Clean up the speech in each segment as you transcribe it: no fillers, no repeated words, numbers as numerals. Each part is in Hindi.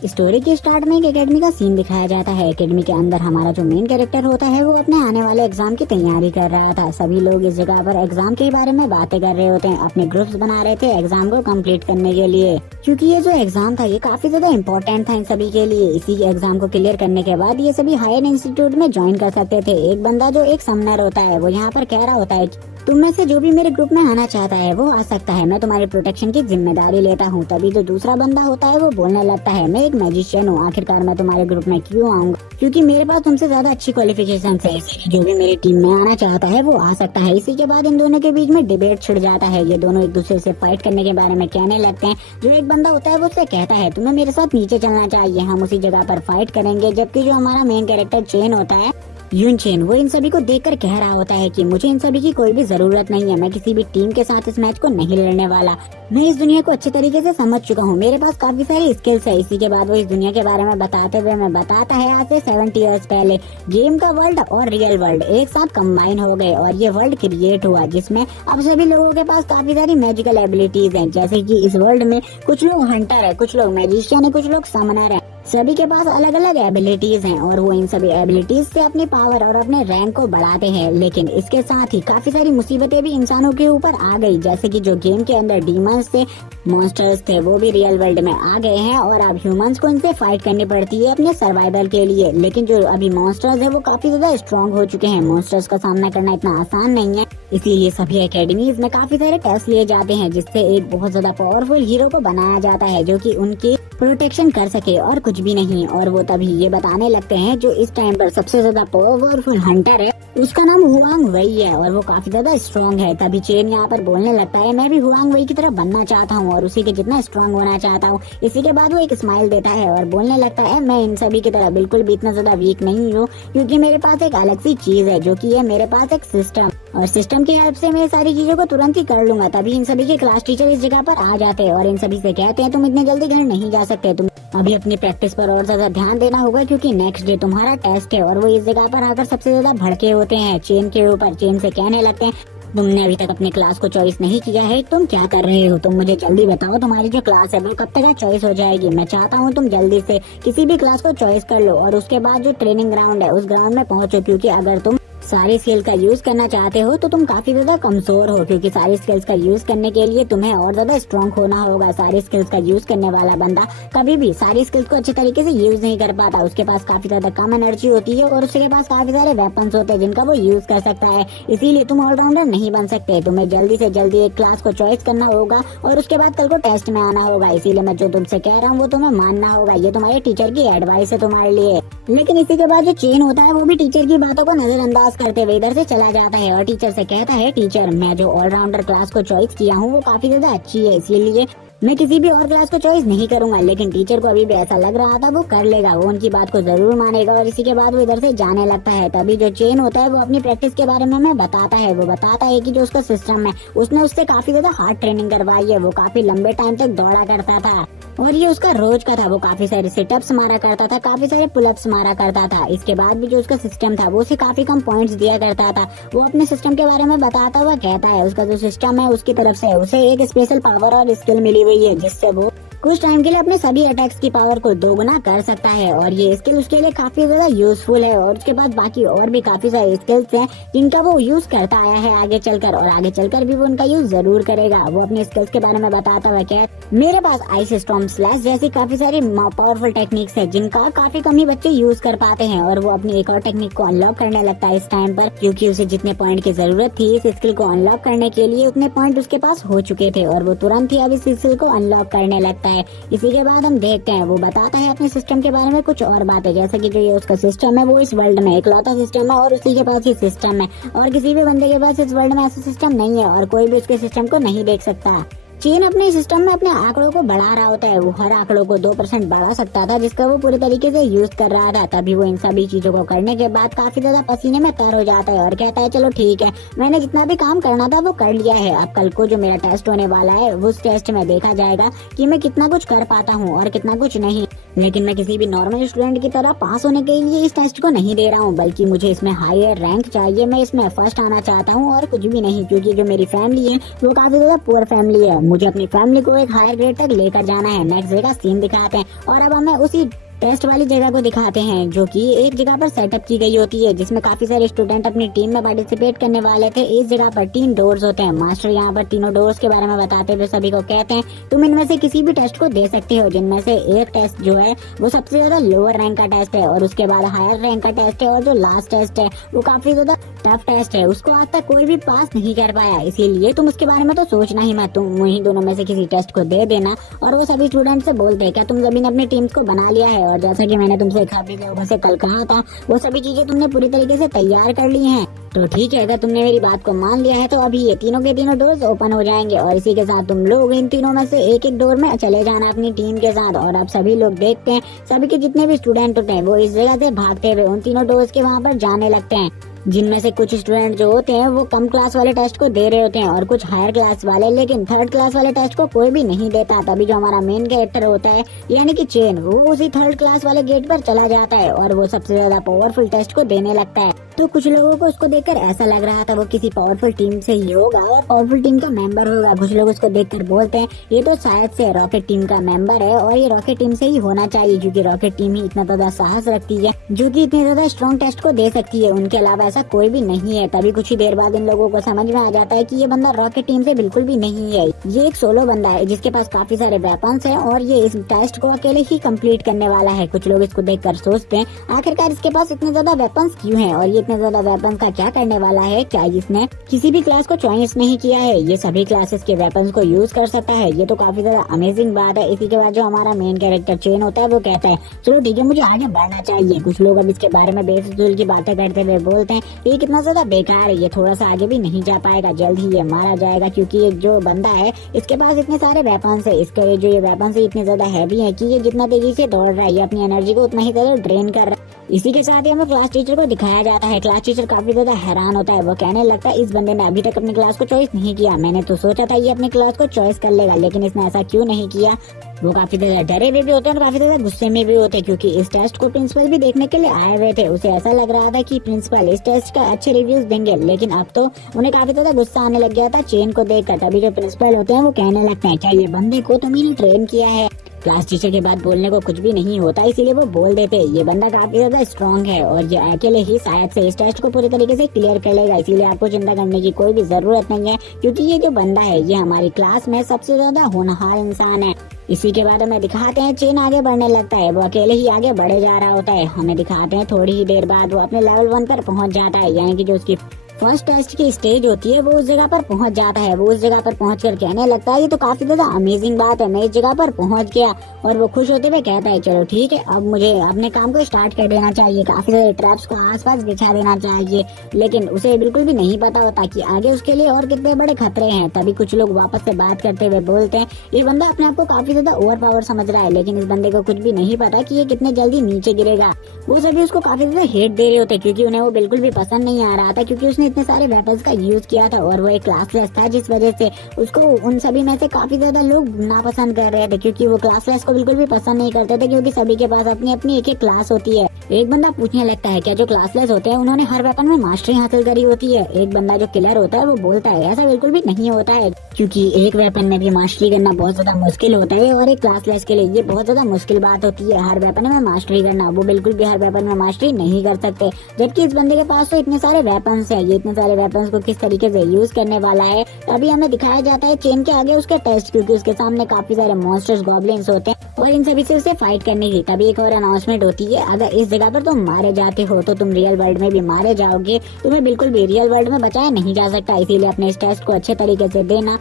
स्टोरी के स्टार्ट में एक एकेडमी का सीन दिखाया जाता है। एकेडमी के अंदर हमारा जो मेन कैरेक्टर होता है वो अपने आने वाले एग्जाम की तैयारी कर रहा था। सभी लोग इस जगह पर एग्जाम के बारे में बातें कर रहे होते हैं, अपने ग्रुप्स बना रहे थे एग्जाम को कंप्लीट करने के लिए, क्योंकि ये जो एग्जाम था ये काफी ज्यादा इम्पोर्टेंट था इन सभी के लिए। इसी एग्जाम को क्लियर करने के बाद ये सभी हायर इंस्टीट्यूट में ज्वाइन कर सकते थे। एक बंदा जो एक समनर होता है वो यहाँ पर कह रहा होता है तुम में से जो भी मेरे ग्रुप में आना चाहता है वो आ सकता है, मैं तुम्हारी प्रोटेक्शन की जिम्मेदारी लेता हूँ। तभी जो दूसरा बंदा होता है वो बोलने लगता है मैं एक मैजिशियन हूँ, आखिरकार मैं तुम्हारे ग्रुप में क्यों आऊंगा, क्योंकि मेरे पास तुमसे ज्यादा अच्छी क्वालिफिकेशन है, इसीलिए जो भी मेरी टीम में आना चाहता है वो आ सकता है। इसी के बाद इन दोनों के बीच में डिबेट छिड़ जाता है। ये दोनों एक दूसरे से फाइट करने के बारे में कहने लगते हैं। जो एक बंदा होता है वो उससे कहता है तुम्हें मेरे साथ नीचे चलना चाहिए, हम उसी जगह पर फाइट करेंगे। जबकि जो हमारा मेन कैरेक्टर चेन होता है यून चेन, वो इन सभी को देखकर कह रहा होता है कि मुझे इन सभी की कोई भी जरूरत नहीं है, मैं किसी भी टीम के साथ इस मैच को नहीं लड़ने वाला, मैं इस दुनिया को अच्छे तरीके से समझ चुका हूँ, मेरे पास काफी सारी स्किल्स है। इसी के बाद वो इस दुनिया के बारे में बताते हुए मैं बताता है आज से 70 इयर्स पहले गेम का वर्ल्ड और रियल वर्ल्ड एक साथ कंबाइन हो गए और ये वर्ल्ड क्रिएट हुआ, जिसमें अब सभी लोगों के पास काफी सारी मैजिकल एबिलिटीज हैं। जैसे कि इस वर्ल्ड में कुछ लोग हंटर है, कुछ लोग मैजिशियन है, कुछ लोग समनर है, सभी के पास अलग अलग एबिलिटीज हैं और वो इन सभी एबिलिटीज से अपनी पावर और अपने रैंक को बढ़ाते हैं। लेकिन इसके साथ ही काफी सारी मुसीबतें भी इंसानों के ऊपर आ गई, जैसे कि जो गेम के अंदर डीमंस थे, मॉन्स्टर्स थे, वो भी रियल वर्ल्ड में आ गए हैं और अब ह्यूमंस को इनसे फाइट करनी पड़ती है अपने सर्वाइवल के लिए। लेकिन जो अभी मॉन्स्टर्स है वो काफी ज्यादा स्ट्रॉन्ग हो चुके हैं, मॉन्स्टर्स का सामना करना इतना आसान नहीं है, इसीलिए सभी एकेडमीज में काफी सारे टेस्ट लिए जाते हैं जिससे एक बहुत ज्यादा पावरफुल हीरो को बनाया जाता है जो कि उनकी प्रोटेक्शन कर सके और कुछ भी नहीं। और वो तभी ये बताने लगते हैं जो इस टाइम पर सबसे ज्यादा पावरफुल हंटर है उसका नाम हुआंग वई है और वो काफी ज्यादा स्ट्रॉन्ग है। तभी चेन यहाँ पर बोलने लगता है मैं भी हुआंग वई की तरह बनना चाहता हूँ और उसी के जितना स्ट्रॉन्ग होना चाहता हूँ। इसी के बाद वो एक स्माइल देता है और बोलने लगता है मैं इन सभी की तरह बिल्कुल भी इतना ज्यादा वीक नहीं हूँ, क्योंकि मेरे पास एक अलग सी चीज है जो कि है मेरे पास एक सिस्टम, और सिस्टम की हेल्प से मैं सारी चीजों को तुरंत ही कर लूंगा। तभी इन सभी के क्लास टीचर इस जगह पर आ जाते हैं और इन सभी से कहते हैं तुम इतने जल्दी घर नहीं जा सकते, तुम अभी अपनी प्रैक्टिस पर और ज्यादा ध्यान देना होगा क्योंकि नेक्स्ट डे तुम्हारा टेस्ट है। और वो इस जगह पर आकर सबसे ज्यादा भड़के होते हैं चेन के ऊपर। चेन से कहने लगते हैं तुमने अभी तक अपनी क्लास को चॉइस नहीं किया है, तुम क्या कर रहे हो, तुम मुझे जल्दी बताओ तुम्हारी जो क्लास है वो कब तक चॉइस हो जाएगी। मैं चाहता हूँ तुम जल्दी से किसी भी क्लास को चॉइस कर लो और उसके बाद जो ट्रेनिंग ग्राउंड है उस ग्राउंड में पहुंचो, क्योंकि अगर तुम सारी स्किल्स का यूज करना चाहते हो तो तुम काफी ज्यादा कमजोर हो, क्योंकि सारी स्किल्स का यूज करने के लिए तुम्हें और ज्यादा स्ट्रॉन्ग होना होगा। सारी स्किल्स का यूज करने वाला बंदा कभी भी सारी स्किल्स को अच्छे तरीके से यूज नहीं कर पाता, उसके पास काफी ज्यादा कम एनर्जी होती है और उसके पास काफी सारे वेपन्स होते हैं जिनका वो यूज कर सकता है। इसीलिए तुम ऑलराउंडर नहीं बन सकते, तुम्हें जल्दी से जल्दी एक क्लास को चॉइस करना होगा और उसके बाद कल को टेस्ट में आना होगा। इसीलिए मैं जो तुमसे कह रहा हूँ वो तुम्हें मानना होगा, ये तुम्हारे टीचर की एडवाइस है तुम्हारे लिए। लेकिन इसी के बाद जो चेन होता है वो भी टीचर की बातों को नजरअंदाज करते हुए इधर से चला जाता है और टीचर से कहता है टीचर मैं जो ऑलराउंडर क्लास को चॉइस किया हूँ वो काफी ज्यादा अच्छी है, इसीलिए मैं किसी भी और क्लास को चॉइस नहीं करूंगा। लेकिन टीचर को अभी भी ऐसा लग रहा था वो कर लेगा, वो उनकी बात को जरूर मानेगा और इसी के बाद वो इधर से जाने लगता है। तभी जो चेन होता है वो अपनी प्रैक्टिस के बारे में मैं बताता है। वो बताता है कि जो उसका सिस्टम है उसने उससे काफी ज्यादा हार्ड ट्रेनिंग करवाई है, वो काफी लंबे टाइम तक दौड़ा करता था और ये उसका रोज का था। वो काफी सारे सिटअप्स मारा करता था, काफी सारे पुलअप्स मारा करता था। इसके बाद भी जो उसका सिस्टम था वो उसे काफी कम पॉइंट्स दिया करता था। वो अपने सिस्टम के बारे में बताता हुआ कहता है उसका जो सिस्टम है उसकी तरफ से उसे एक स्पेशल पावर और स्किल मिली हुई है जिससे वो कुछ टाइम के लिए अपने सभी अटैक्स की पावर को दोगुना कर सकता है और ये स्किल उसके लिए काफी ज्यादा यूजफुल है। और उसके बाद बाकी और भी काफी सारे स्किल्स हैं जिनका वो यूज करता आया है आगे चलकर, और आगे चलकर भी वो उनका यूज जरूर करेगा। वो अपने स्किल्स के बारे में बताता हुआ क्या मेरे पास आइस स्टॉर्म स्लैश जैसी काफी सारी पावरफुल टेक्निक्स है जिनका काफी कम ही बच्चे यूज कर पाते हैं। और वो अपनी एक और टेक्निक को अनलॉक करने लगता है इस टाइम पर, क्योंकि उसे जितने पॉइंट की जरूरत थी इस स्किल को अनलॉक करने के लिए उतने पॉइंट उसके पास हो चुके थे और वो तुरंत ही अब इस स्किल को अनलॉक करने लगता है। इसी के बाद हम देखते हैं वो बताता है अपने सिस्टम के बारे में कुछ और बातें, जैसे कि जो ये उसका सिस्टम है वो इस वर्ल्ड में इकलौता सिस्टम है और उसी के पास ही सिस्टम है और किसी भी बंदे के पास इस वर्ल्ड में ऐसा सिस्टम नहीं है और कोई भी उसके सिस्टम को नहीं देख सकता। चीन अपने सिस्टम में अपने आंकड़ों को बढ़ा रहा होता है, वो हर आंकड़ों को 2% बढ़ा सकता था जिसका वो पूरे तरीके से यूज कर रहा था। तभी वो इन सभी चीजों को करने के बाद काफी ज्यादा पसीने में तर हो जाता है और कहता है चलो ठीक है मैंने जितना भी काम करना था वो कर लिया है, अब कल को जो मेरा टेस्ट होने वाला है उस टेस्ट में देखा जाएगा कि मैं कितना कुछ कर पाता हूँ और कितना कुछ नहीं। लेकिन मैं किसी भी नॉर्मल स्टूडेंट की तरह पास होने के लिए इस टेस्ट को नहीं दे रहा हूँ, बल्कि मुझे इसमें हायर रैंक चाहिए, मैं इसमें फर्स्ट आना चाहता हूँ और कुछ भी नहीं, क्योंकि जो मेरी फैमिली है वो काफी ज्यादा पुअर फैमिली है। मुझे अपनी फैमिली को एक हायर ग्रेड तक लेकर जाना है। नेक्स्ट जगह सीन दिखाते हैं और अब हमें उसी टेस्ट वाली जगह को दिखाते हैं जो कि एक जगह पर सेटअप की गई होती है, जिसमें काफी सारे स्टूडेंट अपनी टीम में पार्टिसिपेट करने वाले थे। इस जगह पर 3 डोर्स होते हैं। मास्टर यहाँ पर तीनों डोर्स के बारे में बताते हुए सभी को कहते हैं तुम इनमें से किसी भी टेस्ट को दे सकते हो, जिनमें से एक टेस्ट जो है वो सबसे ज्यादा लोअर रैंक का टेस्ट है और उसके बाद हायर रैंक का टेस्ट है, और जो लास्ट टेस्ट है वो काफी ज्यादा टफ टेस्ट है। उसको आज तक कोई भी पास नहीं कर पाया, इसीलिए तुम उसके बारे में तो सोचना ही मत, तुम वही दोनों में से किसी टेस्ट को दे देना। और वो सभी स्टूडेंट से बोलते हैं क्या तुम सभी ने अपनी टीम को बना लिया है, और जैसा कि मैंने तुमसे काफी लोगों से कल कहा था वो सभी चीजें तुमने पूरी तरीके से तैयार कर ली हैं। तो ठीक है, अगर तुमने मेरी बात को मान लिया है तो अभी ये तीनों के तीनों डोर्स ओपन हो जाएंगे और इसी के साथ तुम लोग इन तीनों में से एक एक डोर में चले जाना अपनी टीम के साथ। और अब सभी लोग देखते हैं सभी के जितने भी स्टूडेंट होते हैं वो इस जगह से भागते हुए उन तीनों डोर्स के वहाँ पर जाने लगते हैं, जिनमें से कुछ स्टूडेंट जो होते हैं वो कम क्लास वाले टेस्ट को दे रहे होते हैं और कुछ हायर क्लास वाले, लेकिन थर्ड क्लास वाले टेस्ट को कोई भी नहीं देता। तभी जो हमारा मेन कैरेक्टर होता है यानी कि चेन, वो उसी थर्ड क्लास वाले गेट पर चला जाता है और वो सबसे ज्यादा पावरफुल टेस्ट को देने लगता है। तो कुछ लोगों को उसको देखकर ऐसा लग रहा था वो किसी पावरफुल टीम से ही होगा और पावरफुल टीम का मेंबर होगा। कुछ लोग उसको देखकर बोलते हैं ये तो शायद से रॉकेट टीम का मेंबर है और ये रॉकेट टीम से ही होना चाहिए, क्योंकि रॉकेट टीम ही इतना ज्यादा साहस रखती है जो कि इतने ज्यादा स्ट्रॉन्ग टेस्ट को दे सकती है, उनके अलावा ऐसा कोई भी नहीं है। तभी कुछ ही देर बाद इन लोगों को समझ में आ जाता है कि ये बंदा रॉकेट टीम से बिल्कुल भी नहीं है, ये एक सोलो बंदा है जिसके पास काफी सारे वेपन्स हैं और ये इस टेस्ट को अकेले ही कंप्लीट करने वाला है। कुछ लोग इसको देखकर सोचते हैं आखिरकार इसके पास इतने ज्यादा वेपन्स क्यों हैं और ये इतने ज्यादा वेपन्स का क्या करने वाला है, क्या इसने किसी भी क्लास को चॉइस नहीं किया है, ये सभी क्लासेस के वेपन्स को यूज कर सकता है। ये तो काफी ज्यादा अमेजिंग बात है। इसी के बाद जो हमारा मेन कैरेक्टर चेन होता है वो कहता है चलो ठीक है मुझे आगे बढ़ना चाहिए। कुछ लोग अब इसके बारे में बेफिजूल की बातें करते हुए बोलते हैं ये कितना ज्यादा बेकार है, ये थोड़ा सा आगे भी नहीं जा पाएगा, जल्द ही ये मारा जाएगा, क्योंकि ये जो बंदा है इसके पास इतने सारे वेपन्स है, इसके जो ये वेपन्स है इतने ज्यादा हैवी है कि ये जितना तेजी से दौड़ रहा है ये अपनी एनर्जी को उतना ही ज्यादा ड्रेन कर रहा है। इसी के साथ ही हमें क्लास टीचर को दिखाया जाता है। क्लास टीचर काफी ज्यादा हैरान होता है, वो कहने लगता है इस बंदे ने अभी तक अपनी क्लास को चॉइस नहीं किया, मैंने तो सोचा था ये अपनी क्लास को चॉइस कर लेगा लेकिन इसने ऐसा क्यों नहीं किया। वो काफी ज्यादा डरे हुए भी होते हैं और काफी ज्यादा गुस्से में भी होते हैं, क्योंकि इस टेस्ट को प्रिंसिपल भी देखने के लिए आए हुए थे। उसे ऐसा लग रहा था कि प्रिंसिपल इस टेस्ट का अच्छे रिव्यूज देंगे, लेकिन अब तो उन्हें काफी ज्यादा गुस्सा आने लग गया था चेन को देखकर। तभी जो प्रिंसिपल होते हैं वो कहने लगते हैं क्या ये बंदे को तुमने ट्रेन किया है। क्लास टीचर के बाद बोलने को कुछ भी नहीं होता, इसीलिए वो बोल देते ये बंदा काफी ज्यादा स्ट्रॉन्ग है और ये अकेले ही शायद से इस टेस्ट को पूरी तरीके से क्लियर कर लेगा, इसीलिए आपको चिंता करने की कोई भी जरूरत नहीं है, क्योंकि ये जो बंदा है ये हमारी क्लास में सबसे ज्यादा होनहार इंसान है। इसी के बाद हमें दिखाते हैं चेन आगे बढ़ने लगता है, वो अकेले ही आगे बढ़े जा रहा होता है। हमें दिखाते हैं थोड़ी ही देर बाद वो अपने लेवल 1 पर पहुंच जाता है, यानी कि जो उसकी फर्स्ट टेस्ट की स्टेज होती है वो उस जगह पर पहुंच जाता है। वो उस जगह पर पहुंचकर कहने लगता है ये तो काफी ज्यादा अमेजिंग बात है, मैं इस जगह पर पहुंच गया। और वो खुश होते हुए कहता है चलो ठीक है अब मुझे अपने काम को स्टार्ट कर देना चाहिए, काफी सारे ट्रैप्स को आसपास बिछा देना चाहिए, लेकिन उसे बिल्कुल भी नहीं पता होता कि आगे उसके लिए और कितने बड़े खतरे हैं। तभी कुछ लोग वापस से बात करते हुए बोलते हैं ये बंदा अपने आप को काफी ज्यादा ओवर पावर समझ रहा है, लेकिन इस बंदे को कुछ भी नहीं पता कि ये कितने जल्दी नीचे गिरेगा। वो सभी उसको काफी ज्यादा हेट दे रहे होते क्योंकि उन्हें वो बिल्कुल भी पसंद नहीं आ रहा था, क्योंकि उसने इतने सारे वेपन्स यूज किया था और वो एक क्लासलेस था, जिस वजह से उसको उन सभी में से काफी ज्यादा लोग नापसंद कर रहे थे, क्योंकि वो क्लासलेस को बिल्कुल भी पसंद नहीं करते थे, क्योंकि सभी के पास अपनी अपनी एक एक क्लास होती है। एक बंदा पूछने लगता है क्या जो क्लासलेस होते हैं उन्होंने हर वेपन में मास्टरी हासिल करी होती है। एक बंदा जो किलर होता है वो बोलता है ऐसा बिल्कुल भी नहीं होता है, क्योंकि एक वेपन में भी मास्टरी करना बहुत ज्यादा मुश्किल होता है और एक क्लासलेस के लिए ये बहुत ज्यादा मुश्किल बात होती है हर वेपन में मास्टरी करना। वो बिल्कुल भी हर वेपन में मास्टरी नहीं कर सकते, जबकि इस बंदे के पास तो इतने सारे वेपन्स है, ये इतने सारे वेपन्स को किस तरीके से यूज करने वाला है। अभी हमें दिखाया जाता है चेन के आगे उसके टेस्ट, क्योंकि उसके सामने काफी सारे मॉन्स्टर्स गॉब्लिन्स होते हैं और इन सभी से उसे फाइट करने की। तभी एक और अनाउंसमेंट होती है अगर इस जगह पर तुम मारे जाते हो तो तुम रियल वर्ल्ड में भी मारे जाओगे, तुम्हें बिल्कुल भी रियल वर्ल्ड में बचाया नहीं जा सकता, इसीलिए अपने इस टेस्ट को अच्छे तरीके से देना।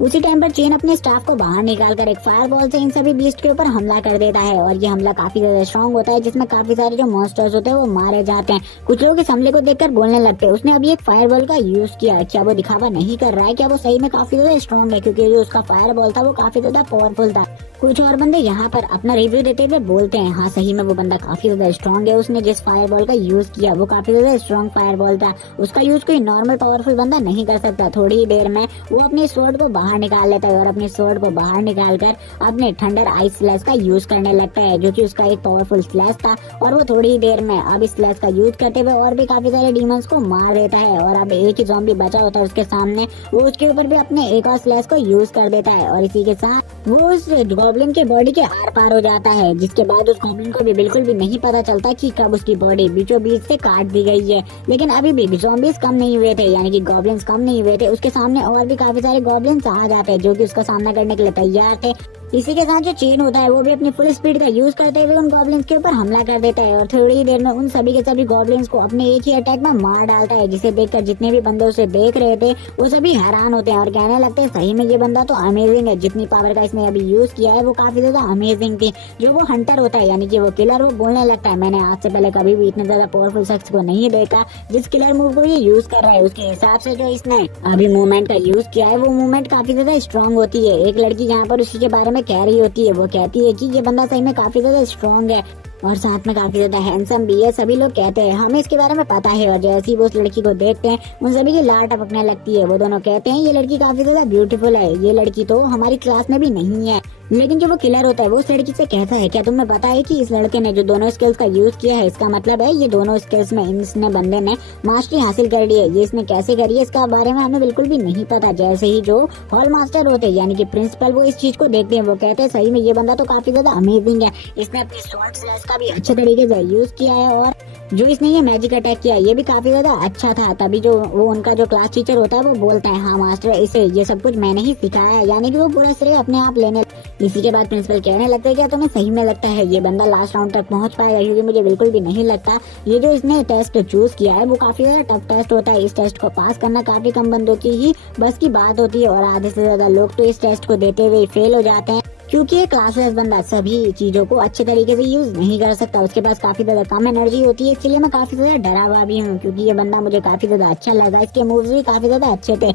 उसी टाइम पर चेन अपने स्टाफ को बाहर निकालकर एक फायरबॉल से इन सभी बीस्ट के ऊपर हमला कर देता है और ये हमला काफी ज्यादा स्ट्रॉन्ग होता है, जिसमें काफी सारे जो मॉन्स्टर्स होते हैं वो मारे जाते हैं। कुछ लोग इस हमले को देखकर बोलने लगते हैं उसने अभी एक फायरबॉल का यूज किया, क्या वो दिखावा नहीं कर रहा है, क्या वो सही में काफी ज्यादा स्ट्रॉन्ग है, क्योंकि जो उसका फायरबॉल था वो काफी ज्यादा पावरफुल था। कुछ और बंदे यहाँ पर अपना रिव्यू देते हुए बोलते हैं हाँ सही में वो बंदा काफी ज्यादा स्ट्रॉन्ग है, उसने जिस फायरबॉल का यूज किया वो काफी ज्यादा स्ट्रॉन्ग फायरबॉल था, उसका यूज कोई नॉर्मल पावरफुल बंदा नहीं कर सकता। थोड़ी ही देर में वो अपने स्वॉर्ड को बाहर बाहर निकाल लेता है और अपने स्वॉर्ड को बाहर निकालकर अपने थंडर आइस स्लैश का यूज करने लगता है, जो कि उसका एक पावरफुल स्लैश था। और वो थोड़ी ही देर में अब इस स्लैश का यूज करते हुए और भी काफी सारे डीमंस को मार देता है। और अब एक ही ज़ॉम्बी बचा होता है उसके सामने, वो उसके ऊपर भी अपने एक और स्लैश को यूज कर देता है और इसी के साथ वो उस गॉब्लिन के बॉडी के आर पार हो जाता है, जिसके बाद उस गॉब्लिन को भी बिल्कुल भी नहीं पता चलता कि कब उसकी बॉडी बीचों बीच से काट दी गई है। लेकिन अभी भी ज़ॉम्बीज कम नहीं हुए थे, यानी कि गॉब्लिन्स कम नहीं हुए थे। उसके सामने और भी काफी सारे गॉब्लिन्स आ जाते हैं जो कि उसका सामना करने के लिए तैयार थे। इसी के साथ जो चेन होता है वो भी अपनी फुल स्पीड का यूज करते हुए उन गॉब्लिन्स के ऊपर हमला कर देता है और थोड़ी ही देर में उन सभी के सभी गॉब्लिन्स को अपने एक ही अटैक में मार डालता है, जिसे देखकर जितने भी बंदे उसे देख रहे थे वो सभी हैरान होते हैं और कहने लगते हैं सही में ये बंदा तो अमेजिंग है, जितनी पावर का इसने अभी यूज किया है वो काफी ज्यादा अमेजिंग थी। जो वो हंटर होता है यानी कि वो किलर, वो बोलने लगता है मैंने आज से पहले कभी भी इतने ज्यादा पावरफुल शख्स को नहीं देखा। जिस किलर मूव को ये यूज कर रहा है उसके हिसाब से जो इसने अभी मूवमेंट का यूज किया है वो मूवमेंट काफी ज्यादा स्ट्रॉन्ग होती है। एक लड़की यहाँ पर उसी के बारे में कह रही होती है, वो कहती है कि ये बंदा सही में काफी ज्यादा स्ट्रॉन्ग है और साथ में काफी ज्यादा हैंडसम भी है। सभी लोग कहते हैं हमें इसके बारे में पता है और जैसे ही वो उस लड़की को देखते हैं उन सभी की लार टपकने लगती है। वो दोनों कहते हैं ये लड़की काफी ज्यादा ब्यूटीफुल है, ये लड़की तो हमारी क्लास में भी नहीं है। लेकिन जो वो किलर होता है वो उस लड़की से कहता है क्या तुम्हें पता है कि इस लड़के ने जो दोनों स्किल्स का यूज किया है, इसका मतलब है ये दोनों स्किल्स में इसने बंदे ने मास्टरी हासिल कर ली है। ये इसने कैसे करी है इसका बारे में हमें बिल्कुल भी नहीं पता। जैसे ही जो हॉल मास्टर होते हैं यानी कि प्रिंसिपल वो इस चीज को देखते हैं, वो कहते हैं सही में ये बंदा तो काफी ज्यादा अमेजिंग है, इसने अपनी स्वॉर्ड स्लैश का भी अच्छे तरीके से यूज किया है और जो इसने ये मैजिक अटैक किया ये भी काफी ज्यादा अच्छा था। तभी जो वो उनका जो क्लास टीचर होता है वो बोलता है हाँ मास्टर इसे ये सब कुछ मैंने ही सिखाया है, यानी कि वो पूरा श्रेय अपने आप लेने। इसी के बाद प्रिंसिपल कहने लगता है क्या तुम्हें सही में लगता है ये बंदा लास्ट राउंड तक पहुंच पाएगा, क्योंकि मुझे बिल्कुल भी नहीं लगता। ये जो इसने टेस्ट चूज किया है वो काफी ज्यादा टफ टेस्ट होता है, इस टेस्ट को पास करना काफी कम बंदों की ही बस की बात होती है और आधे से ज्यादा लोग तो इस टेस्ट को देते हुए फेल हो जाते हैं, क्योंकि ये क्लासलेस बंदा सभी चीजों को अच्छे तरीके से यूज नहीं कर सकता। उसके पास काफी ज्यादा कम एनर्जी होती है, इसलिए मैं काफी ज्यादा डरा हुआ भी हूँ, क्योंकि ये बंदा मुझे काफी ज्यादा अच्छा लगा, इसके मूव्स भी काफी ज्यादा अच्छे थे।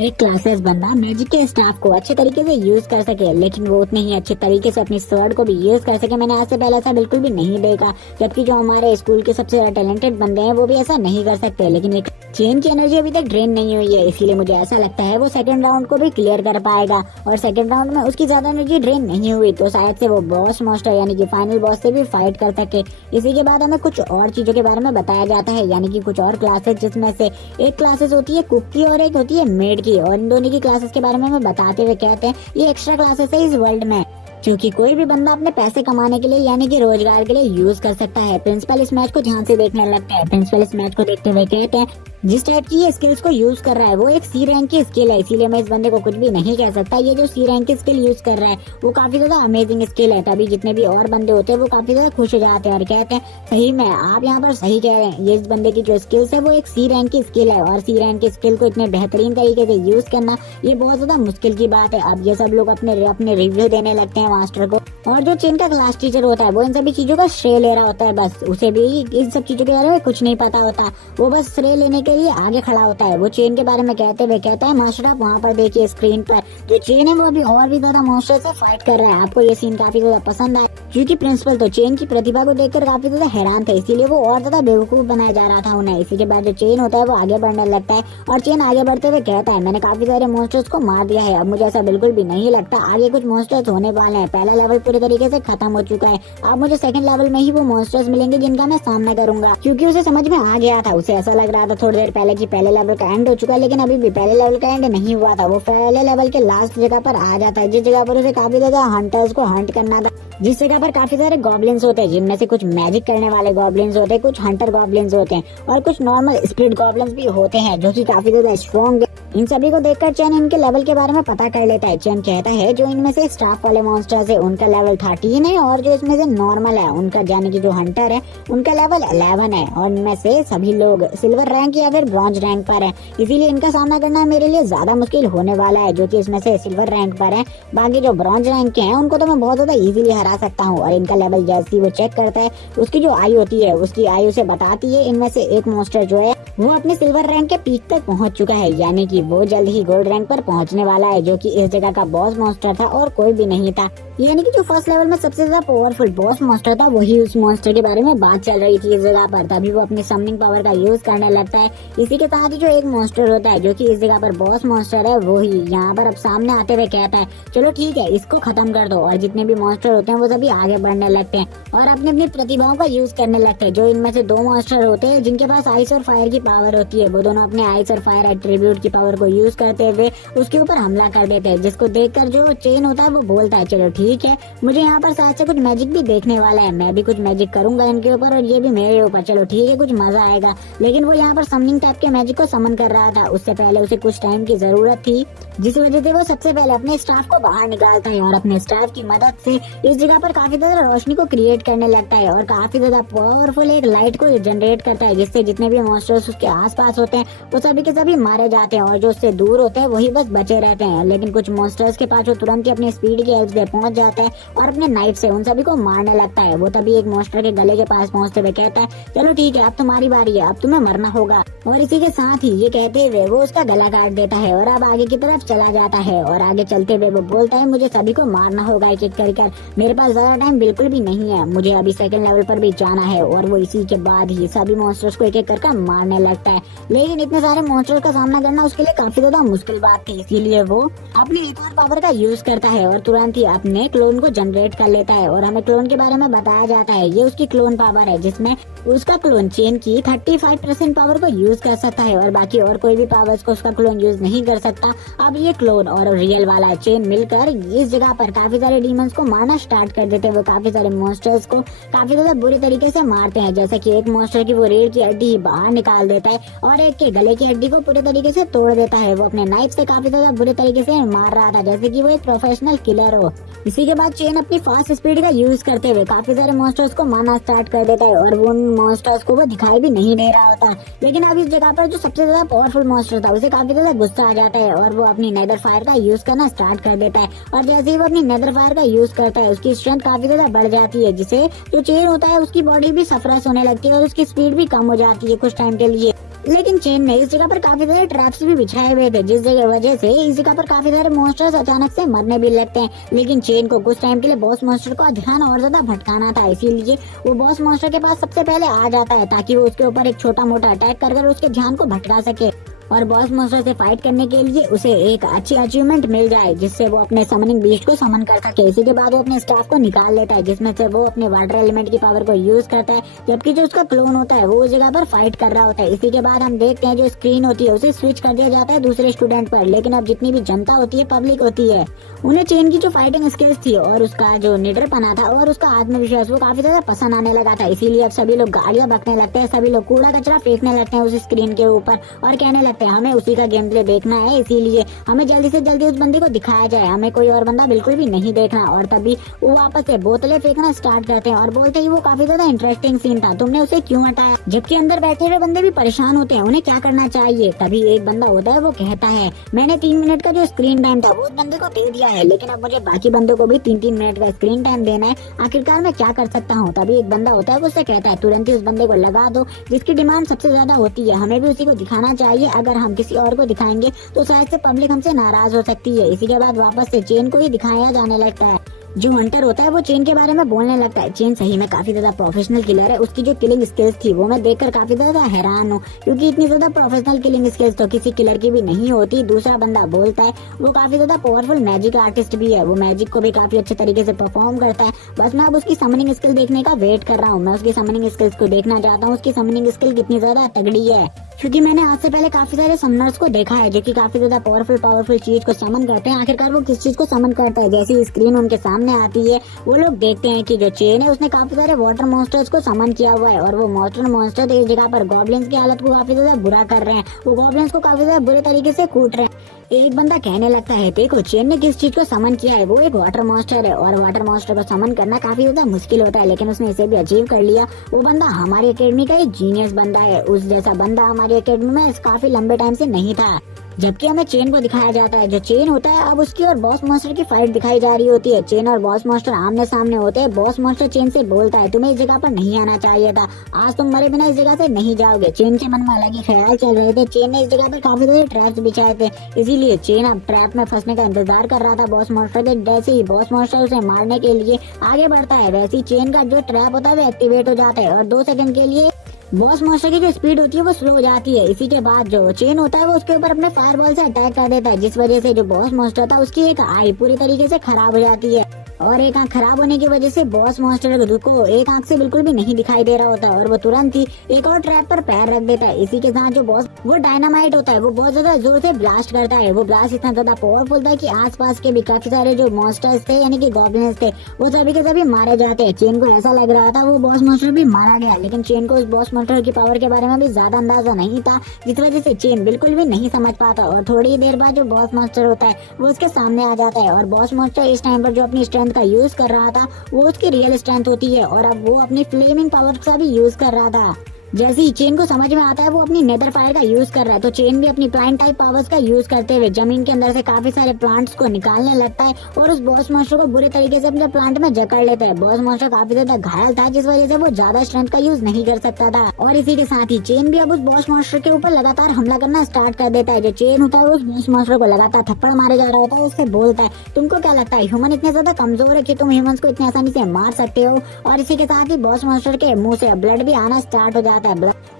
एक क्लासेस बंदा मैजिक के स्टाफ को अच्छे तरीके से यूज कर सके, लेकिन वो उतने ही अच्छे तरीके से अपनी स्वॉर्ड को भी यूज कर सके, मैंने आज से पहले ऐसा बिल्कुल भी नहीं देखा। जबकि जो हमारे स्कूल के सबसे ज्यादा टैलेंटेड बंदे हैं वो भी ऐसा नहीं कर सकते। लेकिन एक चेन की एनर्जी अभी तक ड्रेन नहीं हुई है, इसीलिए मुझे ऐसा लगता है वो सेकंड राउंड को भी क्लियर कर पाएगा और सेकंड राउंड में उसकी ज्यादा एनर्जी ड्रेन नहीं हुई तो शायद से वो बॉस मास्टर यानी कि फाइनल बॉस से भी फाइट कर सके। इसी के बाद हमें कुछ और चीजों के बारे में बताया जाता है, यानी कि कुछ और क्लासेस, जिसमें से एक क्लासेस होती है कुक की और एक होती है मेड की, और इन दोनों की क्लासेस के बारे में हमें बताते हुए कहते हैं ये एक्स्ट्रा क्लासेस है इस वर्ल्ड में, क्योंकि कोई भी बंदा अपने पैसे कमाने के लिए यानी कि रोजगार के लिए यूज कर सकता है। प्रिंसिपल इस मैच को ध्यान से देखने लगता है। प्रिंसिपल इस मैच को देखते हुए कहते हैं जिस टाइप की ये स्किल्स को यूज कर रहा है वो एक सी रैंक की स्किल है, इसीलिए मैं इस बंदे को कुछ भी नहीं कह सकता। ये जो सी रैंक की स्किल यूज कर रहा है वो काफी ज्यादा अमेजिंग स्किल है। तभी जितने भी और बंदे होते हैं वो काफी ज्यादा खुश हो जाते हैं और कहते हैं सही में आप यहाँ पर सही कह रहे हैं, ये इस बंदे की जो स्किल्स है वो एक सी रैंक की स्किल है और सी रैंक की स्किल को इतने बेहतरीन तरीके से यूज करना ये बहुत ज्यादा मुश्किल की बात है। अब ये सब लोग अपने रिव्यू देने लगते हैं मास्टर को, और जो चेन का क्लास टीचर होता है वो इन सभी चीजों का श्रेय ले रहा होता है, बस उसे भी इन सब चीजों के बारे में कुछ नहीं पता होता, वो बस श्रेय लेने के लिए आगे खड़ा होता है। वो चेन के बारे में कहते हुए कहता है मास्टर आप वहाँ पर देखिए स्क्रीन पर जो चेन है वो अभी और भी ज्यादा मॉन्स्टर से फाइट कर रहा है। आपको ये सीन काफी ज्यादा पसंद आया, क्योंकि प्रिंसिपल तो चेन की प्रतिभा को देखकर काफी ज्यादा हैरान थे, इसीलिए वो और ज्यादा बेवकूफ बनाया जा रहा था उन्हें। इसी के बाद जो चेन होता है वो आगे बढ़ने लगता है और चेन आगे बढ़ते हुए कहता है मैंने काफी सारे मॉन्स्टर्स को मार दिया है, अब मुझे ऐसा बिल्कुल भी नहीं लगता आगे कुछ मॉन्स्टर्स होने वाले हैं। पहला लेवल पूरे तरीके से खत्म हो चुका है, अब मुझे सेकंड लेवल में ही वो मॉन्स्टर्स मिलेंगे जिनका मैं सामना करूंगा, क्योंकि उसे समझ में आ गया था। उसे ऐसा लग रहा था थोड़ी देर पहले कि पहले लेवल का एंड हो चुका है, लेकिन अभी भी पहले लेवल का एंड नहीं हुआ था। वो पहले लेवल के लास्ट जगह पर आ जाता है, जिस जगह पर उसे काफी ज्यादा हंटर्स को हंट करना था, जिस जगह पर काफी सारे गॉब्लिन्स होते हैं, जिनमें से कुछ मैजिक करने वाले गॉब्लिन्स होते हैं, कुछ हंटर गॉब्लिन्स होते हैं और कुछ नॉर्मल स्पिरिट गॉब्लिन्स भी होते हैं जो कि काफी ज्यादा स्ट्रॉन्ग है। इन सभी को देखकर चैन इनके लेवल के बारे में पता कर लेता है। चैन कहता है जो इनमें से स्टाफ वाले मॉन्स्टर्स है उनका लेवल 13 है और जो इसमें से नॉर्मल है उनका यानी कि जो हंटर है उनका लेवल 11 है, और इनमें से सभी लोग सिल्वर रैंक या फिर ब्रॉन्ज रैंक पर है, इसीलिए इनका सामना करना मेरे लिए ज्यादा मुश्किल होने वाला है, जो कि इसमें से सिल्वर रैंक पर है। बाकी जो ब्रॉन्ज रैंक के हैं उनको तो मैं बहुत ज्यादा इजीली हरा सकता हूँ। और इनका लेवल जैसे ही वो चेक करता है उसकी जो आयु होती है उसकी आयु से बताती है इनमें से एक मॉन्स्टर जो है वो अपने सिल्वर रैंक के पीक तक पहुंच चुका है, यानी कि वो जल्द ही गोल्ड रैंक पर पहुंचने वाला है, जो कि इस जगह का बॉस मॉन्स्टर था और कोई भी नहीं था। यानी कि जो फर्स्ट लेवल में सबसे ज्यादा पावरफुल बॉस मॉन्स्टर था, वही उस मॉन्स्टर के बारे में बात चल रही थी इस जगह पर। तभी वो अपनी समनिंग पावर का यूज करने लगता है। इसी के साथ ही जो एक मॉन्स्टर होता है, जो कि इस जगह पर बॉस मॉन्स्टर है, वो ही यहाँ पर अब सामने आते हुए कहता है, चलो ठीक है, इसको खत्म कर दो। और जितने भी मॉन्स्टर होते हैं वो सभी आगे बढ़ने लगते हैं और अपनी अपनी प्रतिभाओं का यूज करने लगते हैं। जो इनमें से 2 मॉन्स्टर होते हैं जिनके पास आइस और फायर की पावर होती है, वो दोनों अपने आइस और फायर एट्रीब्यूट की पावर को यूज करते हुए उसके ऊपर हमला कर देते हैं। जिसको देखकर जो चेन होता है वो बोलता है, चलो ठीक है, मुझे यहाँ पर शायद से कुछ मैजिक भी देखने वाला है, मैं भी कुछ मैजिक करूंगा इनके ऊपर और ये भी मेरे ऊपर, चलो ठीक है, कुछ मजा आएगा। लेकिन वो यहाँ पर समनिंग टाइप के मैजिक को समन कर रहा था। उससे पहले उसे कुछ टाइम की जरूरत थी, जिस वजह से वो सबसे पहले अपने स्टाफ को बाहर निकालता है और अपने स्टाफ की मदद से इस जगह पर काफी ज्यादा रोशनी को क्रिएट करने लगता है और काफी ज्यादा पावरफुल एक लाइट को जनरेट करता है, जिससे जितने भी मॉन्स्टर्स उसके आसपास होते हैं वो सभी के सभी मारे जाते हैं और जो उससे दूर होते हैं वही बस बचे रहते हैं। लेकिन कुछ मॉन्स्टर्स के पास वो तुरंत ही अपनी स्पीड की हेल्प से पहुंच जाता है और अपने नाइफ से उन सभी को मारने लगता है। वो तभी एक मॉन्स्टर के गले के पास पहुंचते हुए कहता है, चलो ठीक है, अब तुम्हारी बारी है, अब तुम्हें मरना होगा। और इसी के साथ ही ये कहते हुए वो उसका गला काट देता है और अब आगे की तरफ चला जाता है। और आगे चलते हुए वो बोलता है, मुझे सभी को मारना होगा एक एक कर, मेरे पास ज्यादा टाइम बिल्कुल भी नहीं है, मुझे अभी सेकंड लेवल पर भी जाना है। और वो इसी के बाद ही सभी मॉन्स्टर्स को एक एक करके मारने लगता है। लेकिन इतने सारे मॉन्स्टर्स का सामना करना उसके लिए काफी ज्यादा मुश्किल बात थी, इसीलिए वो अपनी एक और पावर का यूज करता है और तुरंत ही अपने क्लोन को जनरेट कर लेता है। और हमें क्लोन के बारे में बताया जाता है, ये उसकी क्लोन पावर है, जिसमें उसका क्लोन चेन की 35% पावर को यूज कर सकता है और बाकी और कोई भी पावर्स को उसका क्लोन यूज नहीं कर सकता। अब ये क्लोन और रियल वाला चेन मिलकर इस जगह पर काफी सारे डीमंस को मारना स्टार्ट कर देते हैं। वो काफी सारे मॉन्स्टर्स को काफी ज्यादा बुरे तरीके से मारते हैं, जैसे कि एक मॉन्स्टर की वो रीढ़ की हड्डी बाहर निकाल देता है और एक के गले की हड्डी को पूरे तरीके से तोड़ देता है। वो अपने नाइफ से काफी ज्यादा बुरे तरीके से मार रहा था, जैसे कि वो एक प्रोफेशनल किलर हो। इसी के बाद चेन अपनी फास्ट स्पीड का यूज करते हुए काफी सारे मॉन्स्टर्स को मारना स्टार्ट कर देता है और उन मॉन्स्टर्स को वो दिखाई भी नहीं दे रहा होता। लेकिन अब इस जगह पर जो सबसे ज्यादा पावरफुल मॉन्स्टर था, उसे काफी ज्यादा गुस्सा आ जाता है और वो अपनी नेदर फायर का यूज करना स्टार्ट कर देता है। और जैसे ही वो अपनी नेदर फायर का यूज करता है, उसकी स्ट्रेंथ काफी ज्यादा बढ़ जाती है, जिससे जो चेन होता है उसकी बॉडी भी सफरस होने लगती है और उसकी स्पीड भी कम हो जाती है कुछ टाइम के लिए। लेकिन चेन में इस जगह पर काफी सारे ट्रैप्स भी बिछाए हुए थे, जिस जगह वजह से इस जगह पर काफी सारे मॉन्स्टर्स अचानक से मरने भी लगते हैं। लेकिन चेन को कुछ टाइम के लिए बॉस मॉन्स्टर का ध्यान और ज्यादा भटकाना था, इसीलिए वो बॉस मॉन्स्टर के पास सबसे पहले आ जाता है, ताकि वो उसके ऊपर एक छोटा मोटा अटैक कर उसके ध्यान को भटका सके और बॉस मॉन्स्टर से फाइट करने के लिए उसे एक अच्छी अचीवमेंट मिल जाए, जिससे वो अपने समनिंग बीस्ट को समन कर सके। इसी के बाद वो अपने स्टाफ को निकाल लेता है, जिसमें से वो अपने वाटर एलिमेंट की पावर को यूज करता है, जबकि जो उसका क्लोन होता है वो उस जगह पर फाइट कर रहा होता है। इसी के बाद हम देखते हैं जो स्क्रीन होती है उसे स्विच कर दिया जाता है दूसरे स्टूडेंट पर। लेकिन अब जितनी भी जनता होती है, पब्लिक होती है, उन्हें चेन की जो फाइटिंग स्किल्स थी और उसका जो निडरपना था और उसका आत्मविश्वास वो काफी ज्यादा पसंद आने लगा था। इसीलिए अब सभी लोग गाड़ियां बकने लगते हैं, सभी लोग कूड़ा कचरा फेंकने लगते हैं उस स्क्रीन के ऊपर और कहने लगते हैं, हमें उसी का गेम प्ले देखना है, इसीलिए हमें जल्दी से जल्दी उस बंदे को दिखाया जाए, हमें कोई और बंदा बिल्कुल भी नहीं देखना। और तभी वो वापस से बोतलें फेंकना स्टार्ट करते हैं और बोलते ही वो काफी ज्यादा इंटरेस्टिंग सीन था, तुमने उसे क्यों हटाया? जबकि अंदर बैठे हुए बंदे भी परेशान होते हैं, उन्हें क्या करना चाहिए। तभी एक बंदा होता है, वो कहता है, मैंने 3 मिनट का जो स्क्रीन टाइम था वो उस बंदे को दे दिया है, लेकिन अब मुझे बाकी बंदों को भी 3-3 मिनट का स्क्रीन टाइम देना है, आखिरकार मैं क्या कर सकता हूँ। तभी एक बंदा होता है, वो उससे कहता है, तुरंत ही उस बंदे को लगा दो जिसकी डिमांड सबसे ज्यादा होती है, हमें भी उसी को दिखाना चाहिए, अगर हम किसी और को दिखाएंगे तो शायद से पब्लिक हमसे नाराज हो सकती है। इसी के बाद वापस से चेन को ही दिखाया जाने लगता है। जो हंटर होता है वो चेन के बारे में बोलने लगता है, चेन सही में काफी ज्यादा प्रोफेशनल किलर है, उसकी जो किलिंग स्किल्स थी वो मैं देखकर काफी ज्यादा हैरान हूँ, क्योंकि इतनी ज्यादा प्रोफेशनल किलिंग स्किल्स तो किसी किलर की भी नहीं होती। दूसरा बंदा बोलता है, वो काफी ज्यादा पावरफुल मैजिक आर्टिस्ट भी है, वो मैजिक को भी काफी अच्छे तरीके से परफॉर्म करता है, बस मैं अब उसकी समनिंग स्किल देखने का वेट कर रहा हूँ, मैं उसकी समनिंग स्किल्स को देखना चाहता हूँ, उसकी समनिंग स्किल कितनी ज्यादा तगड़ी है, क्योंकि मैंने आज से पहले काफी सारे समनर्स को देखा है जो कि काफी ज्यादा पावरफुल चीज को समन करते हैं। आखिरकार वो किस चीज को समन करता है, जैसी स्क्रीन उनके सामने आती है वो लोग देखते हैं कि जो चेन है उसने काफी सारे वाटर मॉन्स्टर्स को समन किया हुआ है और वो वाटर मॉन्स्टर इस जगह पर गॉब्लिन्स की हालत को काफी ज्यादा बुरा कर रहे हैं, वो गॉब्लिन्स को काफी ज्यादा बुरे तरीके से कूट रहे हैं। एक बंदा कहने लगता है, देखो चेन ने किस चीज को समन किया है, वो एक वाटर मॉन्स्टर है और वाटर मॉन्स्टर को समन करना काफी ज्यादा मुश्किल होता है, लेकिन उसने इसे भी अचीव कर लिया। वो बंदा हमारी एकेडमी का एक जीनियस बंदा है, उस जैसा बंदा हमारी एकेडमी में काफी लंबे टाइम से नहीं था। जबकि हमें चेन को दिखाया जाता है, जो चेन होता है अब उसकी और बॉस मास्टर की फाइट दिखाई जा रही होती है। चेन और बॉस मास्टर आमने सामने होते हैं। बॉस मास्टर चेन से बोलता है, तुम्हें इस जगह पर नहीं आना चाहिए था, आज तुम मरे बिना इस जगह से नहीं जाओगे। चेन के मन में अलग ही ख्याल चल रहे थे। चेन ने इस जगह पर काफी सारे ट्रैप्स बिछाए थे, इसीलिए चेन अब ट्रैप में फंसने का इंतजार कर रहा था बॉस मास्टर के। जैसे ही बॉस मास्टर उसे मारने के लिए आगे बढ़ता है, वैसे ही चेन का जो ट्रैप होता है वो एक्टिवेट हो जाता है और 2 सेकंड के लिए बॉस मास्टर की जो स्पीड होती है वो स्लो हो जाती है। इसी के बाद जो चेन होता है वो उसके ऊपर अपने फायरबॉल से अटैक कर देता है, जिस वजह से जो बॉस मास्टर था उसकी एक आई पूरी तरीके से खराब हो जाती है और एक आंख खराब होने की वजह से बॉस मास्टर को एक आंख से बिल्कुल भी नहीं दिखाई दे रहा होता है और वो तुरंत ही एक और ट्रैप पर पैर रख देता है। इसी के साथ जो बॉस वो डायनामाइट होता है वो बहुत ज्यादा जोर से ब्लास्ट करता है। वो ब्लास्ट इतना ज्यादा पावरफुल था कि आसपास के भी काफी सारे जो मॉन्स्टर्स थे यानी कि गॉब्लिन्स थे वो सभी के सभी मारे जाते हैं। चेन को ऐसा लग रहा था वो बॉस मास्टर भी मारा गया, लेकिन चेन को उस बॉस मास्टर की पावर के बारे में भी ज्यादा अंदाजा नहीं था, जिस वजह से चेन बिल्कुल भी नहीं समझ पाता और थोड़ी देर बाद जो बॉस मास्टर होता है वो उसके सामने आ जाता है और बॉस मास्टर इस टाइम पर जो अपनी स्ट्रेंथ का यूज कर रहा था वो उसकी रियल स्ट्रेंथ होती है और अब वो अपनी फ्लेमिंग पावर का भी यूज कर रहा था। जैसे ही चेन को समझ में आता है वो अपनी नेदर फायर का यूज कर रहा है, तो चेन भी अपनी प्लांट टाइप पावर्स का यूज करते हुए जमीन के अंदर से काफी सारे प्लांट्स को निकालने लगता है और उस बॉस मास्टर को बुरे तरीके से अपने प्लांट में जकड़ लेता है। बॉस मास्टर काफी ज्यादा घायल था, जिस वजह से वो ज्यादा स्ट्रेंथ का यूज नहीं कर सकता था और इसी के साथ ही चेन भी अब उस बॉस मास्टर के ऊपर लगातार हमला करना स्टार्ट कर देता है। जो चेन होता है उस बॉस मास्टर को लगातार थप्पड़ मारे जा रहा होता है। उससे बोलता है, तुमको क्या लगता है ह्यूमन इतने ज्यादा कमजोर है कि तुम ह्यूमंस को इतनी आसानी से मार सकते हो? और इसी के साथ ही बॉस मास्टर के मुंह से ब्लड भी आना स्टार्ट हो जाता है।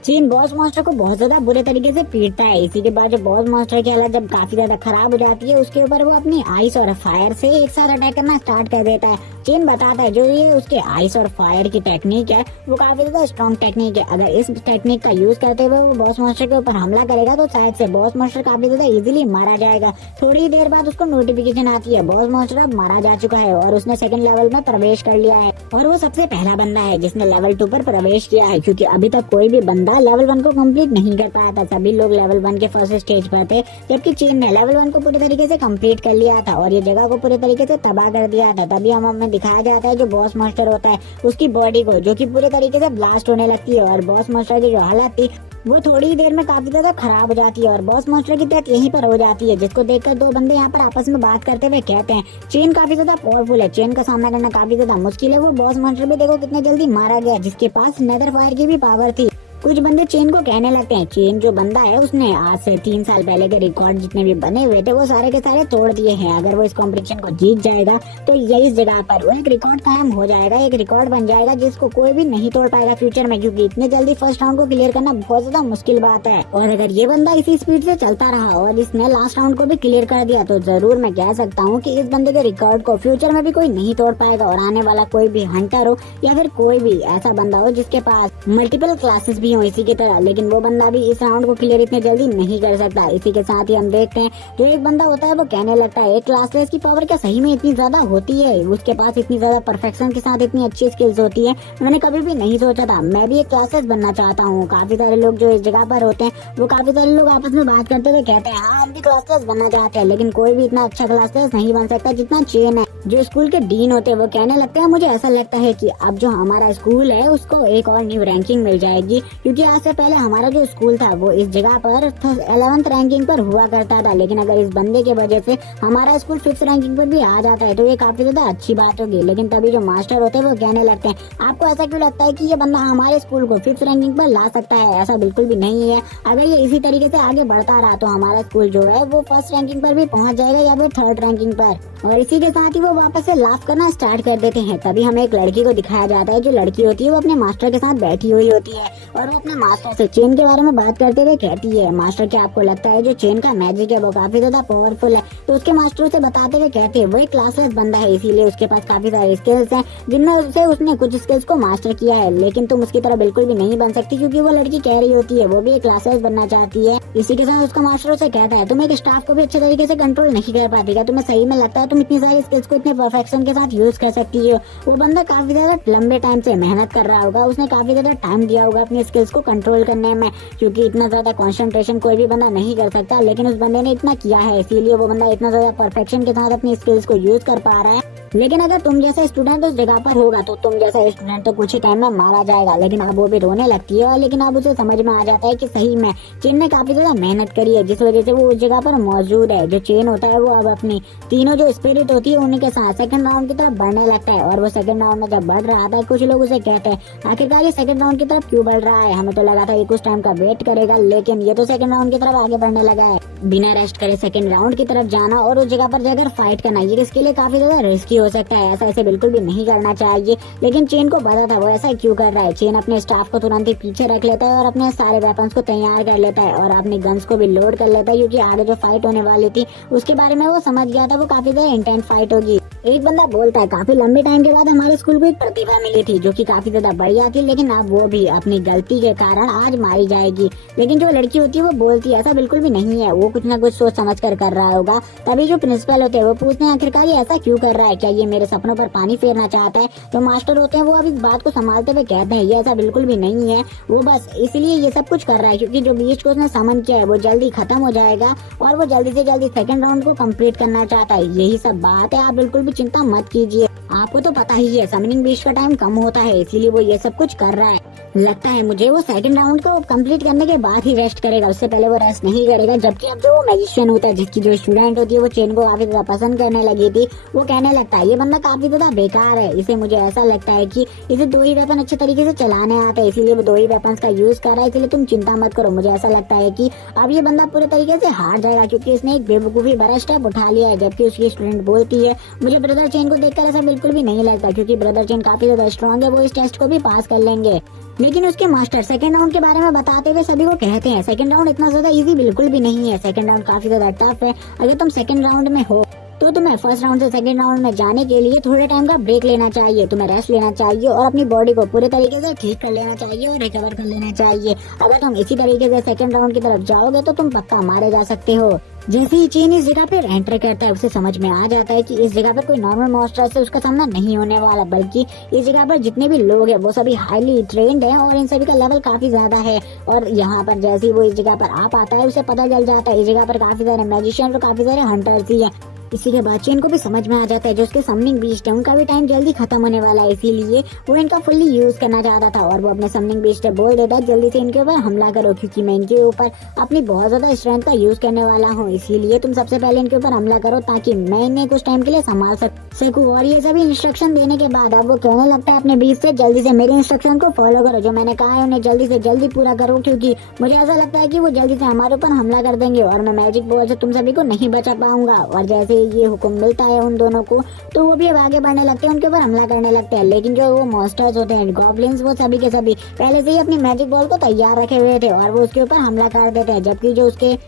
चेन बॉस मास्टर को बहुत ज्यादा बुरे तरीके से पीटता है। इसी के बाद जो बॉस मास्टर की हालत जब काफी ज्यादा खराब हो जाती है उसके ऊपर वो अपनी आइस और फायर से एक साथ अटैक करना स्टार्ट कर देता है। चेन बताता है जो ये उसके आइस और फायर की टेक्निक है वो काफी ज्यादा स्ट्रॉन्ग टेक्निक है, अगर इस टेक्निक का यूज करते हुए वो बॉस मास्टर के ऊपर हमला करेगा तो शायद से बॉस मास्टर काफी ज्यादा इजीली मारा जाएगा। थोड़ी देर बाद उसको नोटिफिकेशन आती है बॉस मास्टर अब मारा जा चुका है और उसने सेकंड लेवल में प्रवेश कर लिया है और वो सबसे पहला बंदा है जिसने लेवल 2 पर प्रवेश किया है, क्योंकि अभी तक कोई भी बंदा लेवल 1 को कंप्लीट नहीं कर पाया था। सभी लोग लेवल 1 के फर्स्ट स्टेज पर थे, जबकि चेन ने लेवल 1 को पूरे तरीके से कंप्लीट कर लिया था और ये जगह को पूरे तरीके से तबाह कर दिया था। तभी हमें दिखाया जाता है जो बॉस मास्टर होता है उसकी बॉडी को, जो कि पूरे तरीके से ब्लास्ट होने लगती है और बॉस मास्टर की जो हालत थी वो थोड़ी देर में काफी ज्यादा खराब हो जाती है और बॉस मास्टर की डेथ यहीं पर हो जाती है, जिसको देखकर 2 बंदे यहाँ पर आपस में बात करते हुए कहते हैं चेन काफी ज्यादा पावरफुल है, चेन का सामना करना काफी ज्यादा मुश्किल है। वो बॉस मास्टर भी देखो कितने जल्दी मारा गया, जिसके पास नेदर फायर की भी पावर थी। कुछ बंदे चेन को कहने लगते हैं चेन जो बंदा है उसने आज से 3 साल पहले के रिकॉर्ड जितने भी बने हुए थे वो सारे के सारे तोड़ दिए हैं। अगर वो इस कंपटीशन को जीत जाएगा तो यही इस जगह पर वो एक रिकॉर्ड कायम हो जाएगा, एक रिकॉर्ड बन जाएगा जिसको कोई भी नहीं तोड़ पाएगा फ्यूचर में, क्योंकि इतने जल्दी फर्स्ट राउंड को क्लियर करना बहुत ज्यादा मुश्किल बात है। और अगर ये बंदा इसी स्पीड से चलता रहा और इसने लास्ट राउंड को भी क्लियर कर दिया तो जरूर मैं कह सकता हूँ कि इस बंदे के रिकॉर्ड को फ्यूचर में भी कोई नहीं तोड़ पाएगा और आने वाला कोई भी हंटर हो या फिर कोई भी ऐसा बंदा हो जिसके पास मल्टीपल क्लासेस भी हो इसी की तरह, लेकिन वो बंदा भी इस राउंड को क्लियर इतने जल्दी नहीं कर सकता। इसी के साथ ही हम देखते हैं जो एक बंदा होता है वो कहने लगता है एक क्लासलेस की पावर क्या सही में इतनी ज्यादा होती है, उसके पास इतनी ज्यादा परफेक्शन के साथ इतनी अच्छी स्किल्स होती है, मैंने कभी भी नहीं सोचा था। मैं भी एक क्लासलेस बनना चाहता हूँ। काफी सारे लोग जो इस जगह पर होते हैं वो काफी सारे लोग आपस में बात करते हुए कहते हैं हाँ हम भी क्लासलेस बनना चाहते हैं, लेकिन कोई भी इतना अच्छा क्लासलेस नहीं बन सकता जितना चेन है। जो स्कूल के डीन होते हैं वो कहने लगते हैं मुझे ऐसा लगता है कि अब जो हमारा स्कूल है उसको एक और न्यू रैंकिंग मिल जाएगी, क्योंकि आज से पहले हमारा जो स्कूल था वो इस जगह पर 11th रैंकिंग पर हुआ करता था, लेकिन अगर इस बंदे के वजह से हमारा स्कूल 5th रैंकिंग पर भी आ जाता है तो ये काफी ज्यादा अच्छी बात होगी। लेकिन तभी जो मास्टर होते हैं वो कहने लगते हैं आपको ऐसा क्यों लगता है कि ये बंदा हमारे स्कूल को 5th रैंकिंग पर ला सकता है? ऐसा बिल्कुल भी नहीं है। अगर ये इसी तरीके से आगे बढ़ता रहा तो हमारा स्कूल जो है वो 1st रैंकिंग पर भी पहुंच जाएगा या फिर 3rd रैंकिंग पर। और इसी के साथ ही वो वापस से लाफ करना स्टार्ट कर देते हैं। तभी हमें एक लड़की को दिखाया जाता है। जो लड़की होती है वो अपने मास्टर के साथ बैठी हुई होती है और वो अपने मास्टर से चेन के बारे में बात करते हुए कहती है मास्टर क्या आपको लगता है जो चेन का मैजिक है वो काफी ज्यादा पावरफुल है? तो उसके मास्टर से बताते हुए कहते हैं वो एक क्लासलेस बंदा है, इसीलिए उसके पास काफी सारे स्किल्स हैं जिनमें से उसने कुछ स्किल्स को मास्टर किया है, लेकिन तुम उसकी तरह बिल्कुल भी नहीं बन सकती, क्योंकि वो लड़की कह रही होती है वो भी एक क्लासलेस बनना चाहती है। इसी के साथ उसका मास्टर उसे कहता है तुम एक स्टाफ को भी अच्छे तरीके से कंट्रोल नहीं कर पाती क्या? तुम्हें सही में लगता है तुम इतनी सारी स्किल्स को इतने परफेक्शन के साथ यूज कर सकती हो? वो बंदा काफी ज्यादा लंबे टाइम से मेहनत कर रहा होगा, उसने काफी ज्यादा टाइम दिया होगा अपनी स्किल्स को कंट्रोल करने में, क्योंकि इतना ज्यादा कंसंट्रेशन कोई भी बंदा नहीं कर सकता, लेकिन उस बंदे ने इतना किया है, इसीलिए वो बंदा इतना ज्यादा परफेक्शन के साथ अपनी स्किल्स को यूज कर पा रहा है। लेकिन अगर तुम जैसा स्टूडेंट उस जगह पर होगा तो तुम जैसा स्टूडेंट तो कुछ ही टाइम में मारा जाएगा। लेकिन अब वो भी रोने लगती है, लेकिन अब उसे समझ में आ जाता है कि सही में चेन ने काफी ज्यादा मेहनत करी है, जिस वजह से वो उस जगह पर मौजूद है। जो चेन होता है वो अब अपनी तीनों जो स्पिरिट होती है उन्हीं के साथ सेकंड राउंड की तरफ बढ़ने लगता है। और वो सेकंड राउंड में जब बढ़ रहा था, कुछ लोग उसे कहते हैं आखिरकार ये सेकंड राउंड की तरफ क्यों बढ़ रहा है, हमें तो लगा था ये कुछ टाइम का वेट करेगा, लेकिन ये तो सेकंड राउंड की तरफ आगे बढ़ने लगा है। बिना रेस्ट करे सेकंड राउंड की तरफ जाना और उस जगह पर जाकर फाइट करना, ये इसके लिए काफी ज्यादा रिस्की हो सकता है। ऐसा ऐसे बिल्कुल भी नहीं करना चाहिए। लेकिन चेन को पता था वो ऐसा क्यों कर रहा है। चेन अपने स्टाफ को तुरंत ही पीछे रख लेता है और अपने सारे वेपन्स को तैयार कर लेता है और अपने गन्स को भी लोड कर लेता है, क्योंकि आगे जो फाइट होने वाली थी उसके बारे में वो समझ गया था, वो काफी ज्यादा इंटेंस फाइट होगी। एक बंदा बोलता है काफी लंबे टाइम के बाद हमारे स्कूल को एक प्रतिभा मिली थी जो कि काफी ज्यादा बढ़िया थी, लेकिन अब वो भी अपनी गलती के कारण आज मारी जाएगी। लेकिन जो लड़की होती है वो बोलती है ऐसा बिल्कुल भी नहीं है, वो कुछ ना कुछ सोच समझ कर रहा होगा। तभी जो प्रिंसिपल होते हैं वो पूछते हैं आखिरकार ये ऐसा क्यों कर रहा है, क्या ये मेरे सपनों पर पानी फेरना चाहता है। जो मास्टर होते हैं वो अब इस बात को संभालते हुए कहते हैं ये ऐसा बिल्कुल भी नहीं है, वो बस इसलिए ये सब कुछ कर रहा है क्योंकि जो बीच को उसने समन किया है वो जल्दी खत्म हो जाएगा और वो जल्दी से जल्दी सेकंड राउंड को कंप्लीट करना चाहता है। यही सब बात है, आप बिल्कुल भी चिंता मत कीजिए। आपको तो पता ही है समनिंग बीच का टाइम कम होता है, इसीलिए वो ये सब कुछ कर रहा है। लगता है मुझे वो सेकंड राउंड को कंप्लीट करने के बाद ही रेस्ट करेगा, उससे पहले वो रेस्ट नहीं करेगा। जबकि अब जो वो मैजिशियन होता है जिसकी जो स्टूडेंट होती है वो चेन को काफी ज्यादा पसंद करने लगी थी, वो कहने लगता है ये बंदा काफी ज्यादा बेकार है, इसे मुझे ऐसा लगता है कि इसे दो ही वेपन अच्छे तरीके से चलाने आते हैं, इसीलिए वो दो ही वेपन का यूज कर रहा है। इसलिए तुम चिंता मत करो, मुझे ऐसा लगता है कि अब ये बंदा पूरे तरीके से हार जाएगा क्योंकि इसने एक बेवकूफी भरा स्टेप उठा लिया है। जबकि उसकी स्टूडेंट बोलती है मुझे ब्रदर चेन को देखकर ऐसा बिल्कुल भी नहीं लगता, क्योंकि ब्रदर चेन काफी ज्यादा स्ट्रॉन्ग है, वो इस टेस्ट को भी पास कर लेंगे। लेकिन उसके मास्टर सेकंड राउंड के बारे में बताते हुए सभी को कहते हैं सेकंड राउंड इतना ज्यादा इजी बिल्कुल भी नहीं है, सेकंड राउंड काफी ज्यादा टफ है। अगर तुम सेकंड राउंड में हो तो तुम्हें फर्स्ट राउंड से सेकंड राउंड में जाने के लिए थोड़े टाइम का ब्रेक लेना चाहिए, तुम्हें रेस्ट लेना चाहिए और अपनी बॉडी को पूरे तरीके से ठीक कर लेना चाहिए और रिकवर कर लेना चाहिए। अगर तुम इसी तरीके से सेकंड राउंड की तरफ जाओगे तो तुम पक्का मारे जा सकते हो। जैसे ही चेन इस जगह पे एंटर करता है उसे समझ में आ जाता है कि इस जगह पर कोई नॉर्मल मॉन्स्टर से उसका सामना नहीं होने वाला, बल्कि इस जगह पर जितने भी लोग हैं वो सभी हाईली ट्रेंड हैं और इन सभी का लेवल काफी ज्यादा है। और यहाँ पर जैसे ही वो इस जगह पर आ पाता है उसे पता चल जाता है इस जगह पर काफी सारे मैजिशियन और काफी सारे हंटर्स ही हैं। इसी के बाद चेन को भी समझ में आ जाता है जो उसके समनिंग बीस्ट है उनका भी टाइम जल्दी खत्म होने वाला है, इसीलिए वो इनका फुल्ली यूज करना चाहता था। और वो अपने समनिंग बीस्ट से बोल देता है जल्दी से इनके ऊपर हमला करो, क्योंकि मैं इनके ऊपर अपनी बहुत ज्यादा स्ट्रेंथ का यूज करने वाला हूँ, इसीलिए तुम सबसे पहले इनके ऊपर हमला करो ताकि मैं इन्हें कुछ टाइम के लिए संभाल सकूँ। और ये सभी इंस्ट्रक्शन देने के बाद अब वो कहने लगता है अपने बीस्ट से जल्दी से मेरे इंस्ट्रक्शन को फॉलो करो, जो मैंने कहा है उन्हें जल्दी से जल्दी पूरा करो, क्योंकि मुझे ऐसा लगता है कि वो जल्दी से हमारे ऊपर हमला कर देंगे और मैं मैजिक बॉल से तुम सभी को नहीं बचा पाऊंगा। और जैसे ये हुक्म मिलता है उन दोनों को तो वो भी अब आगे बढ़ने लगते हैं, उनके ऊपर हमला करने लगते हैं। लेकिन जो वो मॉन्स्टर्स होते हैं गॉब्लिन्स, वो सभी के सभी पहले से ही अपनी मैजिक बॉल को तैयार रखे हुए थे और वो उसके ऊपर हमला कर देते हैं। जबकि जो उसके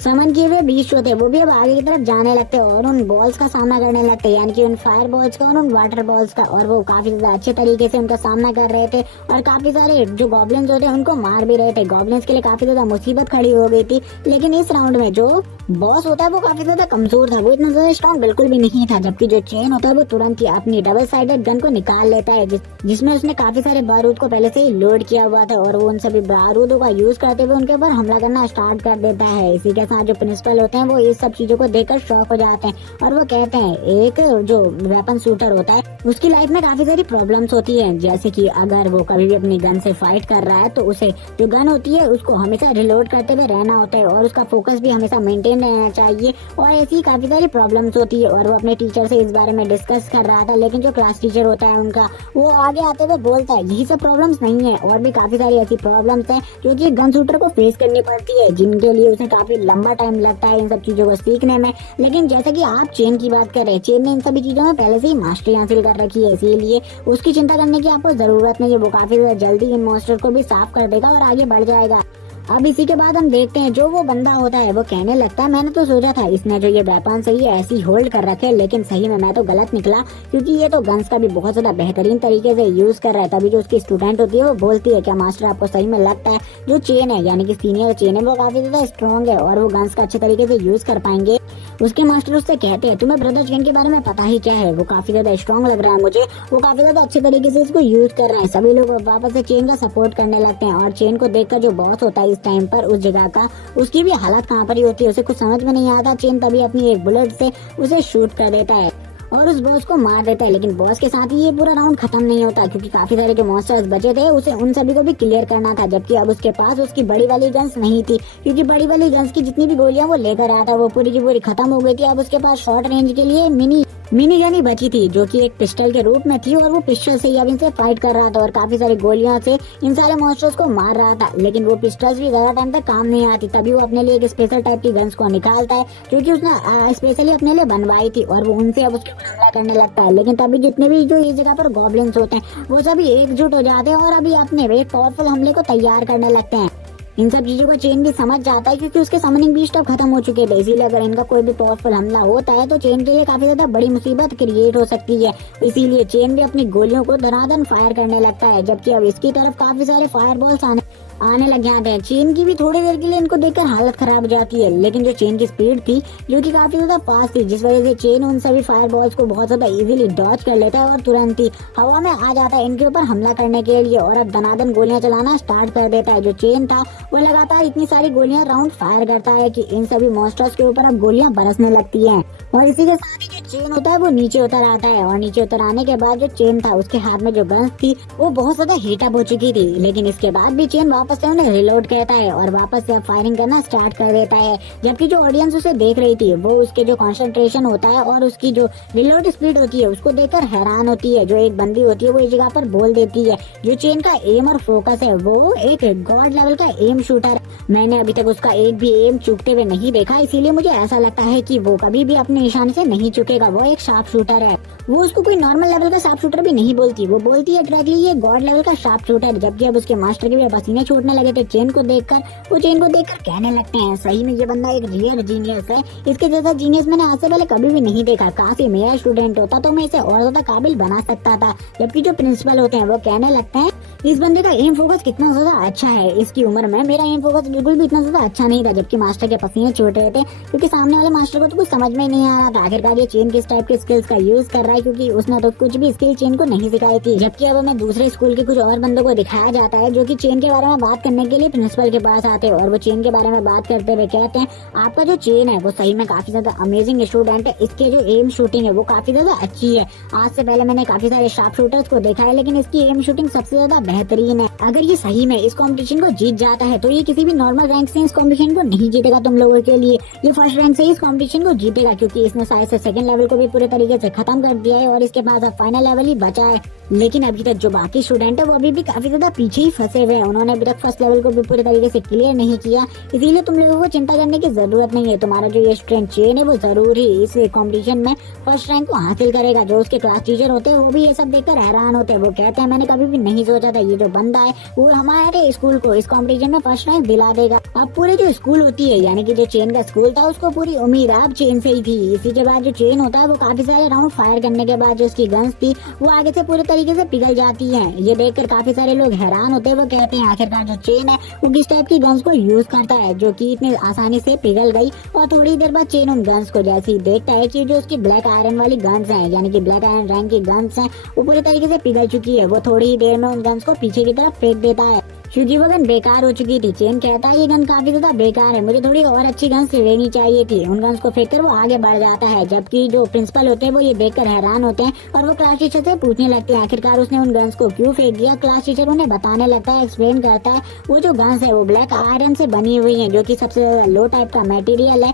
समन किए हुए बीस्ट होते हैं वो भी अब आगे की तरफ जाने लगते हैं और उन बॉल्स का सामना करने लगते हैं, यानी कि उन फायर बॉल्स का और उन वाटर बॉल्स का। और वो काफी ज्यादा अच्छे तरीके से उनका सामना कर रहे थे और काफी सारे जो गॉब्लिन्स होते हैं उनको मार भी रहे थे। गॉब्लिन्स के लिए काफी ज्यादा मुसीबत खड़ी हो गई थी। लेकिन इस राउंड में जो बॉस होता है वो काफी ज्यादा कमजोर था, वो इतना ज्यादा स्ट्रॉन्ग बिल्कुल भी नहीं था। जबकि जो चेन होता है वो तुरंत ही अपनी डबल साइडेड गन को निकाल लेता है, जिसमें उसने काफी सारे बारूद को पहले से ही लोड किया हुआ था और वो उन सभी बारूदों का यूज करते हुए उनके ऊपर हमला करना स्टार्ट कर देता है। इसी के साथ जो प्रिंसिपल होते हैं वो इस सब चीजों को देखकर शॉक हो जाते हैं और वो कहते हैं एक जो वेपन शूटर होता है उसकी लाइफ में काफी सारी प्रॉब्लम्स होती है, जैसे कि अगर वो कभी भी अपनी गन से फाइट कर रहा है तो उसे जो गन होती है उसको हमेशा रिलोड करते हुए रहना होता है और उसका फोकस भी हमेशा मेंटेन रहना चाहिए और ऐसी काफी सारी प्रॉब्लम्स होती है। और वो अपने टीचर से इस बारे में डिस्कस कर रहा था, लेकिन जो क्लास टीचर होता है उनका वो आगे आते हुए बोलता है यही सब प्रॉब्लम्स नहीं है और भी काफी सारी ऐसी प्रॉब्लम्स हैं जो कि गन शूटर को फेस करनी पड़ती है, जिनके लिए उसे काफी लंबा टाइम लगता है इन सब चीजों को सीखने में। लेकिन जैसे कि आप चेन की बात कर रहे हैं, चेन ने इन सभी चीजों में पहले से ही मास्टरी हासिल कर रखी है, इसीलिए उसकी चिंता करने की आपको जरूरत नहीं है। वो काफी जल्दी इन मॉन्स्टर को भी साफ कर देगा और आगे बढ़ जाएगा। अब इसी के बाद हम देखते हैं जो वो बंदा होता है वो कहने लगता है मैंने तो सोचा था इसने जो ये वेपन सही है ऐसी होल्ड कर रखे, लेकिन सही में मैं तो गलत निकला, क्योंकि ये तो गन्स का भी बहुत ज्यादा बेहतरीन तरीके से यूज कर रहा है। तभी जो उसकी स्टूडेंट होती है वो बोलती है क्या मास्टर आपको सही में लगता है जो चेन है यानी कि सीनियर चेन है वो काफी ज्यादा स्ट्रॉन्ग है और वो गन्स का अच्छे तरीके से यूज कर पाएंगे। उसके मास्टर उससे कहते हैं तुम्हें ब्रदर चेन के बारे में पता ही क्या है, वो काफी ज्यादा स्ट्रॉन्ग लग रहा है मुझे, वो काफी ज्यादा अच्छे तरीके से इसको यूज कर रहा है। सभी लोग वापस से चेन का सपोर्ट करने लगते हैं और चेन को देखकर जो बॉस होता है इस टाइम पर उस जगह का, उसकी भी हालत कहाँ पर ही होती है, उसे कुछ समझ में नहीं आता। चेन तभी अपनी एक बुलेट से उसे शूट कर देता है और उस बॉस को मार देता है। लेकिन बॉस के साथ ही ये पूरा राउंड खत्म नहीं होता, क्योंकि काफी सारे जो मॉन्स्टर्स बचे थे उसे उन सभी को भी क्लियर करना था। जबकि अब उसके पास उसकी बड़ी वाली गन्स नहीं थी, क्योंकि बड़ी वाली गन्स की जितनी भी गोलियां वो लेकर आया था वो पूरी की पूरी खत्म हो गई थी। अब उसके पास शॉर्ट रेंज के लिए मिनी गन ही बची थी, जो कि एक पिस्टल के रूप में थी, और वो पिस्टल से ही अब इनसे फाइट कर रहा था और काफी सारी गोलियों से इन सारे मॉन्स्टर्स को मार रहा था। लेकिन वो पिस्टल्स भी ज्यादा टाइम तक काम नहीं आती। तभी वो अपने लिए एक स्पेशल टाइप की गन्स को निकालता है, जो कि उसने स्पेशली अपने लिए बनवाई थी, और वो उनसे अब उसके ऊपर हमला करने लगता है। लेकिन तभी जितने भी जो इस जगह पर गॉब्लिन्स होते हैं वो सभी एकजुट हो जाते हैं और अभी अपने एक पावरफुल हमले को तैयार करने लगते हैं। इन सब चीजों को चेन भी समझ जाता है, क्योंकि उसके समनिंग बीस्ट अब खत्म हो चुके थे। इसीलिए अगर इनका कोई भी पावरफुल हमला होता है तो चेन के लिए काफी ज्यादा बड़ी मुसीबत क्रिएट हो सकती है। इसीलिए चेन भी अपनी गोलियों को धनाधन फायर करने लगता है। जबकि अब इसकी तरफ काफी सारे फायरबॉल्स आने लग जाते हैं। चेन की भी थोड़ी देर के लिए इनको देखकर हालत खराब हो जाती है। लेकिन जो चेन की स्पीड थी जो कि काफी ज्यादा फास्ट थी, जिस वजह से चेन उन सभी फायरबॉल्स को बहुत ज्यादा इजीली डॉज कर लेता है और तुरंत ही हवा में आ जाता है इनके ऊपर हमला करने के लिए, और अब दनादन गोलियां चलाना स्टार्ट कर देता है। जो चेन था वो लगातार इतनी सारी गोलियां राउंड फायर करता है कि इन सभी मॉन्स्टर्स के ऊपर अब गोलियां बरसने लगती हैं। और इसी के साथ ही जो चेन होता है वो नीचे उतर आता है, और नीचे उतर आने के बाद जो चेन था उसके हाथ में जो गन्स थी वो बहुत ज्यादा हीट अप हो चुकी थी। लेकिन इसके बाद भी चेन वापस से उन्हें रिलोड कहता है और वापस से फायरिंग करना स्टार्ट कर देता है। जबकि जो ऑडियंस उसे देख रही थी वो उसके जो कंसंट्रेशन होता है और उसकी जो रिलोड स्पीड होती है उसको देखकर हैरान होती है। जो एक बंदी होती है वो इस जगह पर बोल देती है जो चेन का एम और फोकस है वो एक गॉड लेवल का एम शूटर है। मैंने अभी तक उसका एक भी एम चूकते हुए नहीं देखा, इसीलिए मुझे ऐसा लगता है कि वो कभी भी अपने निशाने से नहीं चुकेगा। वो एक शार्प शूटर है। वो उसको कोई नॉर्मल लेवल का शार्प शूटर भी नहीं बोलती, वो बोलती है डायरेक्टली ये गॉड लेवल का शार्प शूटर। जबकि अब उसके मास्टर के भी पसीने छूटने लगे थे चेन को देखकर। वो चेन को देखकर कहने लगते हैं सही में ये बंदा एक रियल जीनियस है, इसके जैसा जीनियस मैंने आज से पहले कभी भी नहीं देखा। काश ये मेरा स्टूडेंट होता तो मैं इसे और ज्यादा काबिल बना सकता था। जबकि जो प्रिंसिपल होते हैं वो कहने लगते हैं इस बंदे का एम फोकस कितना ज्यादा अच्छा है, इसकी उम्र में मेरा एम फोकस बिल्कुल भी इतना ज्यादा अच्छा नहीं था। जबकि मास्टर के पसीने छूट रहे थे, क्योंकि सामने वाले मास्टर को तो कुछ समझ में ही नहीं आ रहा था आखिरकार ये चेन किस टाइप के स्किल्स का यूज कर रहा है, क्योंकि उसने तो कुछ भी स्किल चेन को नहीं सिखाई थी। जबकि अब हमें दूसरे स्कूल के कुछ और बंदों को दिखाया जाता है जो कि चेन के बारे में बात करने के लिए प्रिंसिपल के पास आते हैं, और वो चेन के बारे में बात करते हुए कहते हैं आपका जो चेन है वो सही में काफी ज्यादा अमेजिंग स्टूडेंट है, इसके जो एम शूटिंग है वो काफी ज्यादा अच्छी है। आज से पहले मैंने काफी सारे शार्प शूटर्स को देखा है, लेकिन इसकी एम शूटिंग सबसे ज्यादा बेहतरीन है। अगर ये सही में इस कंपटीशन को जीत जाता है तो ये किसी भी नॉर्मल रैंक से इस कंपटीशन को नहीं जीतेगा तुम लोगों के लिए, ये फर्स्ट रैंक से इस कंपटीशन को जीतेगा, क्योंकि इसने शायद से सेकंड लेवल को भी पूरे तरीके से खत्म कर दिया है और इसके पास अब फाइनल लेवल ही बचा है। लेकिन अभी तक जो बाकी स्टूडेंट है वो अभी भी काफी ज्यादा पीछे ही फंसे हुए हैं, उन्होंने अभी तक फर्स्ट लेवल को भी पूरे तरीके से क्लियर नहीं किया। इसीलिए तुम लोगों को चिंता करने की जरूरत नहीं है, तुम्हारा जो ये स्टूडेंट चेन है वो जरूर ही इस कंपटीशन में फर्स्ट रैंक को हासिल करेगा। जो उसके क्लास टीचर होते हैं वो भी ये सब देखकर हैरान होते हैं, वो कहते हैं मैंने कभी भी नहीं सोचा था ये जो बंदा है वो हमारे स्कूल को इस कंपटीशन में फर्स्ट रैंक दिला देगा। अब पूरे जो स्कूल होती है यानी कि जो चेन का स्कूल था उसको पूरी उम्मीद अब चेन से ही थी। इसी के बाद जो चेन होता है वो काफी सारे राउंड फायर करने के बाद जो उसकी गन्स थी वो आगे से पूरे तरीके से पिघल जाती है। ये देखकर काफी सारे लोग हैरान होते हैं, वो कहते हैं आखिरकार जो चेन है वो किस टाइप की गन्स को यूज करता है जो कि इतनी आसानी से पिघल गई। और थोड़ी देर बाद चेन उन गन्स को जैसे ही देखता है कि जो उसकी ब्लैक आयरन वाली गन्स हैं यानी कि ब्लैक आयरन रैंक की गन्स हैं वो पूरे तरीके से पिघल चुकी है, वो थोड़ी ही देर में उन गन्स को पीछे की तरफ फेंक देता है क्योंकि वो गन बेकार हो चुकी थी। चेन कहता है ये गन काफी ज्यादा बेकार है, मुझे थोड़ी और अच्छी गन्स लेनी चाहिए थी। उन गन्स को फेंक कर वो आगे बढ़ जाता है। जबकि जो प्रिंसिपल होते हैं वो ये देखकर हैरान होते हैं और वो क्लास टीचर से पूछने लगते हैं आखिरकार उसने उन गन्स को क्यों फेंक दिया। क्लास टीचर उन्हें बताने लगता है, एक्सप्लेन करता है वो जो गन्स है वो ब्लैक आयरन से बनी हुई है जो कि सबसे ज्यादा लो टाइप का मटेरियल है,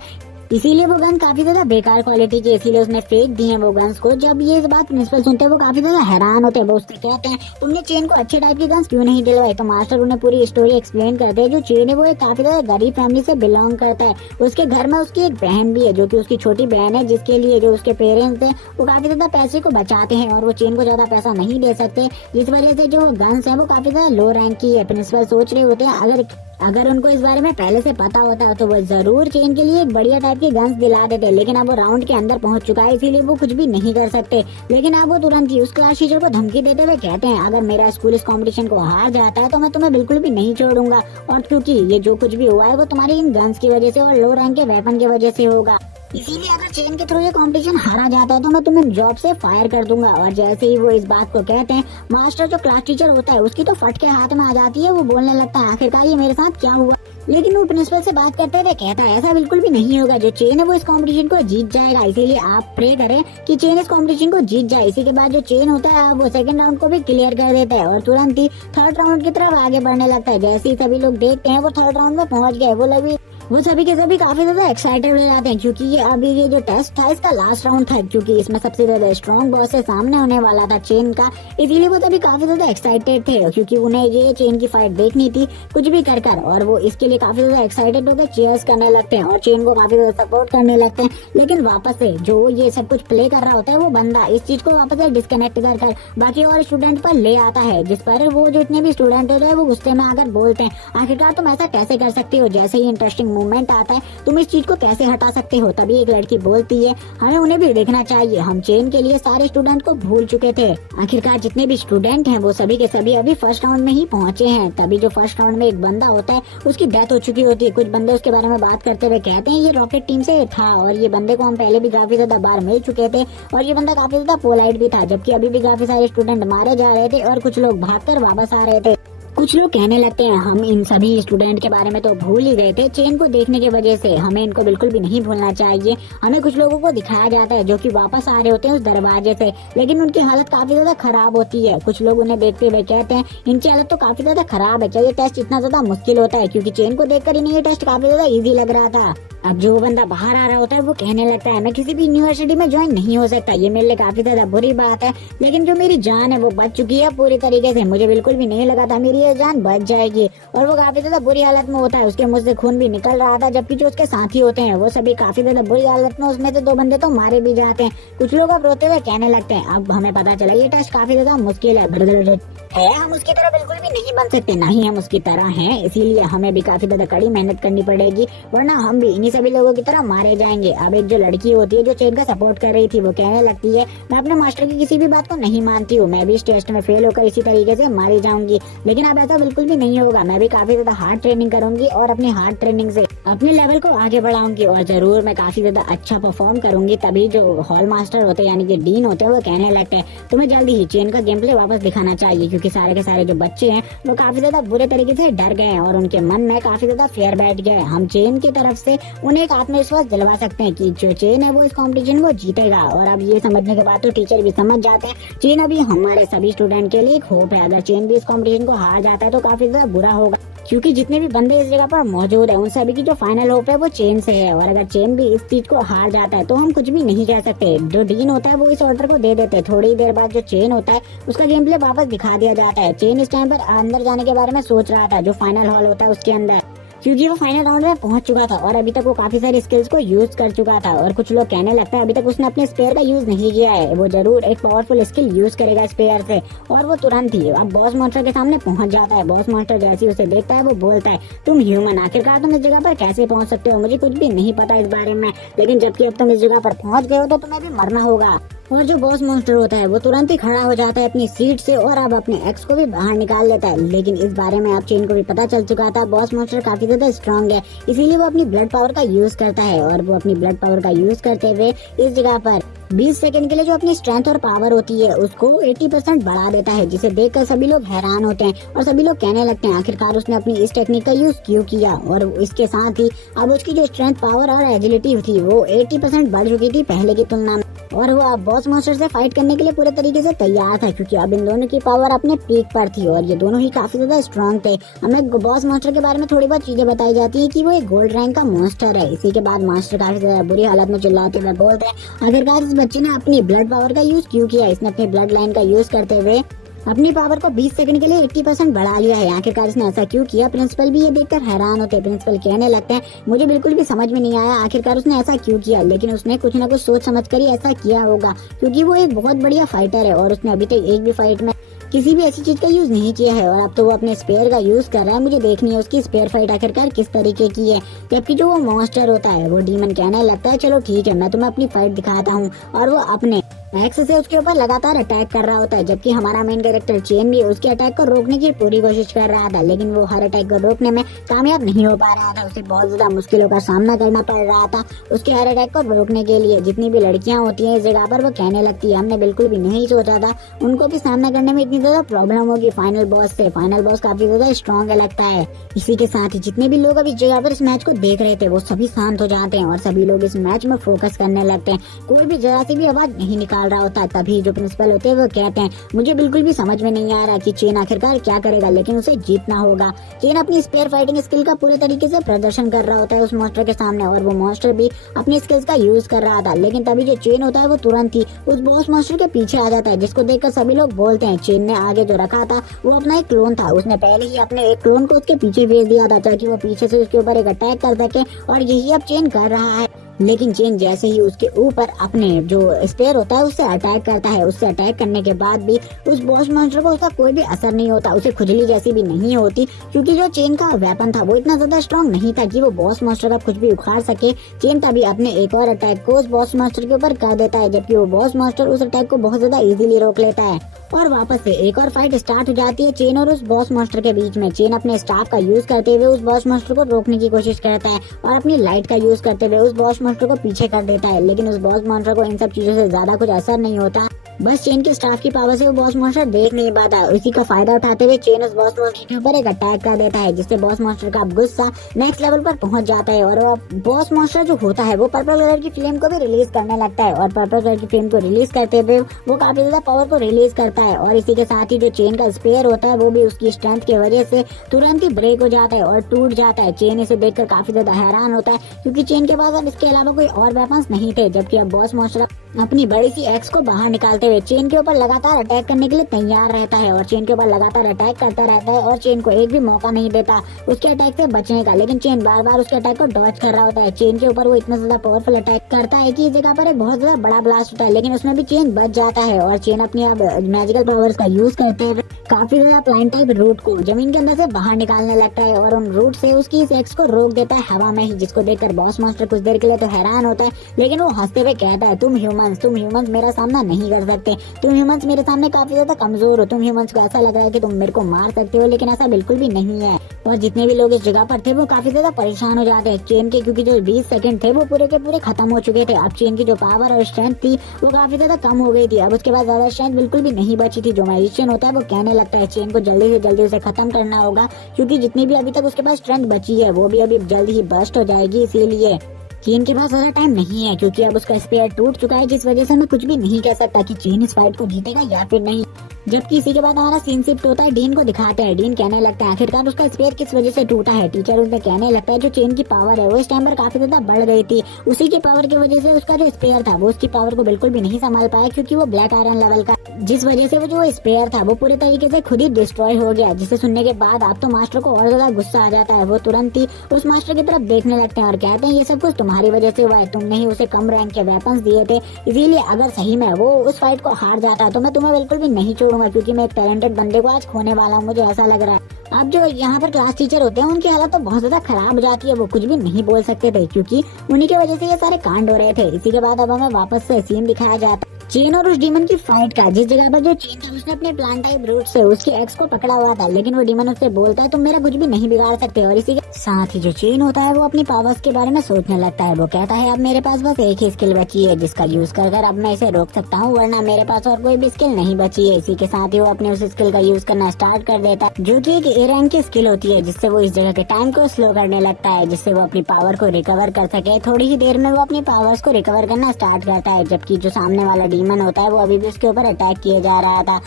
इसीलिए वो गन काफी ज्यादा बेकार क्वालिटी की, इसीलिए उसने फेंक दी है वो गन्स को। जब ये बात प्रिंसिपल सुनते हैं वो काफी ज्यादा हैरान होते हैं, वो उससे कहते हैं तुमने चेन को अच्छे टाइप की गन्स क्यों नहीं दिलवाई। तो मास्टर उन्हें पूरी स्टोरी एक्सप्लेन करते हैं। जो चेन है वो एक काफी ज्यादा गरीब फैमिली से बिलोंग करता है, उसके घर में उसकी एक बहन भी है जो कि उसकी छोटी बहन है, जिसके लिए जो उसके पेरेंट्स है वो काफी ज्यादा पैसे को बचाते हैं और वो चेन को ज्यादा पैसा नहीं दे सकते, जिस वजह से जो गन्स है वो काफी ज्यादा लो रैंक की है। प्रिंसिपल सोच रहे होते हैं अगर उनको इस बारे में पहले से पता होता तो वो जरूर चेन के लिए एक बढ़िया टाइप की गन्स दिला देते, लेकिन अब वो राउंड के अंदर पहुंच चुका है इसीलिए वो कुछ भी नहीं कर सकते। लेकिन अब वो तुरंत ही उस क्लास टीचर को धमकी देते हुए कहते हैं अगर मेरा स्कूल इस कंपटीशन को हार जाता है तो मैं तुम्हें बिल्कुल भी नहीं छोड़ूंगा, और क्योंकि ये जो कुछ भी हुआ है वो तुम्हारी इन गन्स की वजह से और लो रैंक के वेपन की वजह से होगा, इसीलिए अगर चेन के थ्रू ये कंपटीशन हारा जाता है तो मैं तुम्हें जॉब से फायर कर दूंगा। और जैसे ही वो इस बात को कहते हैं मास्टर जो क्लास टीचर होता है उसकी तो फट के हाथ में आ जाती है, वो बोलने लगता है आखिरकार ये मेरे साथ क्या हुआ। लेकिन वो प्रिंसिपल से बात करते हुए कहता है ऐसा बिल्कुल भी नहीं होगा, जो चेन है वो इस कंपटीशन को जीत जाएगा, इसीलिए आप प्रे करें कि चेन इस कंपटीशन को जीत जाए। इसी के बाद जो चेन होता है वो सेकंड राउंड को भी क्लियर कर देता है और तुरंत ही थर्ड राउंड की तरफ आगे बढ़ने लगता है। जैसे ही सभी लोग देखते हैं वो थर्ड राउंड में पहुंच गए, वो सभी के सभी काफी ज्यादा एक्साइटेड हो जाते हैं क्योंकि ये जो टेस्ट था इसका लास्ट राउंड था, क्योंकि इसमें सबसे ज्यादा स्ट्रॉन्ग बॉस से सामने होने वाला था चेन का। इसीलिए वो सभी काफी ज्यादा एक्साइटेड थे क्योंकि उन्हें ये चेन की फाइट देखनी थी कुछ भी कर कर, और वो इसके लिए काफी ज्यादा एक्साइटेड होकर चीयर्स करने लगते हैं और चेन को काफी ज्यादा सपोर्ट करने लगते हैं। लेकिन वापस से जो ये सब कुछ प्ले कर रहा होता है वो बंदा इस चीज को वापस से डिस्कनेक्ट कर बाकी और स्टूडेंट पर ले आता है, जिस पर वो जो इतने भी स्टूडेंट होते हैं वो गुस्से में आकर बोलते हैं आखिरकार तुम ऐसा कैसे कर सकती हो, जैसे ही इंटरेस्टिंग मूवमेंट आता है तुम इस चीज को कैसे हटा सकते हो। तभी एक लड़की बोलती है हमें उन्हें भी देखना चाहिए, हम चेन के लिए सारे स्टूडेंट को भूल चुके थे। आखिरकार जितने भी स्टूडेंट हैं वो सभी के सभी अभी फर्स्ट राउंड में ही पहुंचे हैं। तभी जो फर्स्ट राउंड में एक बंदा होता है उसकी डेथ हो चुकी होती है। कुछ बंदे उसके बारे में बात करते हुए कहते हैं ये रॉकेट टीम से था और ये बंदे को हम पहले भी काफी ज्यादा बार मिल चुके थे और ये बंदा काफी ज्यादा पोलाइट भी था, जबकि अभी भी काफी सारे स्टूडेंट मारे जा रहे थे और कुछ लोग भागकर वापस आ रहे थे। कुछ लोग कहने लगते हैं हम इन सभी स्टूडेंट के बारे में तो भूल ही गए थे, चेन को देखने की वजह से हमें इनको बिल्कुल भी नहीं भूलना चाहिए। हमें कुछ लोगों को दिखाया जाता है जो कि वापस आ रहे होते हैं उस दरवाजे से, लेकिन उनकी हालत काफी ज्यादा खराब होती है। कुछ लोग उन्हें देखते हुए कहते हैं इनकी हालत तो काफी ज्यादा खराब है, चाहिए टेस्ट इतना ज्यादा मुश्किल होता है, क्योंकि चेन को देखकर इन्हें ये टेस्ट काफी ज्यादा इजी लग रहा था। अब जो बंदा बाहर आ रहा होता है वो कहने लगता है मैं किसी भी यूनिवर्सिटी में ज्वाइन नहीं हो सकता, ये मेरे लिए काफी ज्यादा बुरी बात है, लेकिन जो मेरी जान है वो बच चुकी है पूरी तरीके से, मुझे बिल्कुल भी नहीं लगा था मेरी ये जान बच जाएगी। और वो काफी ज्यादा बुरी हालत में होता है, उसके मुंह से खून भी निकल रहा था, जबकि जो उसके साथी होते हैं वो सभी काफी ज्यादा बुरी हालत में, उसमें से 2 बंदे तो मारे भी जाते हैं। कुछ लोग अब रोते हुए कहने लगते हैं अब हमें पता चला ये टेस्ट काफी ज्यादा मुश्किल है, हम उसकी तरह बिल्कुल भी नहीं बन सकते, ना ही हम उसकी तरह हैं, इसीलिए हमें भी काफी ज्यादा कड़ी मेहनत करनी पड़ेगी, वरना हम भी इन्हीं सभी लोगों की तरह मारे जाएंगे। अब एक जो लड़की होती है जो चेन का सपोर्ट कर रही थी वो कहने लगती है मैं अपने मास्टर की किसी भी बात को नहीं मानती हूँ, मैं भी इस टेस्ट में फेल होकर इसी तरीके से मारी जाऊंगी, लेकिन अब ऐसा बिल्कुल भी नहीं होगा, मैं भी काफी ज्यादा हार्ड ट्रेनिंग करूंगी और अपनी हार्ड ट्रेनिंग से अपने लेवल को आगे बढ़ाऊंगी और जरूर मैं काफी ज्यादा अच्छा परफॉर्म करूंगी। तभी जो हॉल मास्टर होते हैं यानी कि डीन होते हैं वो कहने लगते हैं तुम्हें जल्दी ही चेन का गेम प्ले वापस दिखाना चाहिए, क्योंकि सारे के सारे जो बच्चे हैं वो काफी ज्यादा बुरे तरीके से डर गए हैं और उनके मन में काफी ज्यादा फेयर बैठ गया है। हम चेन की तरफ से उन्हें एक आत्मविश्वास दिलवा सकते हैं कि जो चेन है वो इस कंपटीशन को जीतेगा। और अब ये समझने के बाद तो टीचर भी समझ जाते हैं चेन अभी हमारे सभी स्टूडेंट के लिए एक होप है, अगर चेन भी इस कंपटीशन को हार जाता है तो काफी ज्यादा बुरा होगा, क्योंकि जितने भी बंदे इस जगह पर मौजूद है उन सभी की जो फाइनल होप है वो चेन से है, और अगर चेन भी इस चीज को हार जाता है तो हम कुछ भी नहीं कह सकते। जो डीन होता है वो इस ऑर्डर को दे देते हैं, थोड़ी देर बाद जो चेन होता है उसका गेम प्ले वापस दिखा दिया जाता है। चेन इस टाइम पर अंदर जाने के बारे में सोच रहा था जो फाइनल हॉल होता है उसके अंदर, क्योंकि वो फाइनल राउंड में पहुंच चुका था और अभी तक वो काफी सारी स्किल्स को यूज कर चुका था। और कुछ लोग कहने लगते हैं अभी तक उसने अपने स्पेयर का यूज नहीं किया है, वो जरूर एक पावरफुल स्किल यूज करेगा स्पेयर से, और वो तुरंत ही अब बॉस मॉन्स्टर के सामने पहुंच जाता है। बॉस मॉन्स्टर जैसे ही उसे देखता है वो बोलता है तुम ह्यूमन आखिरकार तुम इस जगह पर कैसे पहुंच सकते हो, मुझे कुछ भी नहीं पता इस बारे में, लेकिन जबकि अब तुम इस जगह पर पहुंच गए हो तो तुम्हें भी मरना होगा। और जो बॉस मॉन्स्टर होता है वो तुरंत ही खड़ा हो जाता है अपनी सीट से और अब अपने एक्स को भी बाहर निकाल लेता है, लेकिन इस बारे में अब चेन को भी पता चल चुका था बॉस मॉन्स्टर काफी ज्यादा स्ट्रॉन्ग है, इसीलिए वो अपनी ब्लड पावर का यूज करता है और वो अपनी ब्लड पावर का यूज करते हुए इस जगह पर 20 सेकंड के लिए जो अपनी स्ट्रेंथ और पावर होती है उसको 80% बढ़ा देता है, जिसे देखकर सभी लोग हैरान होते हैं और सभी लोग कहने लगते हैं आखिरकार उसने अपनी इस टेक्निक का यूज क्यों किया। और इसके साथ ही अब उसकी जो स्ट्रेंथ पावर और एजिलिटी थी वो 80% बढ़ चुकी थी पहले की तुलना में, और वो अब बॉस मॉन्स्टर से फाइट करने के लिए पूरे तरीके से तैयार था, क्योंकि अब इन दोनों की पावर अपने पीक पर थी और ये दोनों ही काफी ज्यादा स्ट्रॉन्ग थे। हमें बॉस मॉन्स्टर के बारे में थोड़ी बहुत चीजें बताई जाती है कि वो एक गोल्ड रैंक का मॉन्स्टर है। इसी के बाद मास्टर काफी ज्यादा बुरी हालत में चिल्लाते हुए बोलते हैं आखिरकार इस बच्चे ने अपनी ब्लड पावर का यूज क्यों किया, इसने अपनी ब्लड लाइन का यूज करते हुए अपनी पावर को 20 सेकंड के लिए 80% बढ़ा लिया है, आखिरकार इसने ऐसा क्यों किया। प्रिंसिपल भी ये देखकर हैरान होते हैं, प्रिंसिपल कहने लगते हैं मुझे बिल्कुल भी समझ में नहीं आया आखिरकार उसने ऐसा क्यों किया, लेकिन उसने कुछ ना कुछ सोच समझ कर ही ऐसा किया होगा, क्योंकि वो एक बहुत बढ़िया फाइटर है और उसने अभी तक एक भी फाइट में किसी भी ऐसी चीज का यूज नहीं किया है, और अब तो वो अपने स्पेयर का यूज कर रहा है। मुझे देखनी है उसकी स्पेयर फाइट आखिरकार किस तरीके की है। जबकि जो वो मॉन्स्टर होता है वो डीमन कहने लगता है चलो ठीक है मैं तुम्हें अपनी फाइट दिखाता हूँ, और वो अपने एक्स से उसके ऊपर लगातार अटैक कर रहा होता है, जबकि हमारा मेन कैरेक्टर चेन भी उसके अटैक को रोकने की पूरी कोशिश कर रहा था, लेकिन वो हर अटैक को रोकने में कामयाब नहीं हो पा रहा था। उसे बहुत ज्यादा मुश्किलों का सामना करना पड़ रहा था उसके हर अटैक को रोकने के लिए। जितनी भी लड़कियां होती हैं इस जगह पर वो कहने लगती है हमने बिल्कुल भी नहीं सोचा था उनको भी सामना करने में इतनी ज्यादा प्रॉब्लम होगी फाइनल बॉस से। फाइनल बॉस काफी ज्यादा स्ट्रॉन्ग लगता है। इसी के साथ ही जितने भी लोग अब इस जगह पर इस मैच को देख रहे थे वो सभी शांत हो जाते हैं और सभी लोग इस मैच में फोकस करने लगते हैं। कोई भी जरा सी भी आवाज नहीं निकाल रहा होता। तभी जो प्रिंसिपल होते हैं वो कहते हैं मुझे बिल्कुल भी समझ में नहीं आ रहा कि चेन आखिरकार क्या करेगा, लेकिन उसे जीतना होगा। चेन अपनी स्पेयर फाइटिंग स्किल का पूरे तरीके से प्रदर्शन कर रहा होता है उस मॉन्स्टर के सामने, और वो मॉन्स्टर भी अपनी स्किल्स का यूज कर रहा था। लेकिन तभी जो चेन होता है वो तुरंत ही उस बॉस मॉन्स्टर के पीछे आ जाता है, जिसको देखकर सभी लोग बोलते हैं चेन ने आगे जो रखा था वो अपना एक क्लोन था। उसने पहले ही अपने एक क्लोन को उसके पीछे भेज दिया था ताकि वो पीछे से उसके ऊपर एक अटैक कर सके, और यही अब चेन कर रहा है। लेकिन चेन जैसे ही उसके ऊपर अपने जो स्पेयर होता है उससे अटैक करता है, उससे अटैक करने के बाद भी उस बॉस मॉन्स्टर को उसका कोई भी असर नहीं होता। उसे खुजली जैसी भी नहीं होती, क्योंकि जो चेन का वेपन था वो इतना ज्यादा स्ट्रॉन्ग नहीं था कि वो बॉस मॉन्स्टर का कुछ भी उखाड़ सके। चेन तभी अपने एक और अटैक को उस बॉस मॉन्स्टर के ऊपर कर देता है, जबकि वो बॉस मॉन्स्टर उस अटैक को बहुत ज्यादा इजीली रोक लेता है और वापस से एक और फाइट स्टार्ट हो जाती है चेन और उस बॉस मॉन्स्टर के बीच में। चेन अपने स्टाफ का यूज करते हुए उस बॉस मॉन्स्टर को रोकने की कोशिश करता है और अपनी लाइट का यूज करते हुए उस बॉस मॉन्स्टर को पीछे कर देता है, लेकिन उस बॉस मॉन्स्टर को इन सब चीजों से ज्यादा कुछ असर नहीं होता। बस चेन के स्टाफ की पावर से वो बॉस मॉन्स्टर देख नहीं पाता। उसी का फायदा उठाते हुए चेन उस बॉस मॉन्स्टर के ऊपर एक अटैक कर देता है, जिससे बॉस मॉन्स्टर का गुस्सा नेक्स्ट लेवल पर पहुंच जाता है और वो बॉस मॉन्स्टर जो होता है वो पर्पल कलर की फ्लेम को भी रिलीज करने लगता है, और पर्पल कलर की फ्लेम को रिलीज करते हुए वो काफी ज्यादा पावर को रिलीज करता है। और इसी के साथ ही जो चेन का स्पेयर होता है वो भी उसकी स्ट्रेंथ की वजह से तुरंत ही ब्रेक हो जाता है और टूट जाता है। चेन इसे देखकर काफी ज्यादा हैरान होता है, क्योंकि चेन के पास अब इसके अलावा कोई और वेपन्स नहीं थे। जबकि अब बॉस मॉन्स्टर अपनी बड़ी सी एक्स को बाहर निकालते हुए चेन के ऊपर लगातार अटैक करने के लिए तैयार रहता है और चेन के ऊपर लगातार अटैक करता रहता है और चेन को एक भी मौका नहीं देता उसके अटैक से बचने का। लेकिन चेन बार बार उसके अटैक को डॉज कर रहा होता है। चेन के ऊपर वो इतना ज्यादा पावरफुल अटैक करता है कि इस जगह पर एक बहुत ज्यादा बड़ा ब्लास्ट होता है, लेकिन उसमें भी चेन बच जाता है और चेन अपनी अब मैजिकल पावर्स का यूज करते हुए काफी ज्यादा प्लांट टाइप रूट को जमीन के अंदर से बाहर निकालने लगता है और उन रूट से उसकी इस एक्स को रोक देता है हवा में ही, जिसको देखकर बॉस मॉन्स्टर कुछ देर के लिए तो हैरान होता है, लेकिन वो हंसते हुए कहता है तुम ह्यूमंस मेरा सामना नहीं कर सकते, तुम ह्यूमंस मेरे सामने काफी ज्यादा कमजोर हो, तुम ह्यूमंस को ऐसा लग रहा है कि तुम मेरे को मार सकते हो, लेकिन ऐसा बिल्कुल भी नहीं है। और जितने भी लोग इस जगह पर थे वो काफी ज्यादा परेशान हो जाते हैं चेन के, क्योंकि जो 20 सेकंड थे वो पूरे के पूरे खत्म हो चुके थे। अब चेन की जो पावर और स्ट्रेंथ थी वो काफी ज्यादा कम हो गई थी। अब उसके बाद ज्यादा स्ट्रेंथ बिल्कुल भी नहीं बची थी। जो मैजिशियन होता है वो कहने लगता है चेन को जल्दी से जल्दी उसे खत्म करना होगा, क्योंकि जितनी भी अभी तक उसके पास स्ट्रेंथ बची है वो भी अभी जल्दी ही बर्स्ट हो जाएगी। इसीलिए चेन के पास ज्यादा टाइम नहीं है, क्योंकि अब उसका स्पेयर टूट चुका है, जिस वजह से मैं कुछ भी नहीं कह सकता कि चेन इस फाइट को जीतेगा या फिर नहीं। जबकि इसी के बाद हमारा सीन शिफ्ट होता है डीन को दिखाते हैं। डीन कहने लगता है आखिरकार उसका स्पेयर किस वजह से टूटा है। टीचर उसमें कहने लगता है जो चेन की पावर है वो इस टाइम पर काफी ज्यादा बढ़ गई थी, उसी की पावर की वजह से उसका जो स्पेयर था वो उसकी पावर को बिल्कुल भी नहीं संभाल पाया, क्योंकि वो ब्लैक आयरन लेवल का, जिस वजह से वो जो स्पेयर था वो पूरे तरीके से खुद ही डिस्ट्रॉय हो गया। जिसे सुनने के बाद आप तो मास्टर को और ज्यादा गुस्सा आ जाता है। वो तुरंत ही उस मास्टर की तरफ देखने लगते हैं और कहते हैं ये सब कुछ तुम्हारी वजह से हुआ है, तुमने ही उसे कम रैंक के वेपन्स दिए थे, इसीलिए अगर सही में वो उस फाइट को हार जाता तो मैं तुम्हें बिल्कुल भी नहीं छोड़ूंगा, क्योंकि मैं एक टैलेंटेड बंदे को आज खोने वाला हूँ, मुझे ऐसा लग रहा है। अब जो यहाँ पर क्लास टीचर होते हैं उनकी हालत तो बहुत ज्यादा खराब हो जाती है, वो कुछ भी नहीं बोल सकते थे क्योंकि उन्हीं की वजह से ये सारे कांड हो रहे थे। इसी के बाद अब हमें वापस से सीन दिखाया जाता चेन और उस डीमन की फाइट का, जिस जगह पर जो चेन था उसने अपने प्लांट टाइप रूट से उसकी एक्स को पकड़ा हुआ था, लेकिन वो डीमन उससे बोलता है तुम मेरा कुछ भी नहीं बिगाड़ सकते। और इसी के साथ ही जो चेन होता है वो अपनी पावर्स के बारे में सोचने लगता है। वो कहता है अब मेरे पास बस एक ही स्किल बची है जिसका यूज कर अब मैं इसे रोक सकता हूँ, वरना मेरे पास और कोई भी स्किल नहीं बची है। इसी के साथ ही वो अपने उस स्किल का यूज करना स्टार्ट कर देता है, जो की एक ए रैंक की स्किल होती है, जिससे वो इस जगह के टाइम को स्लो करने लगता है, जिससे वो अपनी पावर को रिकवर कर सके। थोड़ी ही देर में वो अपनी पावर्स को रिकवर करना स्टार्ट करता है, जबकि जो सामने वाला डीमन होता है वो अभी भी उसके ऊपर अटैक किए जा रहा था,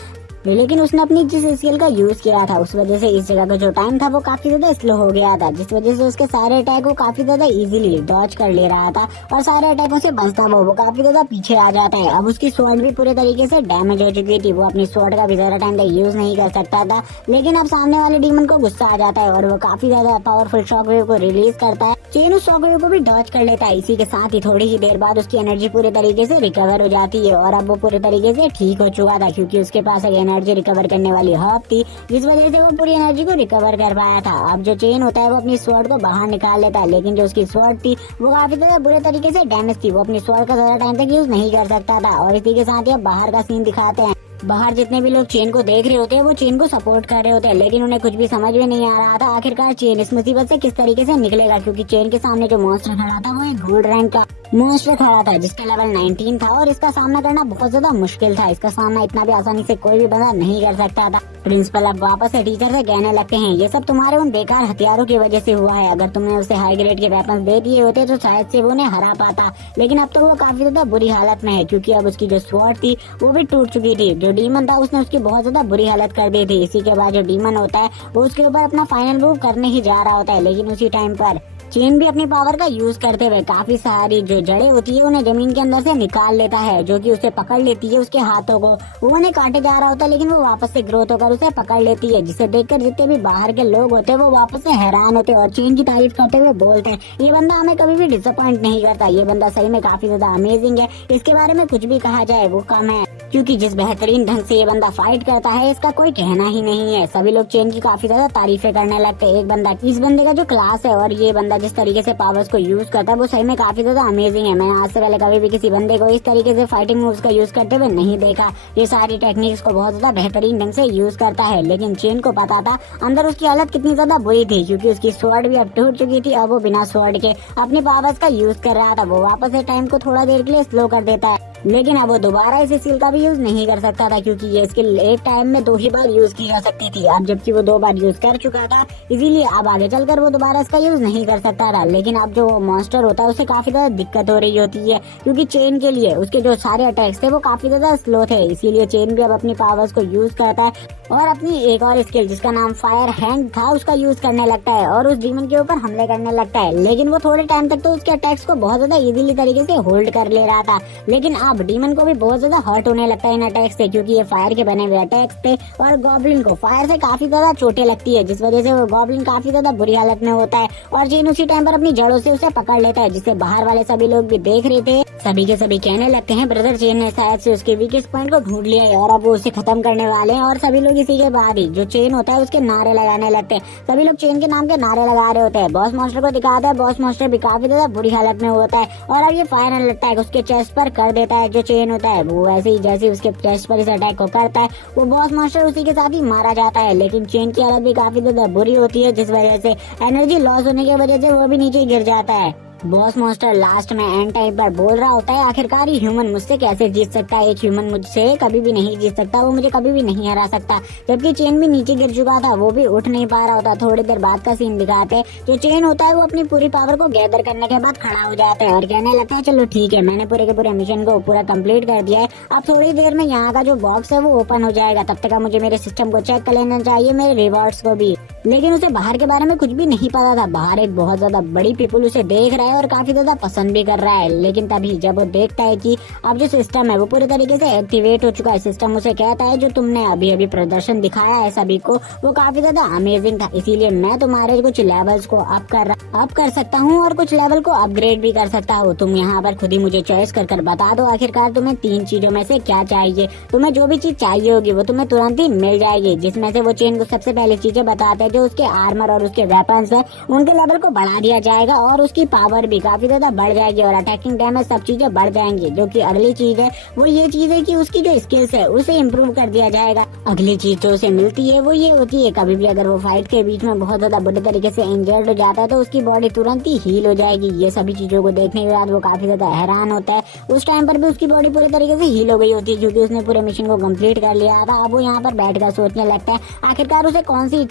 लेकिन उसने अपनी जिस स्किल का यूज किया था उस वजह से इस जगह का जो टाइम था वो काफी ज्यादा स्लो हो गया था, जिस वजह से उसके सारे अटैक वो काफी ज्यादा इजीली डॉज कर ले रहा था और सारे अटैकों से बचता वो काफी ज्यादा पीछे आ जाता है। अब उसकी स्वॉर्ड भी पूरे तरीके से डैमेज हो चुकी थी, वो अपनी स्वॉर्ड का भी ज्यादा टाइम तक यूज नहीं कर सकता था। लेकिन अब सामने वाले डीमन को गुस्सा आ जाता है और वो काफी ज्यादा पावरफुल शॉकवेव को रिलीज करता है। चेन उस शॉकवेव को भी डॉज कर लेता है। इसी के साथ ही थोड़ी ही देर बाद उसकी एनर्जी पूरे तरीके से रिकवर हो जाती है और अब वो पूरे तरीके से ठीक हो चुका था, क्योंकि उसके पास एक एनर्जी रिकवर करने वाली हर्ब थी, जिस वजह से वो पूरी एनर्जी को रिकवर कर पाया था। अब जो चेन होता है वो अपनी स्वॉर्ड को बाहर निकाल लेता है, लेकिन जो उसकी स्वॉर्ड थी वो काफी ज्यादा बुरे तरीके से डैमेज थी। वो अपनी स्वॉर्ड का ज्यादा टाइम तक यूज नहीं कर सकता था। और इसी के साथ ही अब बाहर का सीन दिखाते हैं। बाहर जितने भी लोग चेन को देख रहे होते हैं वो चेन को सपोर्ट कर रहे होते हैं, लेकिन उन्हें कुछ भी समझ में नहीं आ रहा था आखिरकार चेन इस मुसीबत से किस तरीके से निकलेगा, क्योंकि चेन के सामने जो मॉन्स्टर खड़ा था वो एक गोल्ड रैंक का मॉन्स्टर खड़ा था जिसका लेवल 19 था और इसका सामना करना बहुत ज्यादा मुश्किल था। इसका सामना इतना भी आसानी से कोई भी बंदा नहीं कर सकता था। प्रिंसिपल अब वापस से टीचर से कहने लगते हैं, ये सब तुम्हारे उन बेकार हथियारों की वजह से हुआ है। अगर तुमने उसे हाई ग्रेड के वेपन्स दे दिए होते तो शायद से वो उन्हें हरा पाता, लेकिन अब तो वो काफी ज्यादा बुरी हालत में है, क्योंकि अब उसकी जो स्वॉर्ड थी वो भी टूट चुकी थी। जो डीमन था उसने उसकी बहुत ज्यादा बुरी हालत कर दी थी। इसी के बाद जो डीमन होता है वो उसके ऊपर अपना फाइनल मूव करने ही जा रहा होता है, लेकिन उसी टाइम पर चेन भी अपनी पावर का यूज करते हुए काफी सारी जो जड़ें होती है उन्हें जमीन के अंदर से निकाल लेता है, जो कि उसे पकड़ लेती है उसके हाथों को। वो उन्हें काटे जा रहा होता है, लेकिन वो वापस से ग्रोथ होकर उसे पकड़ लेती है, जिसे देखकर जितने भी बाहर के लोग होते हैं वो वापस से हैरान होते हैं और चेन की तारीफ करते हुए बोलते हैं, ये बंदा हमें कभी भी डिसअपॉइंट नहीं करता, ये बंदा सही में काफी ज्यादा अमेजिंग है। इसके बारे में कुछ भी कहा जाए वो कम है, क्योंकि जिस बेहतरीन ढंग से ये बंदा फाइट करता है इसका कोई कहना ही नहीं है। सभी लोग चेन की काफी ज्यादा तारीफें करने लगते हैं। एक बंदा, इस बंदे का जो क्लास है और ये बंदा जिस तरीके से पावर्स को यूज करता है वो सही में काफी ज्यादा अमेजिंग है। मैंने आज से पहले कभी भी किसी बंदे को इस तरीके से फाइटिंग मूव्स का यूज करते हुए नहीं देखा। ये सारी टेक्निक्स को बहुत ज्यादा बेहतरीन ढंग से यूज करता है, लेकिन चेन को पता था अंदर उसकी हालत कितनी ज्यादा बुरी थी, क्योंकि उसकी स्वॉर्ड भी अब टूट चुकी थी और वो बिना स्वॉर्ड के अपनी पावर्स का यूज कर रहा था। वो वापस से टाइम को थोड़ा देर के लिए स्लो कर देता है, लेकिन अब वो दोबारा इस स्किल का भी यूज नहीं कर सकता था, क्योंकि ये स्किल एक टाइम में 2 ही बार यूज की जा सकती थी। अब जबकि वो 2 बार यूज कर चुका था, इसीलिए अब आगे चलकर वो दोबारा इसका यूज नहीं कर सकता था। लेकिन अब जो मॉन्स्टर होता है उसे काफी ज्यादा दिक्कत हो रही होती है, क्योंकि चेन के लिए उसके जो सारे अटैक्स थे वो काफी ज्यादा स्लो थे। इसीलिए चेन भी अब अपनी पावर्स को यूज करता है और अपनी एक और स्किल जिसका नाम फायर हैंड था उसका यूज करने लगता है और उस डीमन के ऊपर हमले करने लगता है। लेकिन वो थोड़े टाइम तक तो उसके अटैक्स को बहुत ज्यादा इजीली तरीके से होल्ड कर ले रहा था, लेकिन अब डीमन को भी बहुत ज्यादा हर्ट होने लगता है इन अटैक्स से, क्योंकि ये फायर के बने हुए अटैक्स थे और गॉब्लिन को फायर से काफी ज्यादा चोटें लगती है, जिस वजह से वो गॉब्लिन काफी ज्यादा बुरी हालत में होता है और चेन उसी टाइम पर अपनी जड़ों से उसे पकड़ लेता है, जिसे बाहर वाले सभी लोग भी देख रहे थे। सभी के सभी कहने लगते हैं ब्रदर चेन ने शायद से उसके वीकेस्ट पॉइंट को ढूंढ लिया है और अब वो उसे खत्म करने वाले हैं। और सभी लोग इसी के बाद ही जो चेन होता है उसके नारे लगाने लगते हैं। सभी लोग चेन के नाम के नारे लगा रहे होते हैं। बॉस मॉन्स्टर को दिखाता है, बॉस मॉन्स्टर भी काफी ज्यादा बुरी हालत में होता है और अब ये फाइनल अटैक उसके चेस्ट पर कर देता है। जो चेन होता है वो वैसे ही जैसे उसके चेस्ट पर इस अटैक को करता है वो बॉस मॉन्स्टर उसी के साथ ही मारा जाता है, लेकिन चेन की हालत भी काफी ज्यादा बुरी होती है, जिस वजह से एनर्जी लॉस होने की वजह से वो भी नीचे गिर जाता है। बॉस मॉन्स्टर लास्ट में एंड टाइम पर बोल रहा होता है, आखिरकार ये ह्यूमन मुझसे कैसे जीत सकता है, एक ह्यूमन मुझसे कभी भी नहीं जीत सकता, वो मुझे कभी भी नहीं हरा सकता। जबकि चेन भी नीचे गिर चुका था, वो भी उठ नहीं पा रहा होता। थोड़ी देर बाद का सीन दिखाते जो चेन होता है वो अपनी पूरी पावर को गैदर करने के बाद खड़ा हो जाता है और कहने लगता है चलो ठीक है, मैंने पूरे के पूरे मिशन को पूरा कंप्लीट कर दिया है, अब थोड़ी देर में यहाँ का जो बॉक्स है वो ओपन हो जाएगा, तब तक मुझे मेरे सिस्टम को चेक कर लेना चाहिए, मेरे रिवॉर्ड्स को भी। लेकिन उसे बाहर के बारे में कुछ भी नहीं पता था। बाहर एक बहुत ज्यादा बड़ी पीपल उसे देख रहा है और काफी ज्यादा पसंद भी कर रहा है, लेकिन तभी जब वो देखता है कि अब जो सिस्टम है वो पूरे तरीके से एक्टिवेट हो चुका है, सिस्टम उसे कहता है जो तुमने अभी अभी प्रदर्शन दिखाया है सभी को वो काफी ज्यादा अमेजिंग था, इसीलिए मैं तुम्हारे कुछ लेवल्स को अप कर सकता हूँ और कुछ लेवल को अपग्रेड भी कर सकता हूँ। तुम यहाँ पर खुद ही मुझे चॉइस कर बता दो आखिरकार तुम्हें 3 चीजों में से क्या चाहिए। तुम्हें जो भी चीज चाहिए होगी वो तुम्हें तुरंत ही मिल जाएगी, जिसमें से वो चेन को सबसे पहले चीजें बताते हैं जो उसके आर्मर और उसके वेपन्स है उनके लेवल को बढ़ा दिया जाएगा और उसकी पावर भी काफी ज्यादा बढ़ जाएगी और अटैकिंग डैमेज सब चीजें बढ़ जाएंगी। जो कि अगली चीज है वो ये चीज है कि उसकी जो स्किल्स है उसे इम्प्रूव कर दिया जाएगा। अगली चीज जो उसे मिलती है वो ये होती है कभी भी अगर वो फाइट के बीच में बहुत ज्यादा बुरे तरीके से इंजर्ड हो जाता है तो उसकी बॉडी तुरंत ही हील हो जाएगी। ये सभी चीजों को देखने के बाद वो काफी ज्यादा हैरान होता है। उस टाइम पर भी उसकी बॉडी पूरे तरीके से हील हो गई होती है क्योंकि उसने पूरे मिशन को कंप्लीट कर लिया था। अब वो यहाँ पर बैठकर सोचने लगता है आखिरकार उसे कौन सी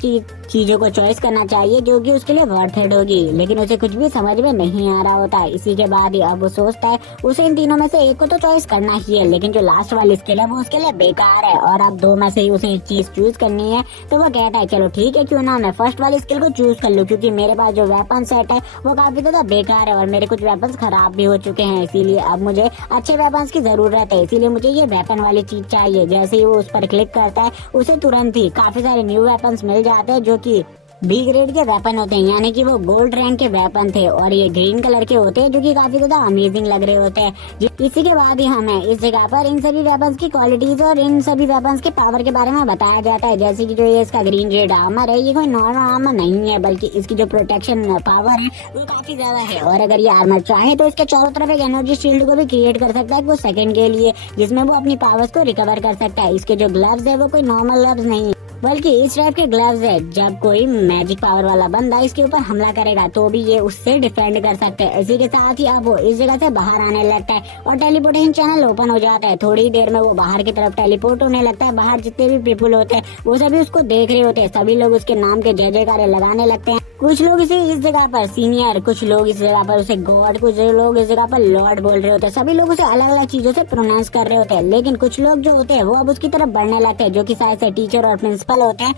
चीजों को चॉइस करना चाहिए जो कि उसके लिए वर्थ इट होगी, लेकिन उसे कुछ भी समझ में नहीं आ रहा होता है। इसी के बाद ही अब वो सोचता है उसे इन तीनों में से एक को तो चॉइस करना ही है, लेकिन जो लास्ट वाली स्किल है वो उसके लिए बेकार है और अब 2 में से ही उसे एक चीज चूज करनी है। तो वो कहता है चलो ठीक है क्यों ना मैं फर्स्ट वाली स्किल को चूज कर लूं, क्योंकि मेरे पास जो वेपन सेट है वो काफी ज्यादा बेकार है और मेरे कुछ वेपन्स खराब भी हो चुके हैं, इसीलिए अब मुझे अच्छे वेपन्स की जरूरत है, इसीलिए मुझे ये वेपन वाली चीज चाहिए। जैसे ही वो उस पर क्लिक करता है उसे तुरंत ही काफी सारे न्यू वेपन्स मिल जाते हैं जो कि बी ग्रेड के वेपन होते हैं, यानी कि वो गोल्ड रैंक के वेपन थे और ये ग्रीन कलर के होते हैं जो कि काफी ज्यादा अमेजिंग लग रहे होते हैं। इसी के बाद ही हमें इस जगह पर इन सभी वेपन्स की क्वालिटीज और इन सभी वेपन्स के पावर के बारे में बताया जाता है। जैसे कि जो ये इसका ग्रीन रेड आर्मर है, ये कोई नॉर्मल आर्मर नहीं है, बल्कि इसकी जो प्रोटेक्शन पावर है वो काफी ज्यादा है। और अगर ये आर्मर चाहे तो इसके चारों तरफ एक एनर्जी शील्ड को भी क्रिएट कर सकता है कुछ सेकंड के लिए, जिसमें वो अपनी पावर्स को रिकवर कर सकता है। इसके जो ग्लव्स है वो कोई नॉर्मल ग्लव्स नहीं, बल्कि इस टाइप के ग्लव्स है, जब कोई मैजिक पावर वाला बंदा इसके ऊपर हमला करेगा तो भी ये उससे डिफेंड कर सकते हैं। इसी के साथ ही अब वो इस जगह से बाहर आने लगता है और टेलीपोर्टेशन चैनल ओपन हो जाता है। थोड़ी देर में वो बाहर की तरफ टेलीपोर्ट होने लगता है। बाहर जितने भी पीपल होते हैं वो सभी उसको देख रहे होते हैं। सभी लोग उसके नाम के जय जयकारे लगाने लगते हैं। कुछ लोग इसे इस जगह पर सीनियर, कुछ लोग इस जगह पर उसे गॉड, कुछ लोग इस जगह पर लॉर्ड बोल रहे होते हैं। सभी लोग उसे अलग अलग चीजों से प्रोनाउंस कर रहे होते हैं। लेकिन कुछ लोग जो होते हैं वो अब उसकी तरफ बढ़ने लगते हैं, जो कि शायद से टीचर और प्रिंसिपल होते हैं,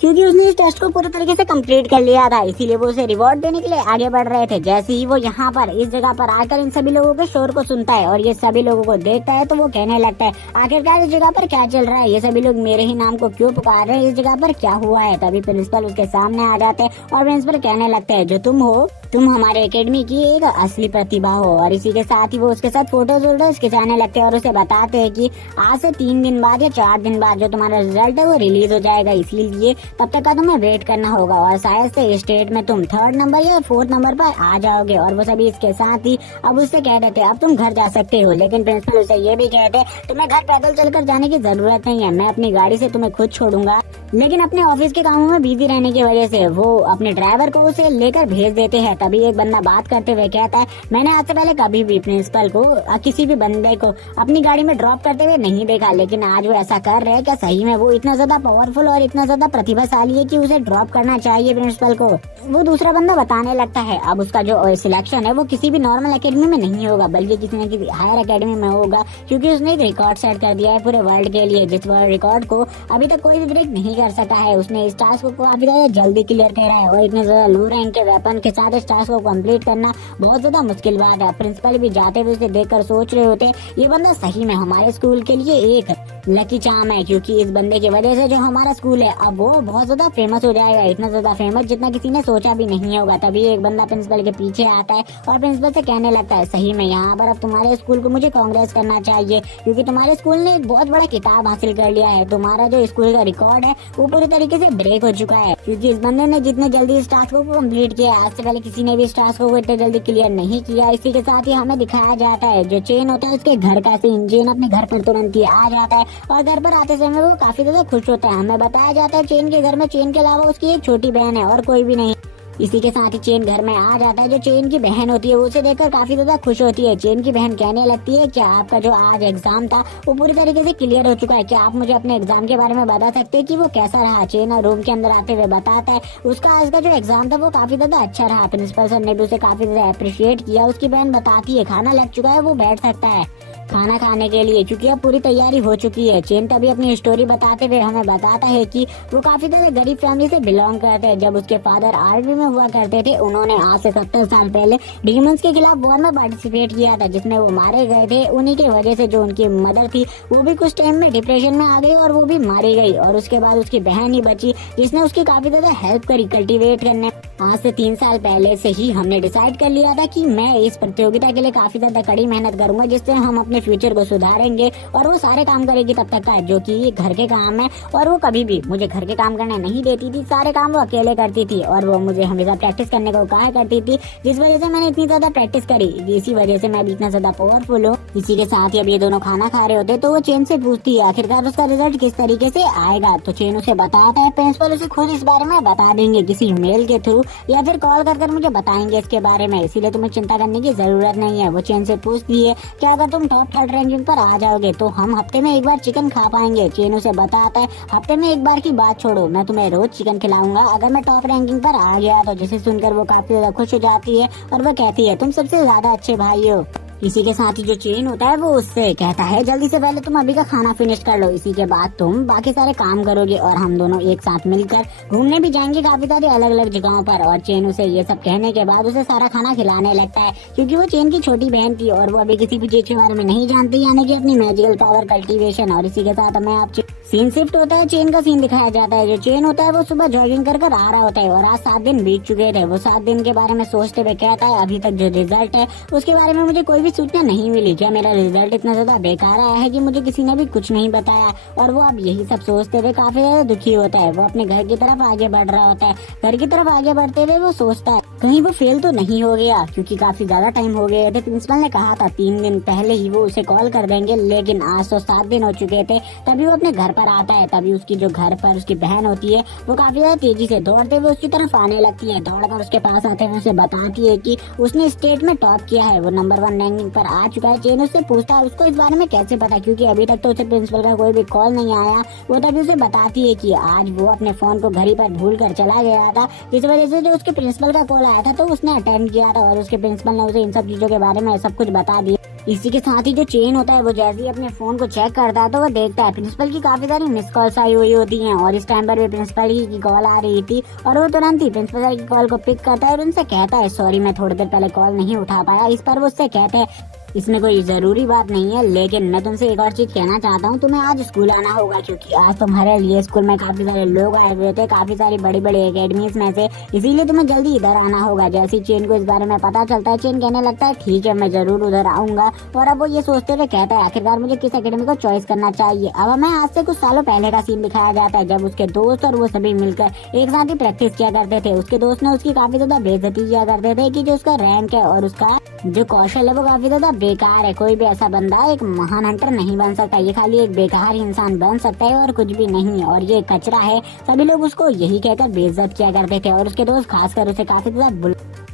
क्योंकि उसने इस टेस्ट को पूरे तरीके से कंप्लीट कर लिया था। इसीलिए वो उसे रिवॉर्ड देने के लिए आगे बढ़ रहे थे। जैसे ही वो यहाँ पर इस जगह पर आकर इन सभी लोगों के शोर को सुनता है और ये सभी लोगों को देखता है, तो वो कहने लगता है आखिरकार इस जगह पर क्या चल रहा है, ये सभी लोग मेरे ही नाम को क्यों पुकार रहे हैं, इस जगह पर क्या हुआ है। तभी प्रिंसिपल उसके सामने आ जाते हैं और प्रिंसिपल कहने लगते हैं जो तुम हो, तुम हमारे एकेडमी की एक असली प्रतिभा हो। और इसी के साथ ही वो उसके साथ फोटोज वोटोज खिंचाने लगते हैं और उसे बताते हैं कि आज से 3 दिन बाद या 4 दिन बाद जो तुम्हारा रिजल्ट है वो रिलीज हो जाएगा, इसलिए तब तक का तुम्हें वेट करना होगा और शायद से स्टेट में तुम 3rd नंबर या 4th नंबर पर आ जाओगे। और वो सभी इसके साथ ही अब उससे कह देते अब तुम घर जा सकते हो। लेकिन प्रिंसिपल उसे ये भी कहते तुम्हें घर पैदल चलकर जाने की जरूरत नहीं है, मैं अपनी गाड़ी से तुम्हें खुद छोड़ूंगा। लेकिन अपने ऑफिस के कामों में बिजी रहने की वजह से वो अपने ड्राइवर को उसे लेकर भेज देते हैं। तभी एक बंदा बात करते हुए कहता है मैंने आज से पहले कभी भी प्रिंसिपल को किसी भी बंदे को अपनी गाड़ी में ड्रॉप करते हुए नहीं देखा, लेकिन आज वो ऐसा कर रहे हैं। क्या सही में वो इतना ज्यादा पावरफुल और इतना ज्यादा प्रतिभाशाली है कि उसे ड्रॉप करना चाहिए प्रिंसिपल को? वो दूसरा बंदा बताने लगता है अब उसका जो सिलेक्शन है वो किसी भी नॉर्मल एकेडमी में नहीं होगा, बल्कि किसी न किसी हायर एकेडमी में होगा, क्योंकि उसने एक रिकॉर्ड सेट कर दिया है पूरे वर्ल्ड के लिए, जिस रिकॉर्ड को अभी तक कोई भी ब्रेक नहीं कर सका है। उसने इस टास्क को काफी ज्यादा जल्दी क्लियर करा है और इतने ज्यादा लो रैंक के वेपन के साथ इस टास्क को कंप्लीट करना बहुत ज्यादा मुश्किल बात है। प्रिंसिपल भी जाते हुए उसे देखकर सोच रहे होते ये बंदा सही में हमारे स्कूल के लिए एक लकी चार्म है, क्योंकि इस बंदे की वजह से जो हमारा स्कूल है अब वो बहुत ज्यादा फेमस हो जाएगा, इतना ज्यादा फेमस जितना किसी ने सोचा भी नहीं होगा। तभी एक बंदा प्रिंसिपल के पीछे आता है और प्रिंसिपल से कहने लगता है सही में यहाँ पर अब तुम्हारे स्कूल को मुझे कांग्रेस करना चाहिए, क्योंकि तुम्हारे स्कूल ने एक बहुत बड़ा किताब हासिल कर लिया है। तुम्हारा जो स्कूल का रिकॉर्ड है वो पूरी तरीके से ब्रेक हो चुका है, क्योंकि इस बंदे ने जितने जल्दी इस टास्क को कंप्लीट किया, आज से पहले किसी ने भी इस टास्क को इतने जल्दी क्लियर नहीं किया। इसी के साथ ही हमें दिखाया जाता है जो चेन होता है उसके घर का सीन। चेन अपने घर पर तुरंत ही आ जाता है और घर पर आते समय वो काफी ज्यादा खुश होता है। हमें बताया जाता है चेन के घर में चेन के अलावा उसकी एक छोटी बहन है और कोई भी नहीं। इसी के साथ ही चेन घर में आ जाता है। जो चेन की बहन होती है वो उसे देखकर काफी ज्यादा खुश होती है। चेन की बहन कहने लगती है क्या आपका जो आज एग्जाम था वो पूरी तरीके से क्लियर हो चुका है, क्या आप मुझे अपने एग्जाम के बारे में बता सकते हैं कि वो कैसा रहा? चेन रूम के अंदर आते हुए बताता है उसका आज का जो एग्जाम था वो काफी ज्यादा अच्छा रहा, प्रिंसिपल सर ने भी उसे काफी ज्यादा अप्रिशिएट किया। उसकी बहन बताती है खाना लग चुका है, वो बैठ सकता है खाना खाने के लिए, क्योंकि अब पूरी तैयारी हो चुकी है। चेन तभी अपनी स्टोरी बताते हुए हमें बताता है कि वो काफी ज्यादा गरीब फैमिली से बिलोंग करते हैं। जब उसके फादर आर्मी में हुआ करते थे, उन्होंने आज से 70 साल पहले डीमंस के खिलाफ वॉर में पार्टिसिपेट किया था, जिसमें वो मारे गए थे। उन्हीं की वजह से जो उनकी मदर थी वो भी कुछ टाइम में डिप्रेशन में आ गई और वो भी मारी गई, और उसके बाद उसकी बहन ही बची जिसने उसकी काफी ज्यादा हेल्प करी कल्टीवेट करने। आज से 3 साल पहले से ही हमने डिसाइड कर लिया था कि मैं इस प्रतियोगिता के लिए काफी ज्यादा कड़ी मेहनत करूंगा, जिससे हम अपने फ्यूचर को सुधारेंगे। और वो सारे काम करेगी तब तक का जो कि घर के काम है, और वो कभी भी मुझे घर के काम करने नहीं देती थी, सारे काम वो अकेले करती थी और वो मुझे हमेशा प्रैक्टिस करने को कहा करती थी, जिस वजह से मैंने इतनी ज्यादा प्रैक्टिस करी, इसी वजह से मैं भी इतना ज्यादा पावरफुल हूँ। इसी के साथ ही अब ये दोनों खाना खा रहे होते तो वो चेन से पूछती है आखिरकार उसका रिजल्ट किस तरीके से आएगा, तो चेन उसे बताता है प्रिंसिपल उसे खुद इस बारे में बता देंगे किसी मेल के थ्रू या फिर कॉल कर मुझे बताएंगे इसके बारे में, इसीलिए तुम्हें चिंता करने की जरूरत नहीं है। वो चेन से पूछती है क्या अगर तुम टॉप 3rd रैंकिंग पर आ जाओगे तो हम हफ्ते में एक बार चिकन खा पाएंगे? चेन उसे बताता है हफ्ते में एक बार की बात छोड़ो, मैं तुम्हें रोज चिकन खिलाऊंगा अगर मैं टॉप रैंकिंग पर आ गया तो। जिसे सुनकर वो काफी ज्यादा खुश हो जाती है और वो कहती है तुम सबसे ज्यादा अच्छे भाई हो। इसी के साथ ही जो चेन होता है वो उससे कहता है जल्दी से पहले तुम अभी का खाना फिनिश कर लो, इसी के बाद तुम बाकी सारे काम करोगे और हम दोनों एक साथ मिलकर घूमने भी जाएंगे काफी सारी अलग अलग जगहों पर। और चेन उसे ये सब कहने के बाद उसे सारा खाना खिलाने लगता है, क्योंकि वो चेन की छोटी बहन थी और वो अभी किसी भी चीज के बारे में नहीं जानती, यानी कि अपनी मैजिकल पावर कल्टीवेशन। और इसी के साथ मैं आप सीन शिफ्ट होता है, चेन का सीन दिखाया जाता है। जो चेन होता है वो सुबह जॉगिंग कर कर आ रहा होता है और आज 7 दिन बीत चुके थे। वो 7 दिन के बारे में सोचते हुए कहता है अभी तक जो रिजल्ट है उसके बारे में मुझे कोई भी सूचना नहीं मिली। क्या मेरा रिजल्ट इतना ज्यादा बेकार आया है कि मुझे किसी ने भी कुछ नहीं बताया। और वो अब यही सब सोचते हुए काफी ज्यादा दुखी होता है। वो अपने घर की तरफ आगे बढ़ रहा होता है। घर की तरफ आगे बढ़ते हुए वो सोचता है कहीं वो फेल तो नहीं हो गया, क्योंकि काफी ज्यादा टाइम हो गए थे। प्रिंसिपल ने कहा था 3 दिन पहले ही वो उसे कॉल कर देंगे, लेकिन आज तो 7 दिन हो चुके थे। तभी वो अपने घर पर आता है। तभी उसकी जो घर पर उसकी बहन होती है वो काफी ज्यादा तेजी से दौड़ते हुए उसकी तरफ आने लगती है। दौड़कर उसके पास आते हुए उसे बताती है कि उसने स्टेट में टॉप किया है, वो नंबर 1 रैंकिंग पर आ चुका है। चेन उससे पूछता है उसको इस बारे में कैसे पता, क्योंकि अभी तक तो उसे प्रिंसिपल का कोई भी कॉल नहीं आया। वो तभी उसे बताती है कि आज वो अपने फोन को घड़ी पर भूल कर चला गया था, जिस वजह से जो उसके प्रिंसिपल का कॉल आया था तो उसने अटेंड किया था और उसके प्रिंसिपल ने उसे इन सब चीजों के बारे में सब कुछ बता दिया। इसी के साथ ही जो चेन होता है वो जैसे ही अपने फोन को चेक करता है तो वो देखता है प्रिंसिपल की काफी सारी मिस कॉल्स आई हुई होती हैं और इस टाइम पर भी प्रिंसिपल ही की कॉल आ रही थी। और वो तुरंत ही प्रिंसिपल की कॉल को पिक करता है और उनसे कहता है सॉरी मैं थोड़ी देर पहले कॉल नहीं उठा पाया। इस पर वो उससे कहते हैं इसमें कोई जरूरी बात नहीं है, लेकिन मैं तुमसे एक और चीज कहना चाहता हूँ, तुम्हें आज स्कूल आना होगा क्योंकि आज तुम्हारे लिए स्कूल में काफी सारे लोग आए हुए थे, काफी सारी बड़ी बड़ी एकेडमीज में से, इसीलिए तुम्हें जल्दी इधर आना होगा। जैसे ही चेन को इस बारे में पता चलता है चेन कहने लगता है ठीक है मैं जरूर उधर आऊंगा। और अब वो ये सोचते हुए कहता है आखिरकार मुझे किस एकेडमी को चॉइस करना चाहिए। अब हमें आज से कुछ सालों पहले का सीन दिखाया जाता है जब उसके दोस्त और वो सभी मिलकर एक साथ ही प्रैक्टिस किया करते थे। उसके दोस्त ने उसकी काफी ज्यादा बेइज्जती किया करते थे कि जो उसका रैंक है और उसका जो कौशल है वो काफी ज्यादा बेकार है। कोई भी ऐसा बंदा एक महान हंटर नहीं बन सकता, ये खाली एक बेकार इंसान बन सकता है और कुछ भी नहीं, और ये कचरा है। सभी लोग उसको यही कहकर बेइज्जत किया करते थे और उसके दोस्त खासकर उसे काफी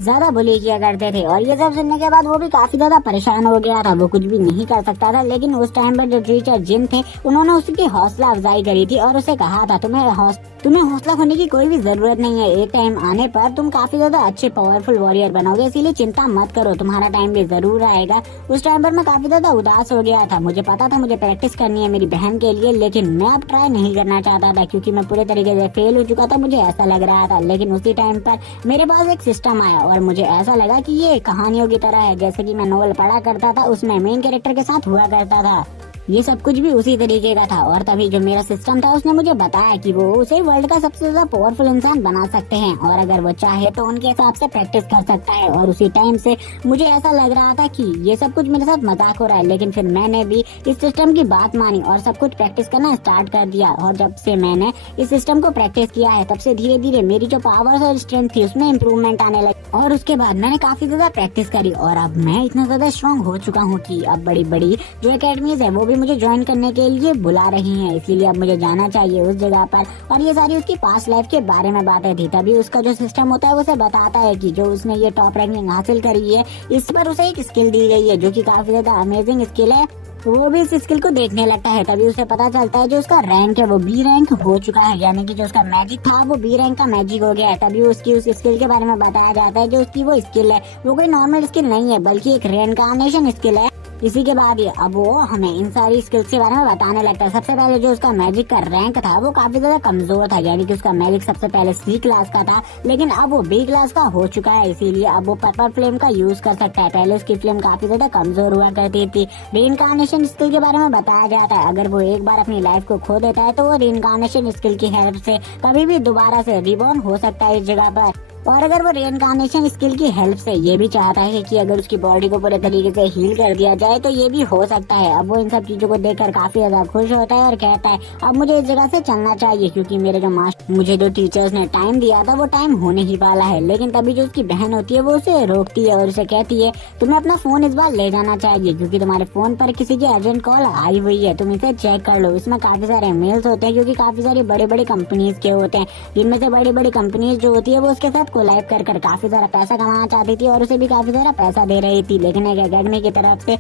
ज्यादा बुली किया करते थे। और ये सब सुनने के बाद वो भी काफी ज्यादा परेशान हो गया था। वो कुछ भी नहीं कर सकता था, लेकिन उस टाइम पर जो टीचर जिन थे उन्होंने उसकी हौसला अफजाई करी थी और उसे कहा था तुम्हें हौसला खोने की कोई भी जरूरत नहीं है, एक टाइम आने पर तुम काफी ज्यादा अच्छे पावरफुल वॉरियर बनोगे, इसीलिए चिंता मत करो, तुम्हारा टाइम भी जरूर आएगा। उस टाइम पर मैं काफी ज्यादा उदास हो गया था। मुझे पता था मुझे प्रैक्टिस करनी है मेरी बहन के लिए, लेकिन मैं अब ट्राई नहीं करना चाहता था क्योंकि मैं पूरे तरीके से फेल हो चुका था, मुझे ऐसा लग रहा था। लेकिन उसी टाइम पर मेरे पास एक सिस्टम आया और मुझे ऐसा लगा कि ये कहानियों की तरह है, जैसे कि मैं नॉवल पढ़ा करता था उसमें मेन कैरेक्टर के साथ हुआ करता था। ये सब कुछ भी उसी तरीके का था। और तभी जो मेरा सिस्टम था उसने मुझे बताया कि वो उसे वर्ल्ड का सबसे ज्यादा पावरफुल इंसान बना सकते हैं और अगर वो चाहे तो उनके हिसाब से प्रैक्टिस कर सकता है। और उसी टाइम से मुझे ऐसा लग रहा था कि ये सब कुछ मेरे साथ मजाक हो रहा है, लेकिन फिर मैंने भी इस सिस्टम की बात मानी और सब कुछ प्रैक्टिस करना स्टार्ट कर दिया। और जब से मैंने इस सिस्टम को प्रैक्टिस किया है तब से धीरे धीरे मेरी जो पावर्स और स्ट्रेंथ थी उसमें इम्प्रूवमेंट आने लगी। और उसके बाद मैंने काफी ज्यादा प्रैक्टिस करी और अब मैं इतना ज्यादा स्ट्रॉन्ग हो चुका हूँ कि अब बड़ी बड़ी जो अकेडमीज है वो भी मुझे ज्वाइन करने के लिए बुला रही हैं, इसीलिए अब मुझे जाना चाहिए उस जगह पर। और ये सारी उसकी पास्ट लाइफ के बारे में बातें थी। तभी उसका जो सिस्टम होता है वो उसे बताता है कि जो उसने ये टॉप रैंकिंग हासिल करी है इस पर उसे एक स्किल दी गई है जो कि काफी ज्यादा अमेजिंग स्किल है। वो भी इस स्किल को देखने लगता है। तभी उसे पता चलता है जो उसका रैंक है वो बी रैंक हो चुका है, यानी कि जो उसका मैजिक था वो बी रैंक का मैजिक हो गया है। तभी उसकी उस स्किल के बारे में बताया जाता है जो उसकी वो स्किल है वो कोई नॉर्मल स्किल नहीं है बल्कि एक रेइनकार्नेशन स्किल है। इसी के बाद ये अब वो हमें इन सारी स्किल्स के बारे में बताने लगता है। सबसे पहले जो उसका मैजिक का रैंक था वो काफी ज्यादा कमजोर था, यानी कि उसका मैजिक सबसे पहले सी क्लास का था, लेकिन अब वो बी क्लास का हो चुका है, इसीलिए अब वो पर्पल फ्लेम का यूज कर सकता है। पहले उसकी फ्लेम काफी ज्यादा कमजोर हुआ करती थी। रीइंकार्नेशन स्किल के बारे में बताया जाता है अगर वो एक बार अपनी लाइफ को खो देता है तो वो रीइंकार्नेशन स्किल की हेल्प से कभी भी दोबारा से रिबॉर्न हो सकता है इस जगह पर। और अगर वो रीइंकार्नेशन स्किल की हेल्प से ये भी चाहता है कि अगर उसकी बॉडी को पूरे तरीके से हील कर दिया जाए तो ये भी हो सकता है। अब वो इन सब चीजों को देखकर काफी ज्यादा खुश होता है और कहता है अब मुझे इस जगह से चलना चाहिए क्योंकि मेरे जो मास्टर मुझे जो टीचर्स ने टाइम दिया था वो टाइम होने ही वाला है। लेकिन तभी जो उसकी बहन होती है वो उसे रोकती है और उसे कहती है तुम्हें अपना फोन इस बार ले जाना चाहिए क्योंकि तुम्हारे फोन पर किसी की अर्जेंट कॉल आई हुई है, तुम इसे चेक कर लो। इसमें काफी सारे मेल्स होते हैं क्योंकि काफी सारी बड़ी बड़ी कंपनीज के होते हैं, जिनमें से बड़ी बड़ी कंपनीज जो होती है वो उसके साथ कोलैब कर काफी सारा पैसा कमाना चाहती थी और उसे भी काफी सारा पैसा दे रही थी, लेकिन एक एकेडमी की तरफ से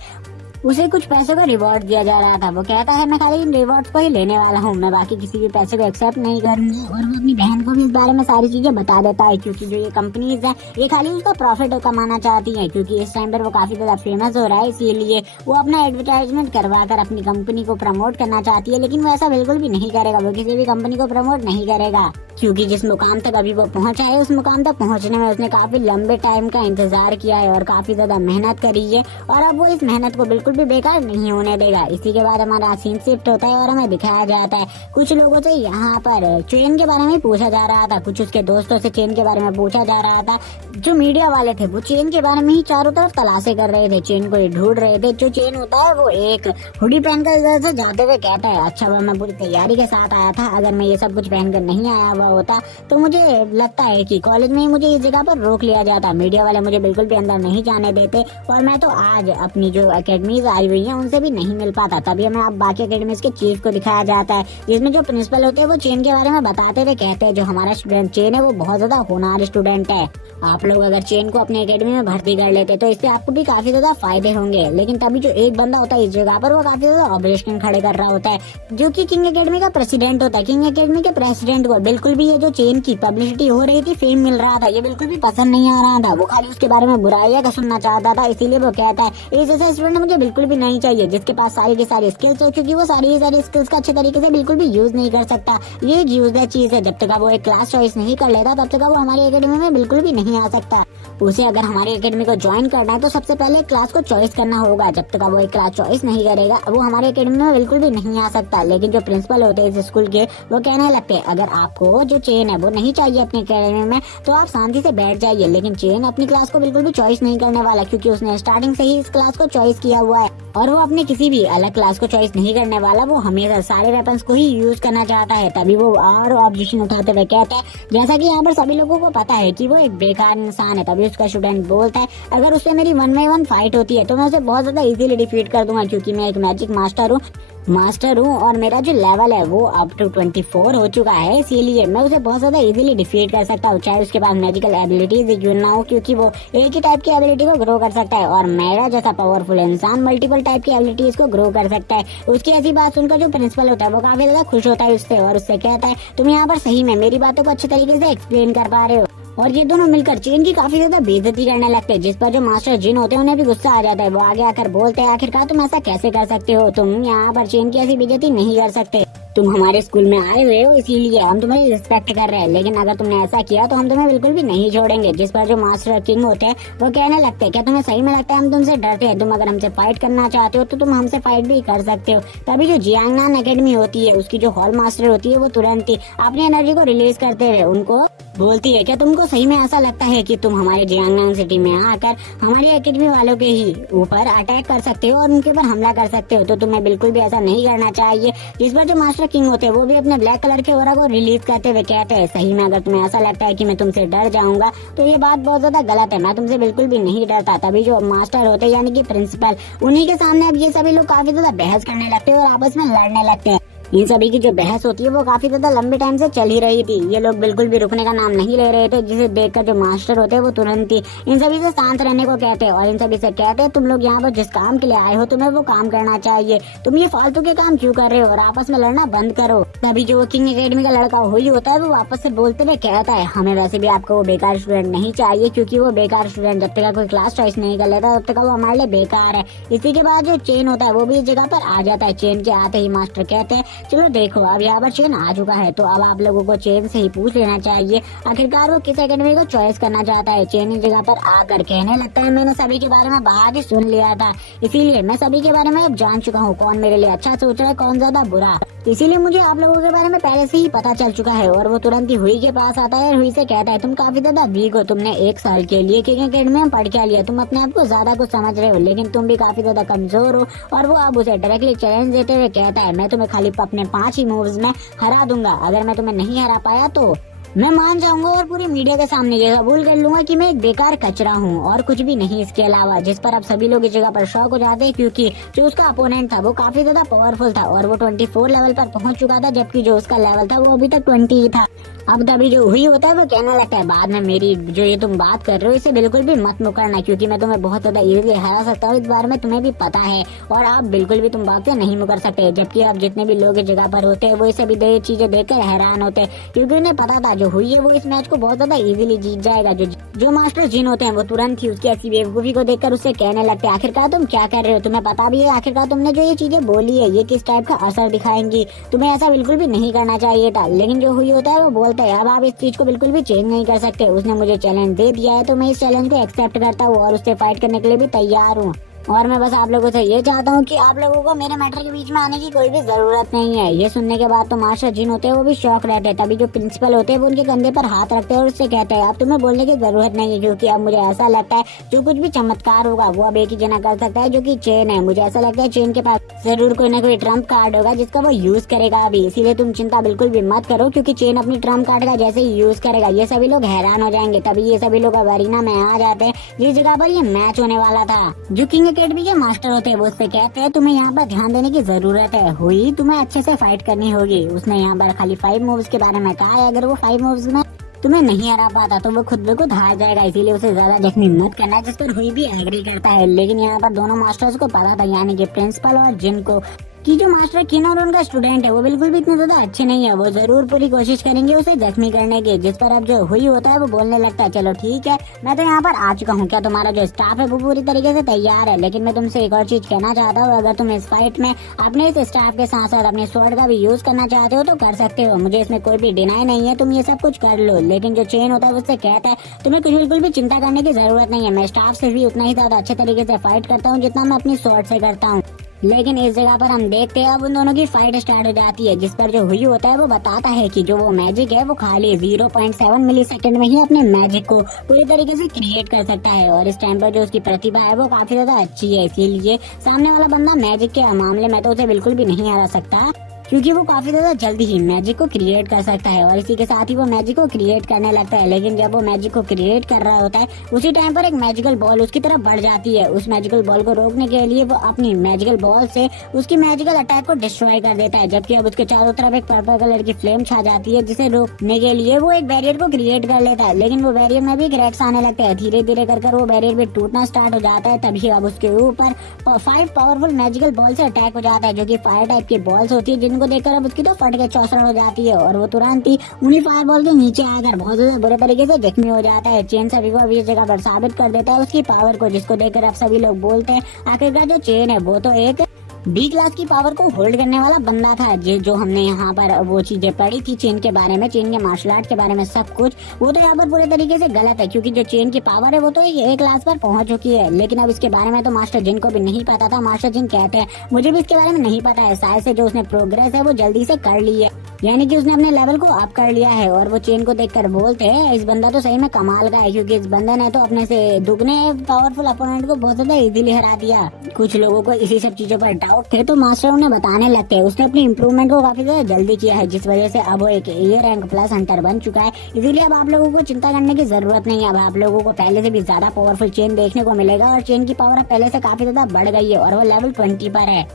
उसे कुछ पैसों का रिवॉर्ड दिया जा रहा था। वो कहता है मैं खाली इन रिवॉर्ड्स को ही लेने वाला हूँ, मैं बाकी किसी भी पैसे को एक्सेप्ट नहीं करूंगा। और वो अपनी बहन को भी इस बारे में सारी चीजें बता देता है क्योंकि जो ये कंपनीज है ये खाली उसका प्रॉफिट कमाना चाहती है क्योंकि इस टाइम पर वो काफी ज्यादा फेमस हो रहा है, इसीलिए वो अपना एडवर्टाइजमेंट करवा कर अपनी कंपनी को प्रमोट करना चाहती है। लेकिन वो ऐसा बिल्कुल भी नहीं करेगा, वो किसी भी कंपनी को प्रमोट नहीं करेगा क्योंकि जिस मुकाम तक अभी वो पहुंचा है उस मुकाम तक पहुंचने में उसने काफी लंबे टाइम का इंतजार किया है और काफी ज्यादा मेहनत करी है और अब वो इस मेहनत को बिल्कुल बिल्कुल भी बेकार नहीं होने देगा। इसी के बाद हमारा सीन शिफ्ट होता है और हमें दिखाया जाता है कुछ लोगों से यहाँ पर चेन के बारे में पूछा जा रहा था, कुछ उसके दोस्तों से चेन के बारे में पूछा जा रहा था। जो मीडिया वाले थे वो चेन के बारे में ही चारों तरफ तलाशें कर रहे थे, चेन को ही ढूंढ रहे थे। जो चेन होता है वो एक हुडी पहनकर इधर से जाते हुए कहता है, अच्छा वह मैं पूरी तैयारी के साथ आया था, अगर मैं ये सब कुछ पहनकर नहीं आया हुआ होता तो मुझे लगता है कि कॉलेज में ही मुझे इस जगह पर रोक लिया जाता, मीडिया वाले मुझे बिल्कुल भी अंदर नहीं जाने देते और मैं तो आज अपनी जो एकेडमीज आई हुई है उनसे भी नहीं मिल पाता। तभी हमें अब बाकी एकेडमीज के चीफ को दिखाया जाता है, जिसमें जो प्रिंसिपल होते हैं वो चेन के बारे में बताते हुए कहते हैं, जो हमारा स्टूडेंट चेन है वो बहुत ज्यादा होनहार स्टूडेंट है, आप लोग अगर चेन को अपनी एकेडमी में भर्ती कर लेते तो इससे आपको भी काफी ज्यादा फायदे होंगे। लेकिन तभी जो एक बंदा होता है इस जगह पर वो काफी ज्यादा ऑब्जेक्शन खड़े कर रहा होता है, जो कि किंग एकेडमी का प्रेसिडेंट होता है। किंग एकेडमी के प्रेसिडेंट को बिल्कुल भी ये जो चेन की पब्लिसिटी हो रही थी, फेम मिल रहा था, ये बिल्कुल भी पसंद नहीं आ रहा था। वो खाली उसके बारे में बुराइयां का सुनना चाहता था, इसीलिए वो कहता है इस जैसा स्टूडेंट मुझे बिल्कुल भी नहीं चाहिए जिसके पास सारी की सारी स्किल्स हो, क्योंकि वो सारी स्किल्स का अच्छे तरीके से बिल्कुल भी यूज नहीं कर सकता। ये यूजलेस चीज है, जब तक वो एक क्लास चॉइस नहीं कर लेता तब तक वो हमारी एकेडमी में बिल्कुल भी नहीं आ सकता। उसे अगर हमारी एकेडमी को ज्वाइन करना है तो सबसे पहले क्लास को चॉइस करना होगा, जब तक वो एक क्लास चॉइस नहीं करेगा वो हमारे एकेडमी में बिल्कुल भी नहीं आ सकता। लेकिन जो प्रिंसिपल होते हैं इस स्कूल के वो कहने लगते हैं, अगर आपको जो चेन है वो नहीं चाहिए अपनी एकेडमी में तो आप शांति से बैठ जाइए। लेकिन चेन अपनी क्लास को बिल्कुल भी चॉइस नहीं करने वाला, क्योंकि उसने स्टार्टिंग से ही इस क्लास को चॉइस किया हुआ है और वो अपने किसी भी अलग क्लास को चॉइस नहीं करने वाला, वो हमेशा सारे वेपन्स को ही यूज करना चाहता है। तभी वो और ऑब्जेक्शन उठाते हुए कहता है, जैसा कि यहाँ पर सभी लोगों को पता है कि वो एक बेकार इंसान है। तभी उसका स्टूडेंट बोलता है, अगर उससे मेरी 1v1 फाइट होती है तो मैं उसे बहुत ज्यादा इजीली डिफीट कर दूंगा, क्योंकि मैं एक मैजिक मास्टर हूँ और मेरा जो लेवल है वो अप टू 24 हो चुका है, इसीलिए मैं उसे बहुत ज्यादा इजीली डिफीट कर सकता हूँ, चाहे उसके पास मैजिकल एबिलिटीज क्यों ना हो, क्योंकि वो एक ही टाइप की एबिलिटी को ग्रो कर सकता है और मेरा जैसा पावरफुल इंसान मल्टीपल टाइप की एबिलिटीज को ग्रो कर सकता है। उसकी ऐसी बात सुनकर जो प्रिंसिपल होता है वो काफी ज्यादा खुश होता है उससे और उससे कहता है, तुम यहाँ पर सही में मेरी बातों को अच्छे तरीके से एक्सप्लेन कर पा रहे हो। और ये दोनों मिलकर चेन की काफी ज्यादा बेइज्जती करने लगते हैं, जिस पर जो मास्टर जिन होते हैं उन्हें भी गुस्सा आ जाता है। वो आगे आकर बोलते हैं, आखिरकार तुम ऐसा कैसे कर सकते हो, तुम यहाँ पर चेन की ऐसी बेइज्जती नहीं कर सकते, तुम हमारे स्कूल में आए हुए हो इसीलिए हम तुम्हारी रिस्पेक्ट कर रहे हैं, लेकिन अगर तुमने ऐसा किया तो हम तुम्हें बिल्कुल भी नहीं छोड़ेंगे। जिस पर जो मास्टर किंग होते हैं वो कहने लगते हैं, क्या तुम्हें सही में लगता है हम तुमसे डरते हैं, तुम अगर हमसे फाइट करना चाहते हो तो तुम हमसे फाइट भी कर सकते हो। तभी जो जियांगनान एकेडमी होती है उसकी जो हॉल मास्टर होती है वो तुरंत ही अपनी एनर्जी को रिलीज करते हुए उनको बोलती है, क्या तुमको सही में ऐसा लगता है कि तुम हमारे जियांगनान सिटी में आकर हमारी एकेडमी वालों के ही ऊपर अटैक कर सकते हो और उनके ऊपर हमला कर सकते हो, तो तुम्हें बिल्कुल भी ऐसा नहीं करना चाहिए। जिस पर जो मास्टर किंग होते हैं वो भी अपने ब्लैक कलर के ऑरा को रिलीज करते हुए कहते हैं, सही में अगर तुम्हें ऐसा लगता है कि मैं तुमसे डर जाऊंगा तो ये बात बहुत ज्यादा गलत है, मैं तुमसे बिल्कुल भी नहीं डरता। तभी जो मास्टर होते हैं यानी कि प्रिंसिपल, उन्हीं के सामने अब ये सभी लोग काफी ज्यादा बहस करने लगते हैं और आपस में लड़ने लगते हैं। इन सभी की जो बहस होती है वो काफी ज्यादा लंबे टाइम से चल ही रही थी, ये लोग बिल्कुल भी रुकने का नाम नहीं ले रहे थे, जिसे देखकर जो मास्टर होते हैं वो तुरंत ही इन सभी से शांत रहने को कहते हैं और इन सभी से कहते हैं, तुम लोग यहाँ पर जिस काम के लिए आए हो तुम्हें वो काम करना चाहिए, तुम ये फालतू के काम क्यों कर रहे हो और आपस में लड़ना बंद करो। तभी जो किंग एकेडमी का लड़का हुई होता है वो वापस से बोलते हुए कहता है, हमें वैसे भी आपको वो बेकार स्टूडेंट नहीं चाहिए, क्योंकि वो बेकार स्टूडेंट जब तक कोई क्लास चॉइस नहीं कर लेता तब तक वो हमारे लिए बेकार है। इसी के बाद जो चेन होता है वो भी इस जगह पर आ जाता है। चेन के आते ही मास्टर कहते हैं, चलो देखो अब यहाँ पर चेन आ चुका है तो अब आप लोगों को चेन से ही पूछ लेना चाहिए आखिरकार वो किस एकेडमी को चॉइस करना चाहता है। चेन इस जगह पर आकर कहने लगता है, मैंने सभी के बारे में बाहर ही सुन लिया था, इसीलिए मैं सभी के बारे में अब जान चुका हूँ, कौन मेरे लिए अच्छा सोच रहा है कौन ज्यादा बुरा, इसीलिए मुझे आप लोगों के बारे में पहले से ही पता चल चुका है। और वो तुरंत ही हुई के पास आता है और हुई से कहता है, तुम काफी ज्यादा वीक हो, तुमने 1 साल के लिए किंग एकेडमी में पढ़ के लिया, तुम अपने आप को ज्यादा कुछ समझ रहे हो, लेकिन तुम भी काफी ज्यादा कमजोर हो। और वो अब उसे डायरेक्टली चैलेंज देते हुए कहता है, मैं तुम्हें खाली अपने 5 ही मूव्स में हरा दूंगा, अगर मैं तुम्हें नहीं हरा पाया तो मैं मान जाऊंगा और पूरी मीडिया के सामने ये कबूल कर लूंगा कि मैं एक बेकार कचरा हूँ और कुछ भी नहीं इसके अलावा। जिस पर अब सभी लोग इस जगह पर शॉक हो जाते हैं, क्योंकि जो उसका अपोनेंट था वो काफी ज्यादा पावरफुल था और वो 24 लेवल पर पहुंच चुका था, जबकि जो उसका लेवल था वो अभी तक 20 ही था। अब तभी जो हुई होता है वो कहने लगता है, बाद में मेरी जो ये तुम बात कर रहे हो इसे बिल्कुल भी मत मुकरना, क्योंकि मैं तुम्हें बहुत ज्यादा इजीली हरा सकता हूँ, इस बारे में तुम्हें भी पता है और आप बिल्कुल भी तुम बात से नहीं मुकर सकते। जबकि अब जितने भी लोग इस जगह पर होते हैं वो इसे भी चीजें देखकर हैरान होते हैं, क्योंकि उन्हें पता था जो हुई है वो इस मैच को बहुत ज्यादा इजीली जीत जाएगा। जो मास्टर जिन होते हैं वो तुरंत ही उसकी ऐसी बेवकूफी को देखकर उससे कहने लगते हैं, आखिरकार तुम क्या कर रहे हो, तुम्हें पता भी है आखिरकार तुमने जो ये चीजें बोली है ये किस टाइप का असर दिखाएंगी, तुम्हें ऐसा बिल्कुल भी नहीं करना चाहिए था। लेकिन जो हुई होता है वो बोलता है, अब आप इस चीज को बिल्कुल भी चेंज नहीं कर सकते, उसने मुझे चैलेंज दे दिया है तो मैं इस चैलेंज को एक्सेप्ट करता हूँ और उससे फाइट करने के लिए भी तैयार हूँ। और मैं बस आप लोगों से ये चाहता हूँ कि आप लोगों को मेरे मैटर के बीच में आने की कोई भी जरूरत नहीं है। ये सुनने के बाद तो मास्टर जिन होते हैं वो भी शौक रहते हैं। तभी जो प्रिंसिपल होते हैं वो उनके कंधे पर हाथ रखते हैं और उससे कहते हैं अब तुम्हें बोलने की जरूरत नहीं है, क्योंकि अब मुझे ऐसा लगता है जो कुछ भी चमत्कार होगा वो अब एक ही जना कर सकता है, जो कि चेन है। मुझे ऐसा लगता है चेन के पास जरूर कोई ना कोई ट्रम्प कार्ड होगा जिसका वो यूज करेगा अभी। इसीलिए तुम चिंता बिल्कुल भी मत करो, क्योंकि चेन अपनी ट्रम्प कार्ड का जैसे ही यूज करेगा ये सभी लोग हैरान हो जाएंगे। तभी ये सभी लोग अब अरीना में आ जाते हैं जिस जगह पर ये मैच होने वाला था। जो किंग अकेडमी के मास्टर होते हैं वो उससे कहते हैं तुम्हें यहाँ पर ध्यान देने की जरूरत है, हुई तुम्हें अच्छे से फाइट करनी होगी। उसने यहाँ पर खाली 5 मूव्स के बारे में कहा है, अगर वो 5 मूव्स में तुम्हें नहीं हरा पाता तो वो खुद ब खुद हार जाएगा, इसीलिए उसे ज्यादा जख्मी मत करना, जिस पर हुई भी एग्री करता है। लेकिन यहाँ पर दोनों मास्टर्स को पता था, यानी कि प्रिंसिपल और जिन को, कि जो मास्टर किन और उनका स्टूडेंट है वो बिल्कुल भी इतने ज्यादा अच्छे नहीं है। वो जरूर पूरी कोशिश करेंगे उसे जख्मी करने की। जिस पर अब जो हुई होता है वो बोलने लगता है चलो ठीक है, मैं तो यहाँ पर आ चुका हूँ, क्या तुम्हारा जो स्टाफ है वो पूरी तरीके से तैयार है? लेकिन मैं तुमसे एक और चीज कहना चाहता हूँ, अगर तुम इस फाइट में अपने इस स्टाफ के साथ साथ अपने स्वॉर्ड का भी यूज करना चाहते हो तो कर सकते हो, मुझे इसमें कोई भी डिनाई नहीं है, तुम ये सब कुछ कर लो। लेकिन जो चेन होता है उससे कहता है तुम्हें कुछ बिल्कुल भी चिंता करने की जरूरत नहीं है, मैं स्टाफ से भी उतना ही ज्यादा अच्छे तरीके से फाइट करता हूँ जितना मैं अपनी स्वॉर्ड से करता हूँ। लेकिन इस जगह पर हम देखते हैं अब उन दोनों की फाइट स्टार्ट हो जाती है, जिस पर जो हुई होता है वो बताता है कि जो वो मैजिक है वो खाली 0.7 मिली सेकेंड में ही अपने मैजिक को पूरी तरीके से क्रिएट कर सकता है। और इस टाइम पर जो उसकी प्रतिभा है वो काफी ज्यादा अच्छी है, इसीलिए सामने वाला बंदा मैजिक के मामले में तो उसे बिल्कुल भी नहीं हरा सकता, क्योंकि वो काफी ज्यादा जल्दी ही मैजिक को क्रिएट कर सकता है। और इसी के साथ ही वो मैजिक को क्रिएट करने लगता है। लेकिन जब वो मैजिक को क्रिएट कर रहा होता है उसी टाइम पर एक मैजिकल बॉल उसकी तरफ बढ़ जाती है। उस मैजिकल बॉल को रोकने के लिए वो अपनी मैजिकल बॉल से उसकी मैजिकल अटैक को डिस्ट्रॉय कर देता है, जबकि अब उसके चारों तरफ एक पर्पल कलर की फ्लेम छा जाती है, जिसे रोकने के लिए वो एक बैरियर को क्रिएट कर लेता है। लेकिन वो बैरियर में भी क्रैक्स आने लगते हैं, धीरे धीरे कर वो बैरियर भी टूटना स्टार्ट हो जाता है। तभी अब उसके ऊपर 5 पावरफुल मैजिकल बॉल से अटैक हो जाता है, जो कि फायर टाइप की बॉल्स होती है, जिनको देखकर अब उसकी तो फट के चौसड़ हो जाती है और वो तुरंत ही उन्हीं फायर बॉल के नीचे आकर बहुत ज्यादा बुरे तरीके से जख्मी हो जाता है। चेन सभी को अभी इस जगह पर साबित कर देता है उसकी पावर को, जिसको देखकर अब सभी लोग बोलते हैं आखिरकार जो चेन है वो तो एक बी क्लास की पावर को होल्ड करने वाला बंदा था। जो हमने यहाँ पर वो चीजें पढ़ी थी चेन के बारे में, चेन के मार्शल आर्ट के बारे में, सब कुछ वो तो यहाँ पर पूरे तरीके से गलत है, क्योंकि जो चेन की पावर है वो तो ए क्लास पर पहुंच चुकी है। लेकिन अब इसके बारे में तो मास्टर जिन को भी नहीं पता था। मास्टर जिन कहते हैं मुझे भी इसके बारे में नहीं पता है, शायद से जो उसने प्रोग्रेस है वो जल्दी से कर ली है, यानी कि उसने अपने लेवल को अप कर लिया है। और वो चेन को देखकर बोलते हैं इस बंदा तो सही में कमाल का है, क्योंकि इस बंदे ने तो अपने से दुगने पावरफुल अपोनेंट को बहुत ज्यादा इजीली हरा दिया। कुछ लोगों को इसी सब चीजों पर डाउट थे तो मास्टर उन्हें बताने लगते हैं उसने अपनी इम्प्रूवमेंट को काफी ज्यादा जल्दी किया है, जिस वजह से अब वो एक ए रैंक प्लस हंटर बन चुका है। इसीलिए अब आप लोगों को चिंता करने की जरूरत नहीं है। अब आप लोगों को पहले से भी ज्यादा पावरफुल चेन देखने को मिलेगा और चेन की पावर पहले से काफी ज्यादा बढ़ गई है और वो लेवल 20 पर है।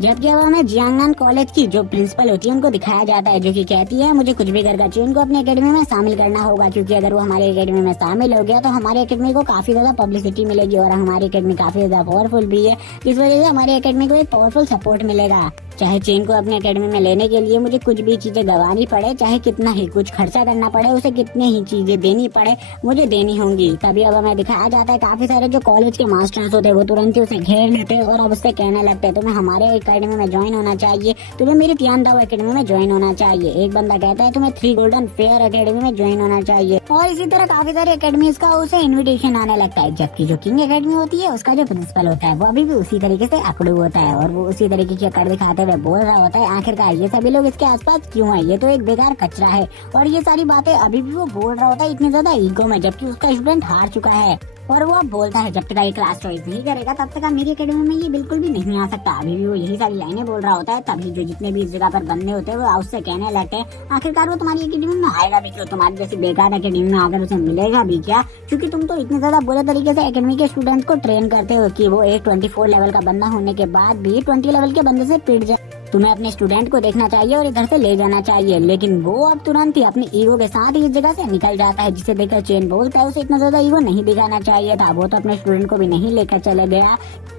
जबकि अब हमें जियांगनान कॉलेज की जो प्रिंसिपल होती है उनको दिखाया जाता है, जो कि कहती है मुझे कुछ भी करके चेन को अपनी एकेडमी में शामिल करना होगा, क्योंकि अगर वो हमारी एकेडमी में शामिल हो गया तो हमारी एकेडमी को काफी ज्यादा पब्लिसिटी मिलेगी और हमारी एकेडमी काफी ज्यादा पावरफुल भी है, जिस वजह से हमारी एकेडमी को एक पावरफुल सपोर्ट मिलेगा। चाहे चेन को अपनी एकेडमी में लेने के लिए मुझे कुछ भी चीजें गंवानी पड़े, चाहे कितना ही कुछ खर्चा करना पड़े, उसे कितनी ही चीजें देनी पड़े, मुझे देनी होंगी। तभी अब हमें दिखाया जाता है काफी सारे जो कॉलेज के मास्टर्स होते हैं वो तुरंत ही उसे घेर लेते हैं और अब उससे कहने लगते हैं तुम्हें हमारे एकेडमी में ज्वाइन होना चाहिए, तुम्हें मेरी तियानदाओ एकेडमी में ज्वाइन होना चाहिए। एक बंदा कहता है तुम्हें 3 गोल्डन फेयर एकेडमी में ज्वाइन होना चाहिए और इसी तरह काफी सारी एकेडमीज का उसे इन्विटेशन आने लगता है। जबकि जो किंग एकेडमी होती है उसका जो प्रिंसिपल होता है वो अभी भी उसी तरीके से अकड़ू होता है और वो उसी तरीके की अकड़ दिखाते हुए बोल रहा होता है आखिरकार ये सभी लोग इसके आसपास क्यों है, ये तो एक बेकार कचरा है। और ये सारी बातें अभी भी वो बोल रहा होता है इतनी ज्यादा ईगो में, जबकि उसका स्टूडेंट हार चुका है। और वो अब बोलता है जब तक ये क्लास चॉइस नहीं करेगा तब तक मेरी एकेडमी में ये बिल्कुल भी नहीं आ सकता। अभी भी वो यही सारी लाइनें बोल रहा होता है। तभी जो जितने भी इस जगह पर बंदे होते हैं वो उससे कहने लगते हैं आखिरकार वो तुम्हारी एकेडमी में आएगा भी क्यों, तुम्हारी जैसी बेकार एकेडमी में आकर उसे मिलेगा भी क्या, क्योंकि तुम तो इतने ज्यादा बुरे तरीके से एकेडमी के स्टूडेंट्स को ट्रेन करते हो कि वो एक 24 लेवल का बंदा होने के बाद भी 20 लेवल के बंदे से पिट जाए। तुम्हें अपने स्टूडेंट को देखना चाहिए और इधर से ले जाना चाहिए। लेकिन वो अब तुरंत ही अपनी ईगो के साथ ही इस जगह से निकल जाता है, जिसे देखकर चेन बोलता है उसे इतना ज्यादा ईगो नहीं दिखाना चाहिए था, वो तो अपने स्टूडेंट को भी नहीं लेकर चले गया।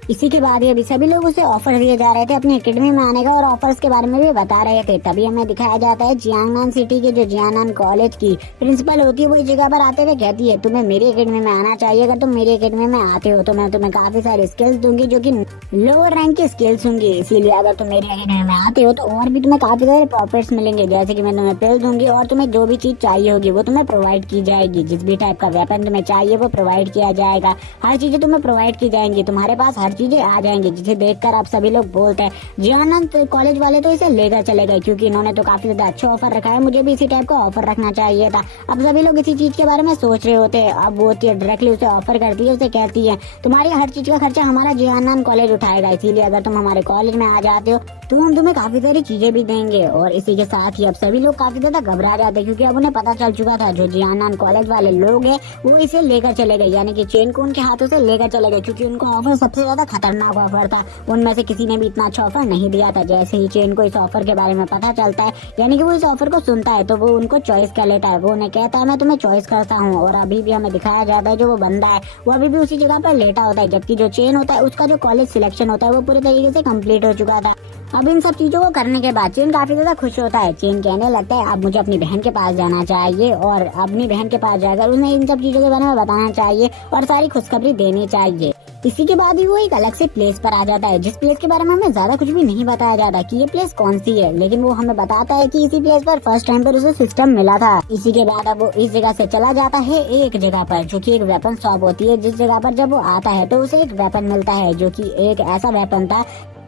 इसी के बाद ये भी सभी लोग उसे ऑफर दिए जा रहे थे अपनी एकेडमी में आने का और ऑफर्स के बारे में भी बता रहे थे। तभी हमें दिखाया जाता है जियांगनान सिटी के जो जियांगनान कॉलेज की प्रिंसिपल होती है वो इस जगह पर आते हुए कहती है तुम्हें मेरी एकेडमी में आना चाहिए, अगर तुम मेरी एकेडमी में आते हो तो मैं तुम्हें काफी सारी स्किल्स दूंगी जो कि लोअर रैंक की स्किल्स होंगी। इसीलिए अगर तुम मेरी एकेडमी में आते हो तो और भी तुम्हें काफी सारे प्रॉफिट्स मिलेंगे, जैसे कि मैं तुम्हें पिल दूंगी और तुम्हें जो भी चीज चाहिए होगी वो तुम्हें प्रोवाइड की जाएगी। जिस भी टाइप का वेपन तुम्हें चाहिए वो प्रोवाइड किया जाएगा, हर चीजें तुम्हें प्रोवाइड की जाएंगी, तुम्हारे पास हर हर चीजें आ जाएंगी, जिसे देखकर आप सभी लोग बोलते हैं जी आनंद कॉलेज वाले तो इसे लेकर चले गए, क्योंकि इन्होंने तो काफी ज्यादा अच्छा ऑफर रखा है, मुझे भी इसी टाइप का ऑफर रखना चाहिए था। अब सभी लोग इसी चीज के बारे में सोच रहे होते हैं। अब वो डायरेक्टली उसे ऑफर करती है, उसे कहती है तुम्हारी हर चीज का खर्चा हमारा जी आनंद कॉलेज उठाएगा, इसीलिए अगर तुम हमारे कॉलेज में आ जाते हो तो हम तुम्हें काफी सारी चीजें भी देंगे। और इसी के साथ ही अब सभी लोग काफी ज्यादा घबरा जाते हैं, क्योंकि अब उन्हें पता चल चुका था जो जियानंद कॉलेज वाले लोग हैं वो इसे लेकर चले गए, यानी कि चेन को उनके हाथों से लेकर चले गए, क्योंकि उनका ऑफर सबसे ज्यादा खतरनाक ऑफर था। उनमें से किसी ने भी इतना अच्छा ऑफर नहीं दिया था। जैसे ही चेन को इस ऑफर के बारे में पता चलता है, यानी कि वो इस ऑफर को सुनता है, तो वो उनको चॉइस कर लेता है। वो उन्हें कहता है मैं तुम्हें चॉइस करता हूँ। और अभी भी हमें दिखाया जाता है जो वो बंदा है वो अभी भी उसी जगह पर लेटा होता है, जबकि जो चेन होता है उसका जो कॉलेज सिलेक्शन होता है वो पूरे तरीके से कंप्लीट हो चुका था। अब इन सब चीजों को करने के बाद चेन काफी ज्यादा खुश होता है। चेन कहने लगता है अब मुझे अपनी बहन के पास जाना चाहिए और अपनी बहन के पास जाकर उन्हें इन सब चीजों के बारे में बताना चाहिए और सारी खुशखबरी देनी चाहिए। इसी के बाद ही वो एक अलग से प्लेस पर आ जाता है, जिस प्लेस के बारे में हमें ज्यादा कुछ भी नहीं बताया जाता कि ये प्लेस कौन सी है, लेकिन वो हमें बताता है कि इसी प्लेस पर फर्स्ट टाइम पर उसे सिस्टम मिला था। इसी के बाद अब वो इस जगह से चला जाता है एक जगह पर जो कि एक वेपन शॉप होती है, जिस जगह पर जब वो आता है तो उसे एक वेपन मिलता है जो कि एक ऐसा वेपन था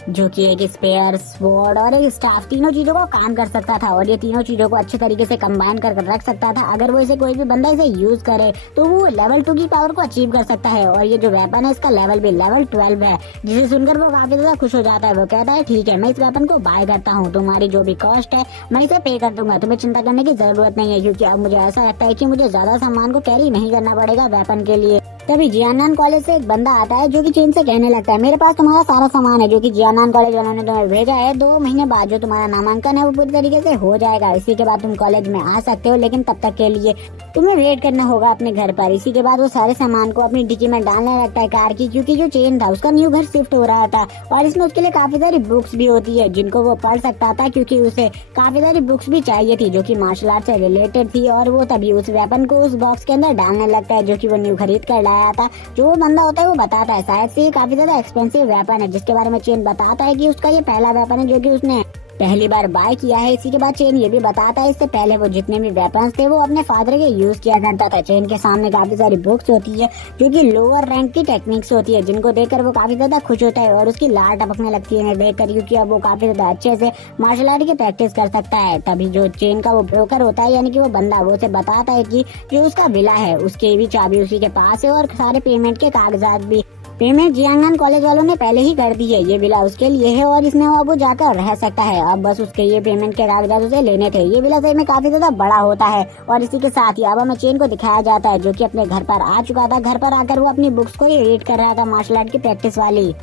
जो कि एक स्पेयर, स्वॉर्ड और एक स्टाफ तीनों चीजों को काम कर सकता था। और ये तीनों चीजों को अच्छे तरीके से कंबाइन कर रख सकता था। अगर वो इसे कोई भी बंदा इसे यूज करे तो वो लेवल 2 की पावर को अचीव कर सकता है। और ये जो वेपन है इसका लेवल भी लेवल 12 है, जिसे सुनकर वो काफी ज्यादा खुश हो जाता है। वो कहता है ठीक है मैं इस वेपन को बाय करता हूँ, तुम्हारी जो भी कॉस्ट है मैं इसे पे कर दूंगा, तुम्हें चिंता करने की जरूरत नहीं है, क्योंकि अब मुझे ऐसा लगता है कि मुझे ज्यादा सामान को कैरी नहीं करना पड़ेगा वेपन के लिए। तभी जियानंद कॉलेज से एक बंदा आता है जो कि चेन से कहने लगता है मेरे पास तुम्हारा सारा सामान है जो कि जियानंद कॉलेज वालों ने तुम्हें भेजा है। 2 महीने बाद जो तुम्हारा नामांकन है वो पूरी तरीके से हो जाएगा। इसी के बाद तुम कॉलेज में आ सकते हो, लेकिन तब तक के लिए तुम्हें वेट करना होगा अपने घर पर। इसी के बाद वो सारे सामान को अपनी डिक्की में डालने लगता है कार की, क्योंकि जो चेन था उसका न्यू घर शिफ्ट हो रहा था और इसमें उसके लिए काफी सारी बुक्स भी होती है जिनको वो पढ़ सकता था, क्योंकि उसे काफी सारी बुक्स भी चाहिए थी जो कि मार्शल आर्ट से रिलेटेड थी। और वो तभी उस वेपन को उस बॉक्स के अंदर डालने लगता है जो कि वो न्यू खरीद कर लाया था। जो बंदा होता है वो बताता है शायद से ये काफी ज्यादा एक्सपेंसिव वेपन है, जिसके बारे में चेन बताता है कि उसका ये पहला वेपन है जो कि उसने पहली बार बाय किया है। इसी के बाद चेन ये भी बताता है इससे पहले वो जितने भी वेपन्स थे वो अपने फादर के यूज किया करता था। चेन के सामने काफी सारी बुक्स होती है जो कि लोअर रैंक की टेक्निक्स होती है, जिनको देखकर वो काफी ज्यादा खुश होता है और उसकी लार टपकने लगती है देखकर, क्योंकि अब वो काफी ज्यादा अच्छे से मार्शल आर्ट की प्रैक्टिस कर सकता है। तभी जो चेन का वो ब्रोकर होता है, यानी कि वो बंदा, वो उसे बताता है कि जो उसका विला है उसकी भी चाबी उसी के पास है और सारे पेमेंट के कागजात भी। पेमेंट जियांगन कॉलेज वालों ने पहले ही कर दी है, ये विला उसके लिए है और इसमें अब वो जाकर रह सकता है। अब बस उसके ये पेमेंट के कागजात उसे लेने थे। ये विला सही में काफी ज्यादा बड़ा होता है और इसी के साथ ही अब हमें चेन को दिखाया जाता है जो कि अपने घर पर आ चुका था। घर पर आकर वो अपनी बुक्स को ही रीड कर रहा था, मार्शल आर्ट की प्रैक्टिस वाली।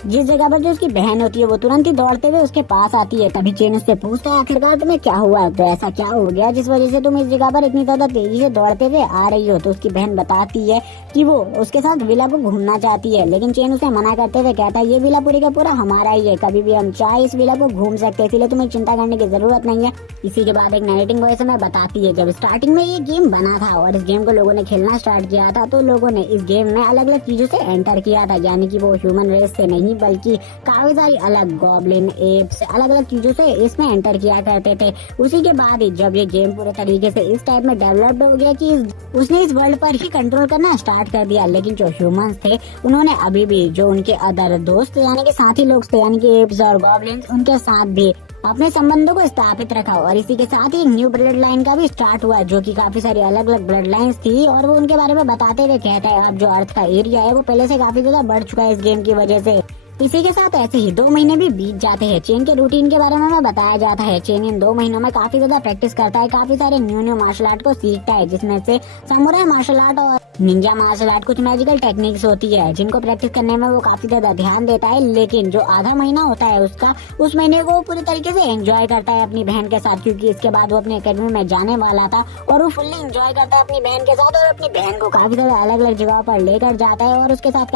जिस जगह पर जो उसकी बहन होती है वो तुरंत ही दौड़ते हुए उसके पास आती है। तभी चेन उससे पूछता है आखिरकार तुम्हें क्या हुआ, तो ऐसा क्या हो गया जिस वजह से तुम इस जगह पर इतनी ज्यादा तेजी से दौड़ते हुए आ रही हो। तो उसकी बहन बताती है कि वो उसके साथ विला को घूमना चाहती है, लेकिन चेन उसे मना करते हुए कहता है ये विला पूरी का पूरा हमारा ही है, कभी भी हम चाहे इस विला को घूम सकते हैं, इसलिए तुम्हें चिंता करने की जरूरत नहीं है। इसी के बाद एक नरेटिंग वॉइस हमें बताती है जब स्टार्टिंग में ये गेम बना था और इस गेम को लोगों ने खेलना स्टार्ट किया था तो लोगों ने इस गेम में अलग अलग चीजों से एंटर किया था, यानी कि वो ह्यूमन रेस से नहीं बल्कि काफी सारी अलग गॉब्लिन, एप्स, अलग अलग चीजों से इसमें एंटर किया करते थे। उसी के बाद ही जब ये गेम पूरे तरीके से इस टाइप में डेवलप्ड हो गया कि उसने इस वर्ल्ड पर ही कंट्रोल करना स्टार्ट कर दिया, लेकिन जो ह्यूमंस थे उन्होंने अभी भी जो उनके अदर दोस्त यानी कि साथी लोग थे यानी कि एप्स और गॉब्लिन्स, उनके साथ भी अपने संबंधों को स्थापित रखा। और इसी के साथ ही न्यू ब्लड लाइन का भी स्टार्ट हुआ जो कि काफी सारी अलग अलग ब्लड लाइंस थी और वो उनके बारे में बताते हुए कहता है अब जो अर्थ का एरिया है वो पहले से काफी ज्यादा बढ़ चुका है इस गेम की वजह से। इसी के साथ ऐसे ही 2 महीने भी बीत जाते हैं। चेन के रूटीन के बारे में हमें बताया जाता है चेन इन 2 महीनों में काफी ज्यादा प्रैक्टिस करता है, काफी सारे न्यू मार्शल आर्ट को सीखता है, जिसमें से समुराई मार्शल आर्ट और निंजा मार्शल आर्ट कुछ मैजिकल टेक्निक्स होती है जिनको प्रैक्टिस करने में वो काफी ज्यादा ध्यान देता है। लेकिन जो आधा महीना होता है उसका, उस महीने को वो पूरी तरीके से एंजॉय करता है अपनी बहन के साथ, क्योंकि इसके बाद वो अपनी एकेडमी में जाने वाला था और वो फुल्ली एंजॉय करता है अपनी बहन के साथ और अपनी बहन को काफी ज्यादा अलग अलग जगह पर लेकर जाता है और उसके साथ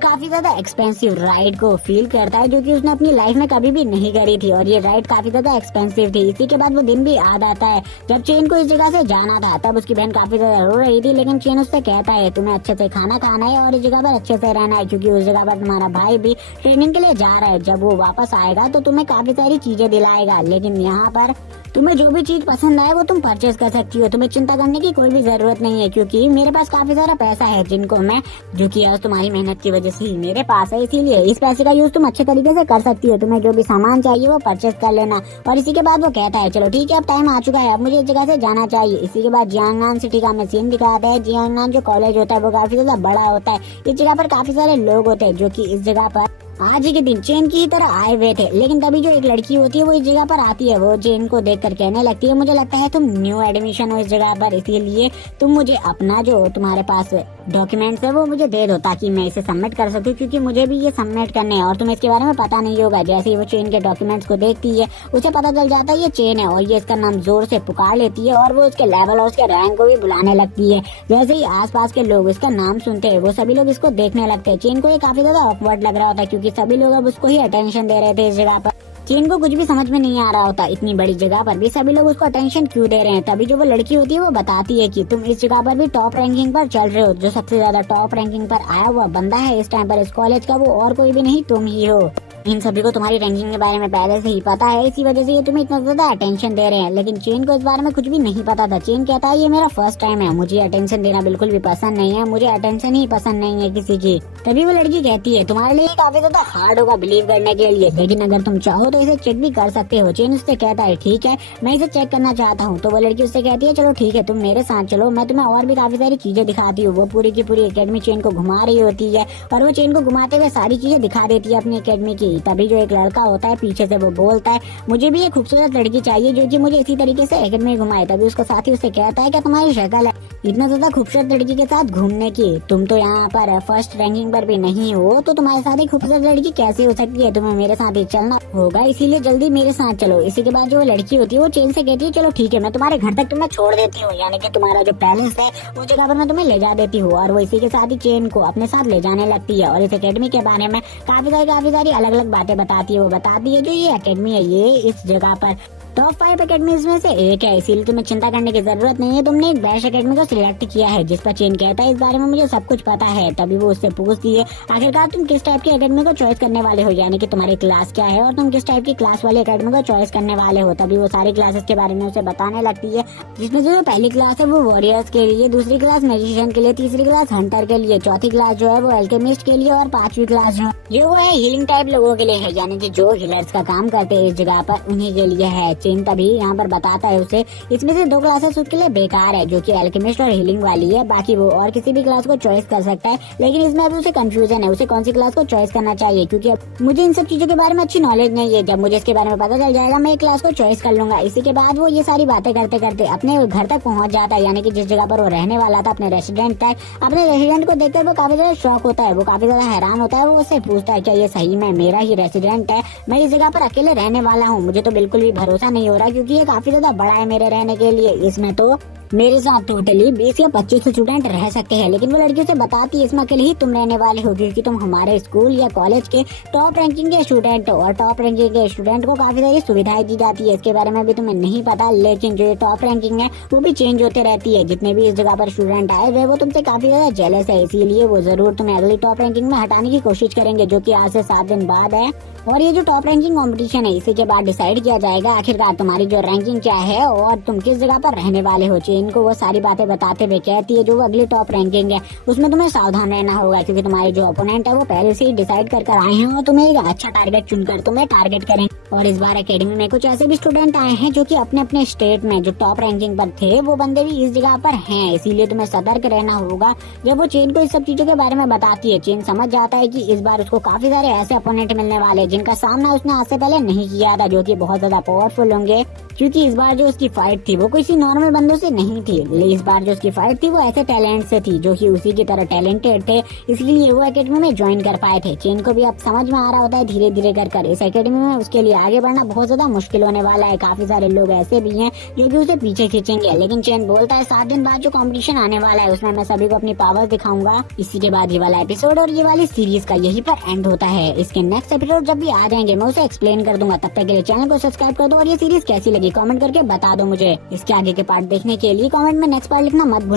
काफी ज्यादा एक्सपेंसिव राइड को फील करता है जो कि उसने अपनी लाइफ में कभी भी नहीं करी थी और ये राइड काफी ज्यादा एक्सपेंसिव थी। इसी के बाद वो दिन भी याद आता है जब चेन को इस जगह से जाना था, तब उसकी बहन काफी ज्यादा रो रही थी, लेकिन चेन उससे कहता है तुम्हें अच्छे से खाना खाना है और इस जगह पर अच्छे से रहना है, क्योंकि उस जगह पर तुम्हारा भाई भी ट्रेनिंग के लिए जा रहा है, जब वो वापस आएगा तो तुम्हें काफी सारी चीजें दिलाएगा। लेकिन यहाँ पर तुम्हें जो भी चीज पसंद आए वो तुम परचेज कर सकती हो, तुम्हें चिंता करने की कोई भी जरूरत नहीं है, क्योंकि मेरे पास काफी सारा पैसा है जिनको मैं, जो कि आज तुम्हारी मेहनत की वजह से ही मेरे पास है, इसीलिए इस पैसे का यूज तुम अच्छे तरीके से कर सकती हो। तुम्हें जो भी सामान चाहिए वो परचेज कर लेना। और इसी के बाद वो कहता है चलो ठीक है अब टाइम आ चुका है, अब मुझे इस जगह से जाना चाहिए। इसी के बाद जियांगनान सिटी का हमें सीन दिखाता है। जियांगनान जो कॉलेज होता है वो काफी ज्यादा बड़ा होता है। इस जगह पर काफी सारे लोग होते हैं जो कि इस जगह पर आज ही के दिन चेन की तरह आए हुए थे। लेकिन तभी जो एक लड़की होती है वो इस जगह पर आती है। वो चेन को देखकर कहने लगती है मुझे लगता है तुम न्यू एडमिशन हो इस जगह पर, इसीलिए तुम मुझे अपना जो तुम्हारे पास डॉक्यूमेंट्स है वो मुझे दे दो ताकि मैं इसे सबमिट कर सकूं, क्योंकि मुझे भी ये सबमिट करने हैं और तुम्हें इसके बारे में पता नहीं होगा। जैसे ही वो चेन के डॉक्यूमेंट्स को देखती है उसे पता चल जाता है ये चेन है और ये इसका नाम जोर से पुकार लेती है और वो उसके लेवल और उसके रैंक को भी बुलाने लगती है। जैसे ही आसपास के लोग इसका नाम सुनते हैं वो सभी लोग इसको देखने लगते हैं। चेन को ये काफी ज्यादा ऑकवर्ड लग रहा होता है क्योंकि सभी लोग अब उसको ही अटेंशन दे रहे थे इस जगह पर। चेन को कुछ भी समझ में नहीं आ रहा होता, इतनी बड़ी जगह पर भी सभी लोग उसको अटेंशन क्यों दे रहे हैं। तभी जो वो लड़की होती है वो बताती है कि तुम इस जगह पर भी टॉप रैंकिंग पर चल रहे हो, जो सबसे ज्यादा टॉप रैंकिंग पर आया हुआ बंदा है इस टाइम पर इस कॉलेज का वो और कोई भी नहीं तुम ही हो। इन सभी को तुम्हारी रैंकिंग के बारे में पहले से ही पता है, इसी वजह से ये तुम्हें इतना ज्यादा अटेंशन दे रहे हैं। लेकिन चेन को इस बारे में कुछ भी नहीं पता था। चेन कहता है ये मेरा फर्स्ट टाइम है, मुझे अटेंशन देना बिल्कुल भी पसंद नहीं है, मुझे अटेंशन ही पसंद नहीं है किसी की। तभी वो लड़की कहती है तुम्हारे लिए काफी ज्यादा हार्ड होगा बिलीव करने के लिए, लेकिन अगर तुम चाहो तो इसे चेक भी कर सकते हो। चेन उससे कहता है ठीक है मैं इसे चेक करना चाहता हूँ। तो वो लड़की उससे कहती है चलो ठीक है तुम मेरे साथ चलो, मैं तुम्हें और भी काफी सारी चीजें दिखाती हूँ। वो पूरी की पूरी एकेडमी चेन को घुमा रही होती है और वो चेन को घुमाते हुए सारी चीजें दिखा देती है अपनी एकेडमी की। तभी जो एक लड़का होता है पीछे से वो बोलता है मुझे भी एक खूबसूरत लड़की चाहिए जो कि मुझे इसी तरीके से एकेडमी घुमाए। तभी उसका साथी उससे कहता है क्या तुम्हारी शक्ल है इतना ज्यादा खूबसूरत लड़की के साथ घूमने की, तुम तो यहाँ पर फर्स्ट रैंकिंग पर भी नहीं हो, तो तुम्हारे साथ एक खूबसूरत लड़की कैसे हो सकती है, तुम्हें मेरे साथ ही चलना होगा, इसीलिए जल्दी मेरे साथ चलो। इसी के बाद जो लड़की होती है वो चेन से कहती है चलो ठीक है मैं तुम्हारे घर तक तुम्हें छोड़ देती हूँ, यानी कि तुम्हारा जो पैलेस है उस जगह पर मैं तुम्हें ले जा देती हूँ। और वो इसी के साथ ही चेन को अपने साथ ले जाने लगती है और इस एकेडमी के बारे में काफी सारी अलग अलग बातें बताती है। वो बताती है जो ये एकेडमी है ये इस जगह पर टॉप 5 एकेडमीज में से एक है, इसीलिए तुम्हें चिंता करने की जरूरत नहीं है, तुमने एक बेस्ट एकेडमी को सिलेक्ट किया है। जिस पर चेन कहता है इस बारे में मुझे सब कुछ पता है। तभी वो उससे पूछती है आखिरकार तुम किस टाइप की एकेडमी को चॉइस करने वाले हो, यानी कि तुम्हारी क्लास क्या है और तुम किस टाइप की क्लास वाली एकेडमी को चॉइस करने वाले हो। तभी वो सारी क्लासेस के बारे में उसे बताने लगती है, जिसमें जो पहली क्लास है वो वॉरियर्स के लिए, दूसरी क्लास मैजिशियन के लिए, तीसरी क्लास हंटर के लिए, चौथी क्लास जो है वो एल्केमिस्ट के लिए और पांचवी क्लास जो वो है हीलिंग टाइप लोगों के लिए है, यानी कि जो हीलर्स का काम करते हैं इस जगह पर उन्हीं के लिए है। चेन तभी यहाँ पर बताता है उसे इसमें से 2 क्लासेस उसके लिए बेकार है जो कि एल्केमिस्ट और हीलिंग वाली है, बाकी वो और किसी भी क्लास को चॉइस कर सकता है। लेकिन इसमें अभी उसे कंफ्यूजन है उसे कौन सी क्लास को चॉइस करना चाहिए, क्योंकि मुझे इन सब चीजों के बारे में अच्छी नॉलेज नहीं है। जब मुझे इसके बारे में पता चल जाएगा मैं एक क्लास को चॉइस कर लूंगा। इसी के बाद वो ये सारी बातें करते करते अपने घर तक पहुंच जाता है, यानी कि जिस जगह पर वो रहने वाला था अपने रेसिडेंट तक। अपने रेसिडेंट को देखकर वो काफी ज्यादा शॉक होता है, वो काफी ज्यादा हैरान होता है। वो उससे पूछता है क्या ये सही में मेरा ही रेसिडेंट है, मैं इस जगह पर अकेले रहने वाला हूँ, मुझे तो बिल्कुल भी भरोसा नहीं हो रहा क्योंकि ये काफी ज्यादा बड़ा है मेरे रहने के लिए। इसमें तो मेरे साथ टोटली 20 या 25 स्टूडेंट रह सकते हैं, लेकिन वो लड़की उसे बताती है इसमें अकेले ही तुम रहने वाले हो क्योंकि तुम हमारे स्कूल या कॉलेज के टॉप रैंकिंग के स्टूडेंट हो और टॉप रैंकिंग के स्टूडेंट को काफी सारी सुविधाएं दी जाती है। इसके बारे में भी तुम्हें नहीं पता, लेकिन जो ये टॉप रैंकिंग है वो भी चेंज होते रहती है। जितने भी इस जगह पर स्टूडेंट आए हुए वो तुमसे काफी ज्यादा जेलस है, इसीलिए वो जरूर तुम्हें अगली टॉप रैंकिंग में हटाने की कोशिश करेंगे जो की आज से 7 दिन बाद है। और ये जो टॉप रैंकिंग कॉम्पिटिशन है इसी के बाद डिसाइड किया जाएगा आखिरकार तुम्हारी जो रैंकिंग क्या है और तुम किस जगह पर रहने वाले हो। चेन को वो सारी बातें बताते हुए कहती है जो वो अगली टॉप रैंकिंग है उसमें तुम्हें सावधान रहना होगा क्योंकि तुम्हारे जो ओपोनेंट है वो पहले से ही डिसाइड कर आए हैं और तुम्हें एक अच्छा टारगेट चुनकर तुम्हें टारगेट करें। और इस बार एकेडमी में कुछ ऐसे भी स्टूडेंट आए हैं जो कि अपने अपने स्टेट में जो टॉप रैंकिंग पर थे वो बंदे भी इस जगह पर हैं, इसीलिए तुम्हें सतर्क रहना होगा। जब वो चेन को इस सब चीजों के बारे में बताती है चेन समझ जाता है कि इस बार उसको काफी सारे ऐसे अपोनेंट मिलने वाले जिनका सामना उसने आज से पहले नहीं किया था, जो कि बहुत ज्यादा पावरफुल होंगे। क्योंकि इस बार जो उसकी फाइट थी वो किसी नॉर्मल बंदों से नहीं थी, इस बार जो उसकी फाइट थी वो ऐसे टैलेंट से थी जो कि उसी की तरह टैलेंटेड थे, इसलिए वो एकेडमी में ज्वाइन कर पाए थे। चेन को भी अब समझ में आ रहा होता है धीरे धीरे कर इस एकेडमी में उसके लिए आगे बढ़ना बहुत ज्यादा मुश्किल होने वाला है। काफी सारे लोग ऐसे भी हैं जो कि उसे पीछे खींचेंगे, लेकिन चेन बोलता है 7 दिन बाद जो कॉम्पिटिशन आने वाला है उसमें मैं सभी को अपनी पावर दिखाऊंगा। इसी के बाद ये वाला एपिसोड और ये वाली सीरीज का यही पर एंड होता है। इसके नेक्स्ट एपिसोड जब भी आ जाएंगे मैं उसे एक्सप्लेन कर दूंगा। तब तक के लिए चैनल को सब्सक्राइब कर दो और ये सीरीज कैसी लगी कमेंट करके बता दो मुझे। इसके आगे के पार्ट देखने के लिए कमेंट में नेक्स्ट पार्ट लिखना मत भूलना।